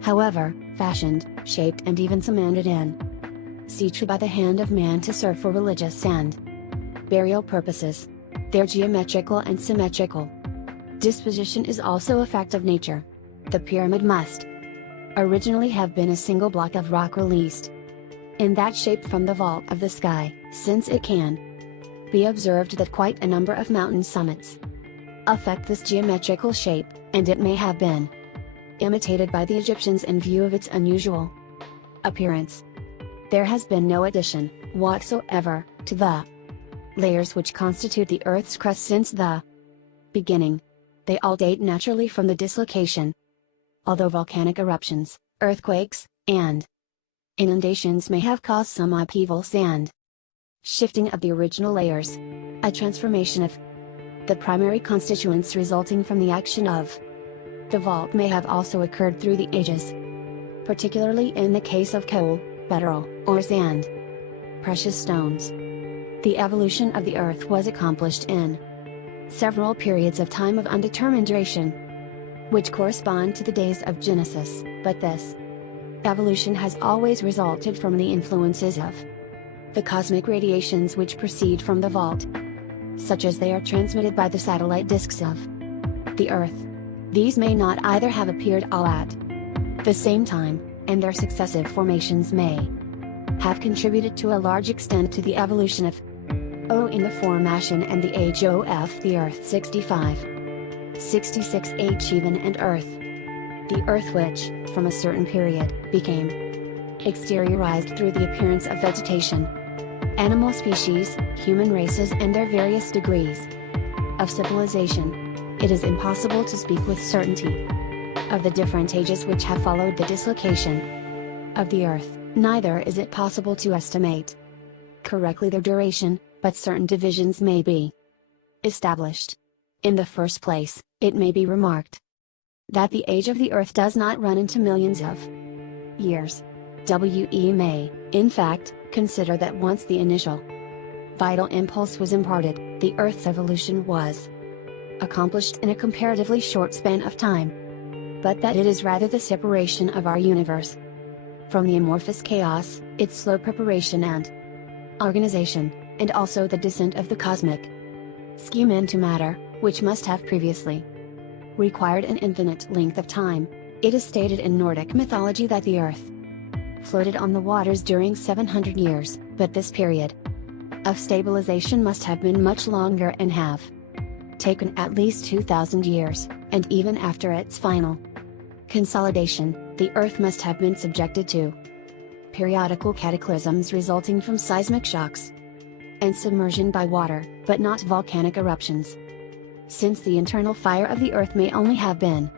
however, fashioned, shaped and even cemented in situ by the hand of man to serve for religious and burial purposes. Their geometrical and symmetrical disposition is also a fact of nature. The pyramid must originally have been a single block of rock released in that shape from the vault of the sky, since it can be observed that quite a number of mountain summits affect this geometrical shape, and it may have been imitated by the Egyptians in view of its unusual appearance. There has been no addition whatsoever to the layers which constitute the Earth's crust since the beginning. They all date naturally from the dislocation. Although volcanic eruptions, earthquakes, and inundations may have caused some upheavals and shifting of the original layers, a transformation of the primary constituents resulting from the action of the vault may have also occurred through the ages. Particularly in the case of coal, beryl, ores and precious stones. The evolution of the Earth was accomplished in several periods of time of undetermined duration, which correspond to the days of Genesis, but this evolution has always resulted from the influences of the cosmic radiations which proceed from the vault, such as they are transmitted by the satellite disks of the Earth. These may not either have appeared all at the same time, and their successive formations may have contributed to a large extent to the evolution of O in the formation and the age of the Earth 65. 66 H even and Earth. The Earth which, from a certain period, became exteriorized through the appearance of vegetation, animal species, human races and their various degrees of civilization. It is impossible to speak with certainty of the different ages which have followed the dislocation of the Earth, neither is it possible to estimate correctly their duration, but certain divisions may be established. In the first place, it may be remarked that the age of the Earth does not run into millions of years. We may, in fact, consider that once the initial vital impulse was imparted, the Earth's evolution was accomplished in a comparatively short span of time. But that it is rather the separation of our universe from the amorphous chaos, its slow preparation and organization, and also the descent of the cosmic scheme into matter, which must have previously required an infinite length of time. It is stated in Nordic mythology that the Earth floated on the waters during 700 years, but this period of stabilization must have been much longer and have taken at least 2,000 years, and even after its final consolidation, the Earth must have been subjected to periodical cataclysms resulting from seismic shocks and submersion by water, but not volcanic eruptions. Since the internal fire of the Earth may only have been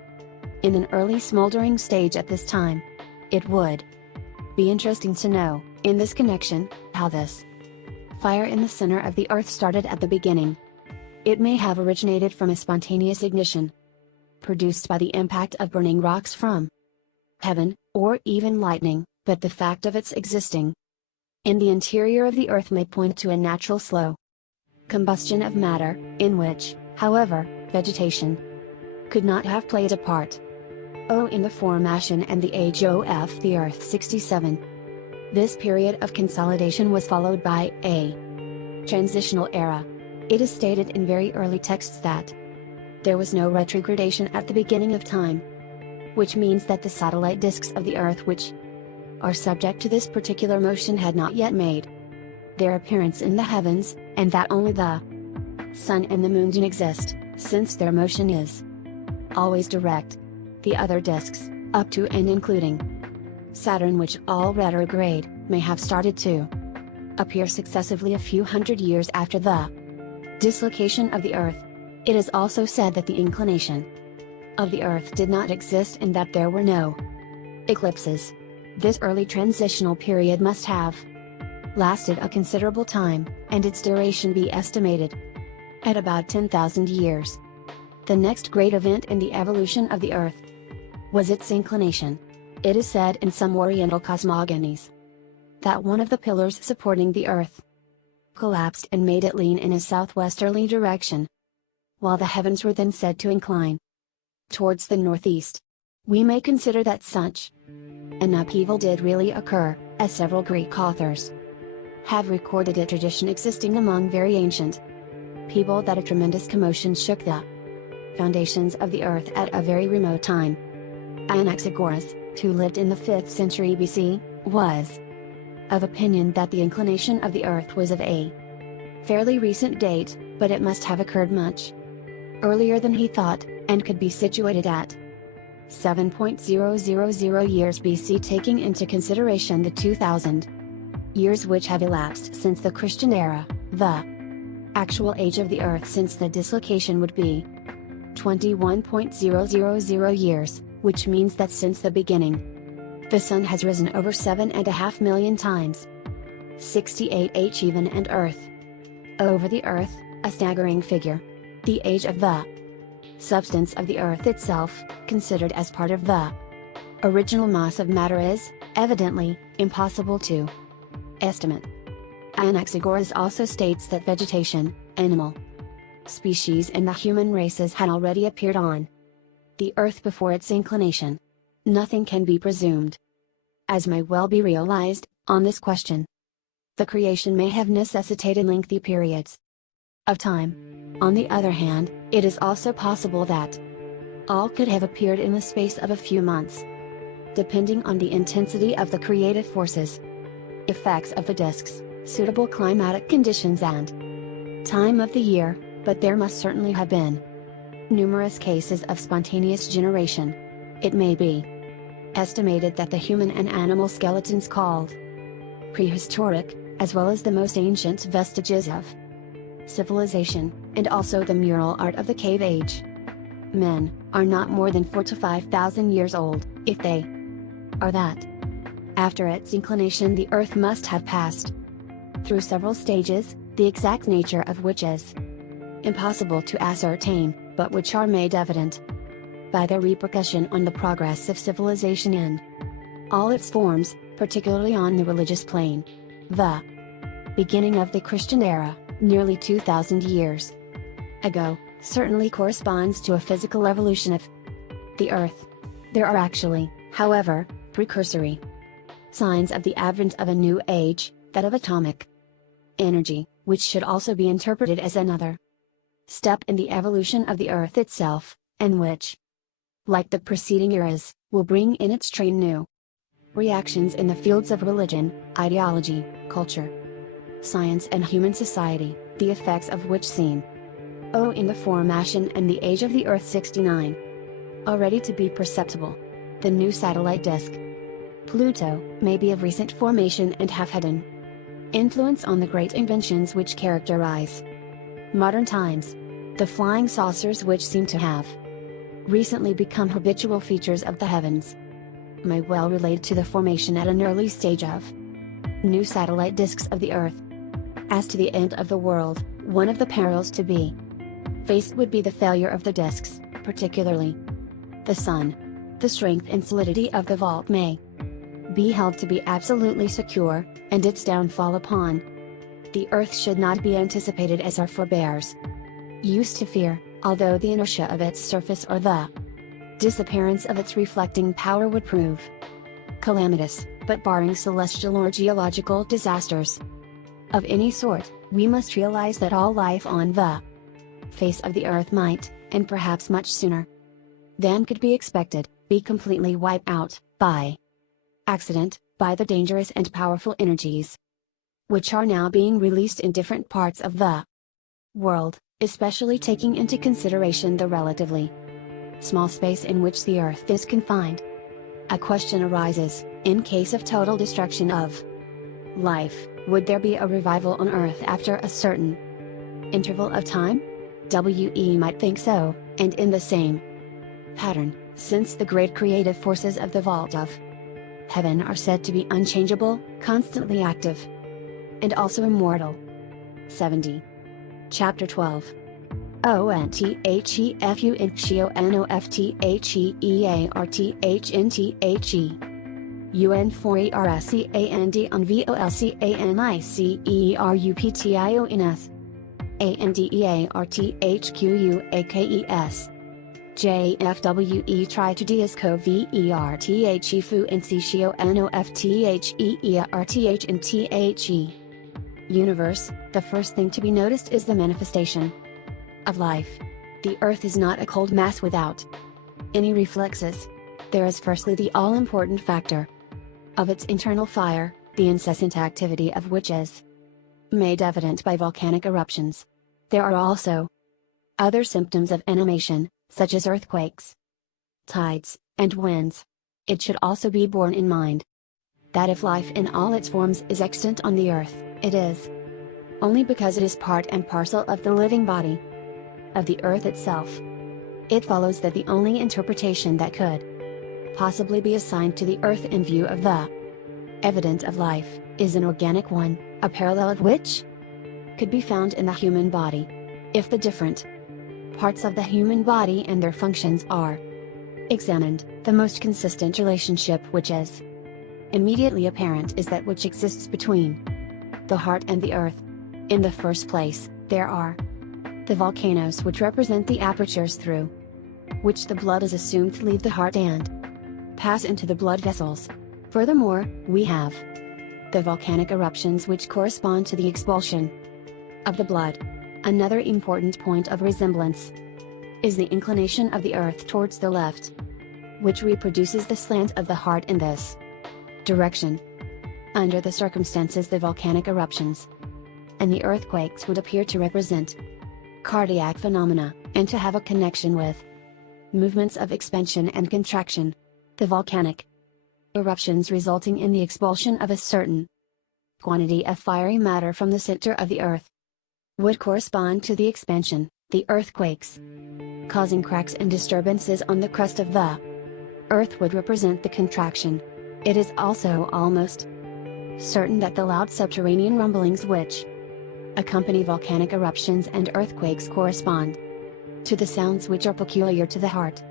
in an early smoldering stage at this time, it would be interesting to know, in this connection, how this fire in the center of the Earth started at the beginning. It may have originated from a spontaneous ignition produced by the impact of burning rocks from heaven, or even lightning, but the fact of its existing in the interior of the Earth may point to a natural slow combustion of matter, in which, however, vegetation could not have played a part. O in the formation and the age of the Earth 67. This period of consolidation was followed by a transitional era. It is stated in very early texts that there was no retrogradation at the beginning of time, which means that the satellite disks of the Earth which are subject to this particular motion had not yet made their appearance in the heavens, and that only the Sun and the Moon do exist, since their motion is always direct. The other disks, up to and including Saturn, which all retrograde, may have started to appear successively a few hundred years after the dislocation of the Earth. It is also said that the inclination of the Earth did not exist and that there were no eclipses. This early transitional period must have lasted a considerable time, and its duration be estimated at about 10,000 years. The next great event in the evolution of the Earth was its inclination. It is said in some Oriental cosmogonies that one of the pillars supporting the Earth collapsed and made it lean in a southwesterly direction, while the heavens were then said to incline. towards the northeast. We may consider that such an upheaval did really occur, as several Greek authors have recorded a tradition existing among very ancient people that a tremendous commotion shook the foundations of the earth at a very remote time. Anaxagoras, who lived in the 5th century BC, was of opinion that the inclination of the earth was of a fairly recent date, but it must have occurred much earlier than he thought, and could be situated at 7.000 years BC, taking into consideration the 2000 years which have elapsed since the Christian era. The actual age of the earth since the dislocation would be 21.000 years, which means that since the beginning, the sun has risen over 7.5 million times. 68 even and Earth over the Earth, a staggering figure. The age of the substance of the Earth itself, considered as part of the original mass of matter, is, evidently, impossible to estimate. Anaxagoras also states that vegetation, animal species and the human races had already appeared on the Earth before its inclination. Nothing can be presumed, as may well be realized, on this question. The creation may have necessitated lengthy periods of time. On the other hand, it is also possible that all could have appeared in the space of a few months, depending on the intensity of the creative forces, effects of the disks, suitable climatic conditions and time of the year, but there must certainly have been numerous cases of spontaneous generation. It may be estimated that the human and animal skeletons called prehistoric, as well as the most ancient vestiges of civilization, and also the mural art of the cave age men, are not more than 4,000 to 5,000 years old, if they are that. After its inclination the Earth must have passed through several stages, the exact nature of which is impossible to ascertain, but which are made evident by their repercussion on the progress of civilization in all its forms, particularly on the religious plane. The beginning of the Christian era, nearly 2,000 years ago, certainly corresponds to a physical evolution of the Earth. There are actually, however, precursory signs of the advent of a new age, that of atomic energy, which should also be interpreted as another step in the evolution of the Earth itself, and which, like the preceding eras, will bring in its train new reactions in the fields of religion, ideology, culture, science and human society, the effects of which seem, in the formation and the age of the Earth 69, already to be perceptible. The new satellite disk, Pluto, may be of recent formation and have had an influence on the great inventions which characterize modern times. The flying saucers, which seem to have recently become habitual features of the heavens, may well relate to the formation at an early stage of new satellite disks of the Earth. As to the end of the world, one of the perils to be faced would be the failure of the disks, particularly the Sun. The strength and solidity of the vault may be held to be absolutely secure, and its downfall upon the Earth should not be anticipated as our forebears used to fear, although the inertia of its surface or the disappearance of its reflecting power would prove calamitous. But barring celestial or geological disasters of any sort, we must realize that all life on the face of the Earth might, and perhaps much sooner than could be expected, be completely wiped out by accident, by the dangerous and powerful energies which are now being released in different parts of the world, especially taking into consideration the relatively small space in which the Earth is confined. A question arises: in case of total destruction of life, would there be a revival on Earth after a certain interval of time? We might think so, and in the same pattern, since the great creative forces of the vault of heaven are said to be unchangeable, constantly active, and also immortal. 70. Chapter 12. ONTHEFUNCTIONOFTHEEARTHNTHE UN4ERSCAND on VOLCANICEERUPTIONS ANDEARTHQUAKES JFWE Tritodiasco VERTHE Fu and Citio NOFTHEERTH and THE. Universe, the first thing to be noticed is the manifestation of life. The Earth is not a cold mass without any reflexes. There is firstly the all-important factor of its internal fire, the incessant activity of which is made evident by volcanic eruptions. There are also other symptoms of animation, such as earthquakes, tides, and winds. It should also be borne in mind that if life in all its forms is extant on the Earth, it is only because it is part and parcel of the living body of the Earth itself. It follows that the only interpretation that could possibly be assigned to the Earth in view of the evidence of life is an organic one, a parallel of which could be found in the human body. If the different parts of the human body and their functions are examined, the most consistent relationship which is immediately apparent is that which exists between the heart and the earth. In the first place, there are the volcanoes, which represent the apertures through which the blood is assumed to leave the heart and pass into the blood vessels. Furthermore, we have the volcanic eruptions, which correspond to the expulsion of the blood. Another important point of resemblance is the inclination of the earth towards the left, which reproduces the slant of the heart in this direction. Under the circumstances, the volcanic eruptions and the earthquakes would appear to represent cardiac phenomena, and to have a connection with movements of expansion and contraction. The volcanic eruptions resulting in the expulsion of a certain quantity of fiery matter from the center of the earth would correspond to the expansion, the earthquakes causing cracks and disturbances on the crust of the earth would represent the contraction. It is also almost certain that the loud subterranean rumblings which accompany volcanic eruptions and earthquakes correspond to the sounds which are peculiar to the heart.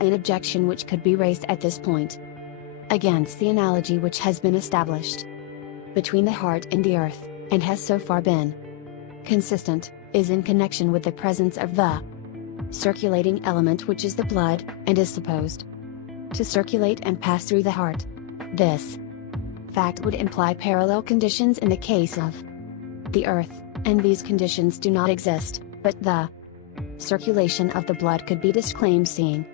An objection which could be raised at this point against the analogy which has been established between the heart and the earth, and has so far been consistent, is in connection with the presence of the circulating element, which is the blood, and is supposed to circulate and pass through the heart. This fact would imply parallel conditions in the case of the earth, and these conditions do not exist, but the circulation of the blood could be disclaimed, seeing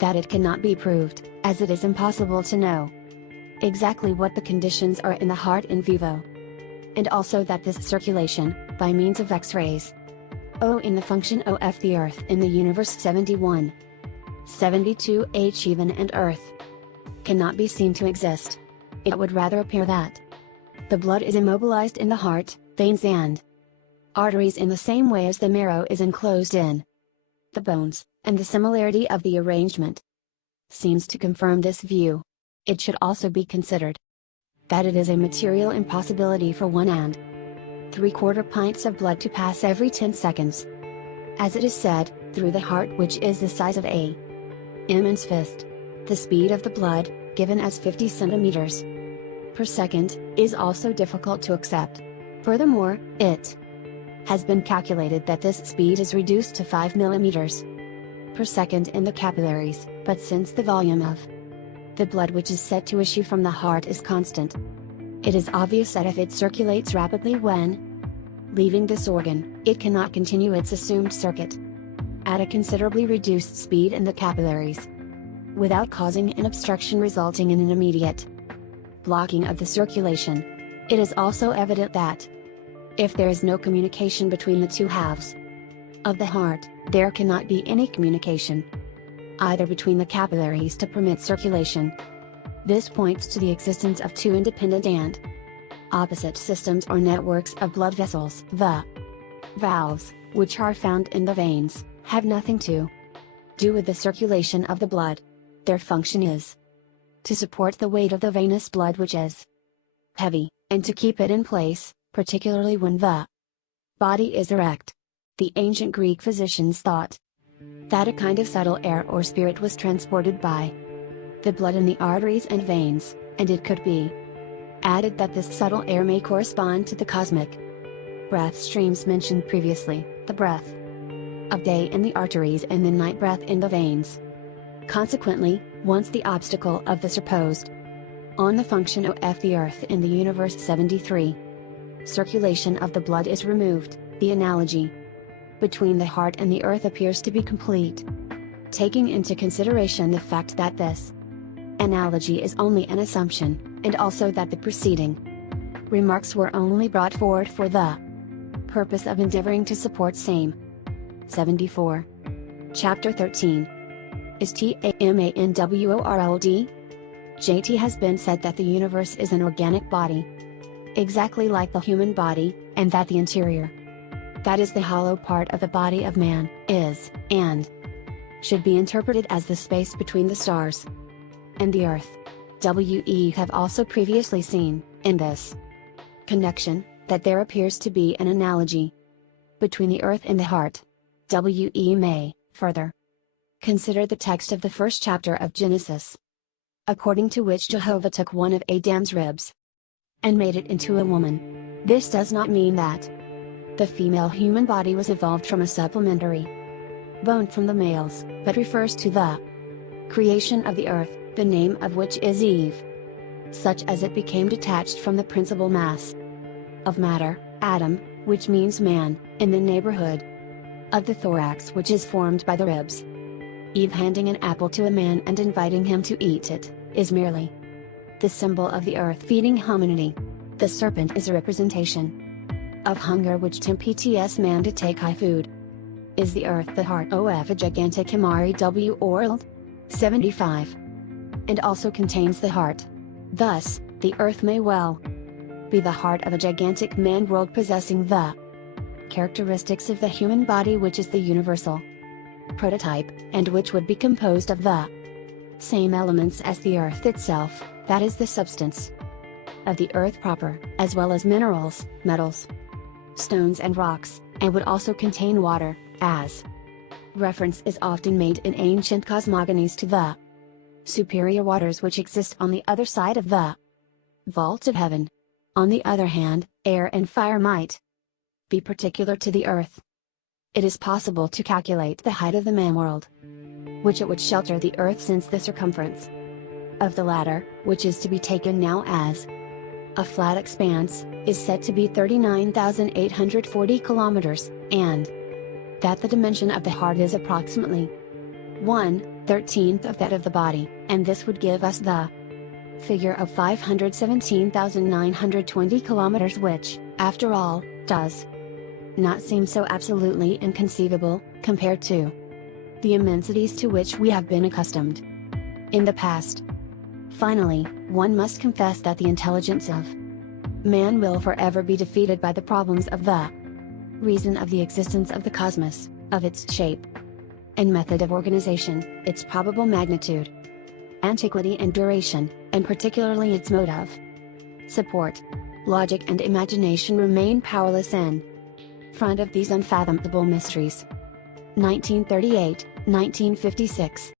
that it cannot be proved, as it is impossible to know exactly what the conditions are in the heart in vivo, and also that this circulation, by means of X-rays, in the function of the Earth in the universe 71, 72 even and Earth, cannot be seen to exist. It would rather appear that the blood is immobilized in the heart, veins and arteries in the same way as the marrow is enclosed in the bones, and the similarity of the arrangement seems to confirm this view. It should also be considered that it is a material impossibility for 1¾ pints of blood to pass every 10 seconds, as it is said, through the heart, which is the size of a man's fist. The speed of the blood, given as 50 centimeters per second, is also difficult to accept. Furthermore, it has been calculated that this speed is reduced to 5 millimeters per second in the capillaries, but since the volume of the blood which is said to issue from the heart is constant, it is obvious that if it circulates rapidly when leaving this organ, it cannot continue its assumed circuit at a considerably reduced speed in the capillaries, without causing an obstruction resulting in an immediate blocking of the circulation. It is also evident that if there is no communication between the two halves of the heart, there cannot be any communication either between the capillaries to permit circulation. This points to the existence of two independent and opposite systems or networks of blood vessels. The valves, which are found in the veins, have nothing to do with the circulation of the blood. Their function is to support the weight of the venous blood, which is heavy, and to keep it in place, particularly when the body is erect. The ancient Greek physicians thought that a kind of subtle air or spirit was transported by the blood in the arteries and veins, and it could be added that this subtle air may correspond to the cosmic breath streams mentioned previously. The breath of day in the arteries and the night breath in the veins. Consequently, once the obstacle of the supposed on the function of the earth in the universe 73 circulation of the blood is removed, the analogy between the heart and the earth appears to be complete. Taking into consideration the fact that this analogy is only an assumption, and also that the preceding remarks were only brought forward for the purpose of endeavoring to support same. 74. Chapter 13 is TAMANWORLD. JT has been said that the universe is an organic body, exactly like the human body, and that the interior, that is the hollow part of the body of man, is, and should be interpreted as the space between the stars and the earth. We have also previously seen, in this connection, that there appears to be an analogy between the earth and the heart. We may, further, consider the text of the first chapter of Genesis, according to which Jehovah took one of Adam's ribs and made it into a woman. This does not mean that the female human body was evolved from a supplementary bone from the males, but refers to the creation of the earth, the name of which is Eve, such as it became detached from the principal mass of matter, Adam, which means man, in the neighborhood of the thorax which is formed by the ribs. Eve handing an apple to a man and inviting him to eat it, is merely the symbol of the earth-feeding hominidity. The serpent is a representation of hunger which tempts man to take high food. Is the earth the heart of a gigantic Himari W world? 75. And also contains the heart. Thus, the earth may well be the heart of a gigantic man world possessing the characteristics of the human body, which is the universal prototype, and which would be composed of the same elements as the earth itself, that is the substance of the earth proper, as well as minerals, metals, stones and rocks, and would also contain water, as reference is often made in ancient cosmogonies to the superior waters which exist on the other side of the vault of heaven. On the other hand, air and fire might be particular to the earth. It is possible to calculate the height of the man world, which it would shelter the earth, since the circumference of the latter, which is to be taken now as a flat expanse, is said to be 39,840 kilometers, and that the dimension of the heart is approximately 1/13 of that of the body, and this would give us the figure of 517,920 kilometers, which, after all, does not seem so absolutely inconceivable, compared to the immensities to which we have been accustomed in the past. Finally, one must confess that the intelligence of man will forever be defeated by the problems of the reason of the existence of the cosmos, of its shape and method of organization, its probable magnitude, antiquity and duration, and particularly its mode of support. Logic and imagination remain powerless in front of these unfathomable mysteries. 1938, 1956.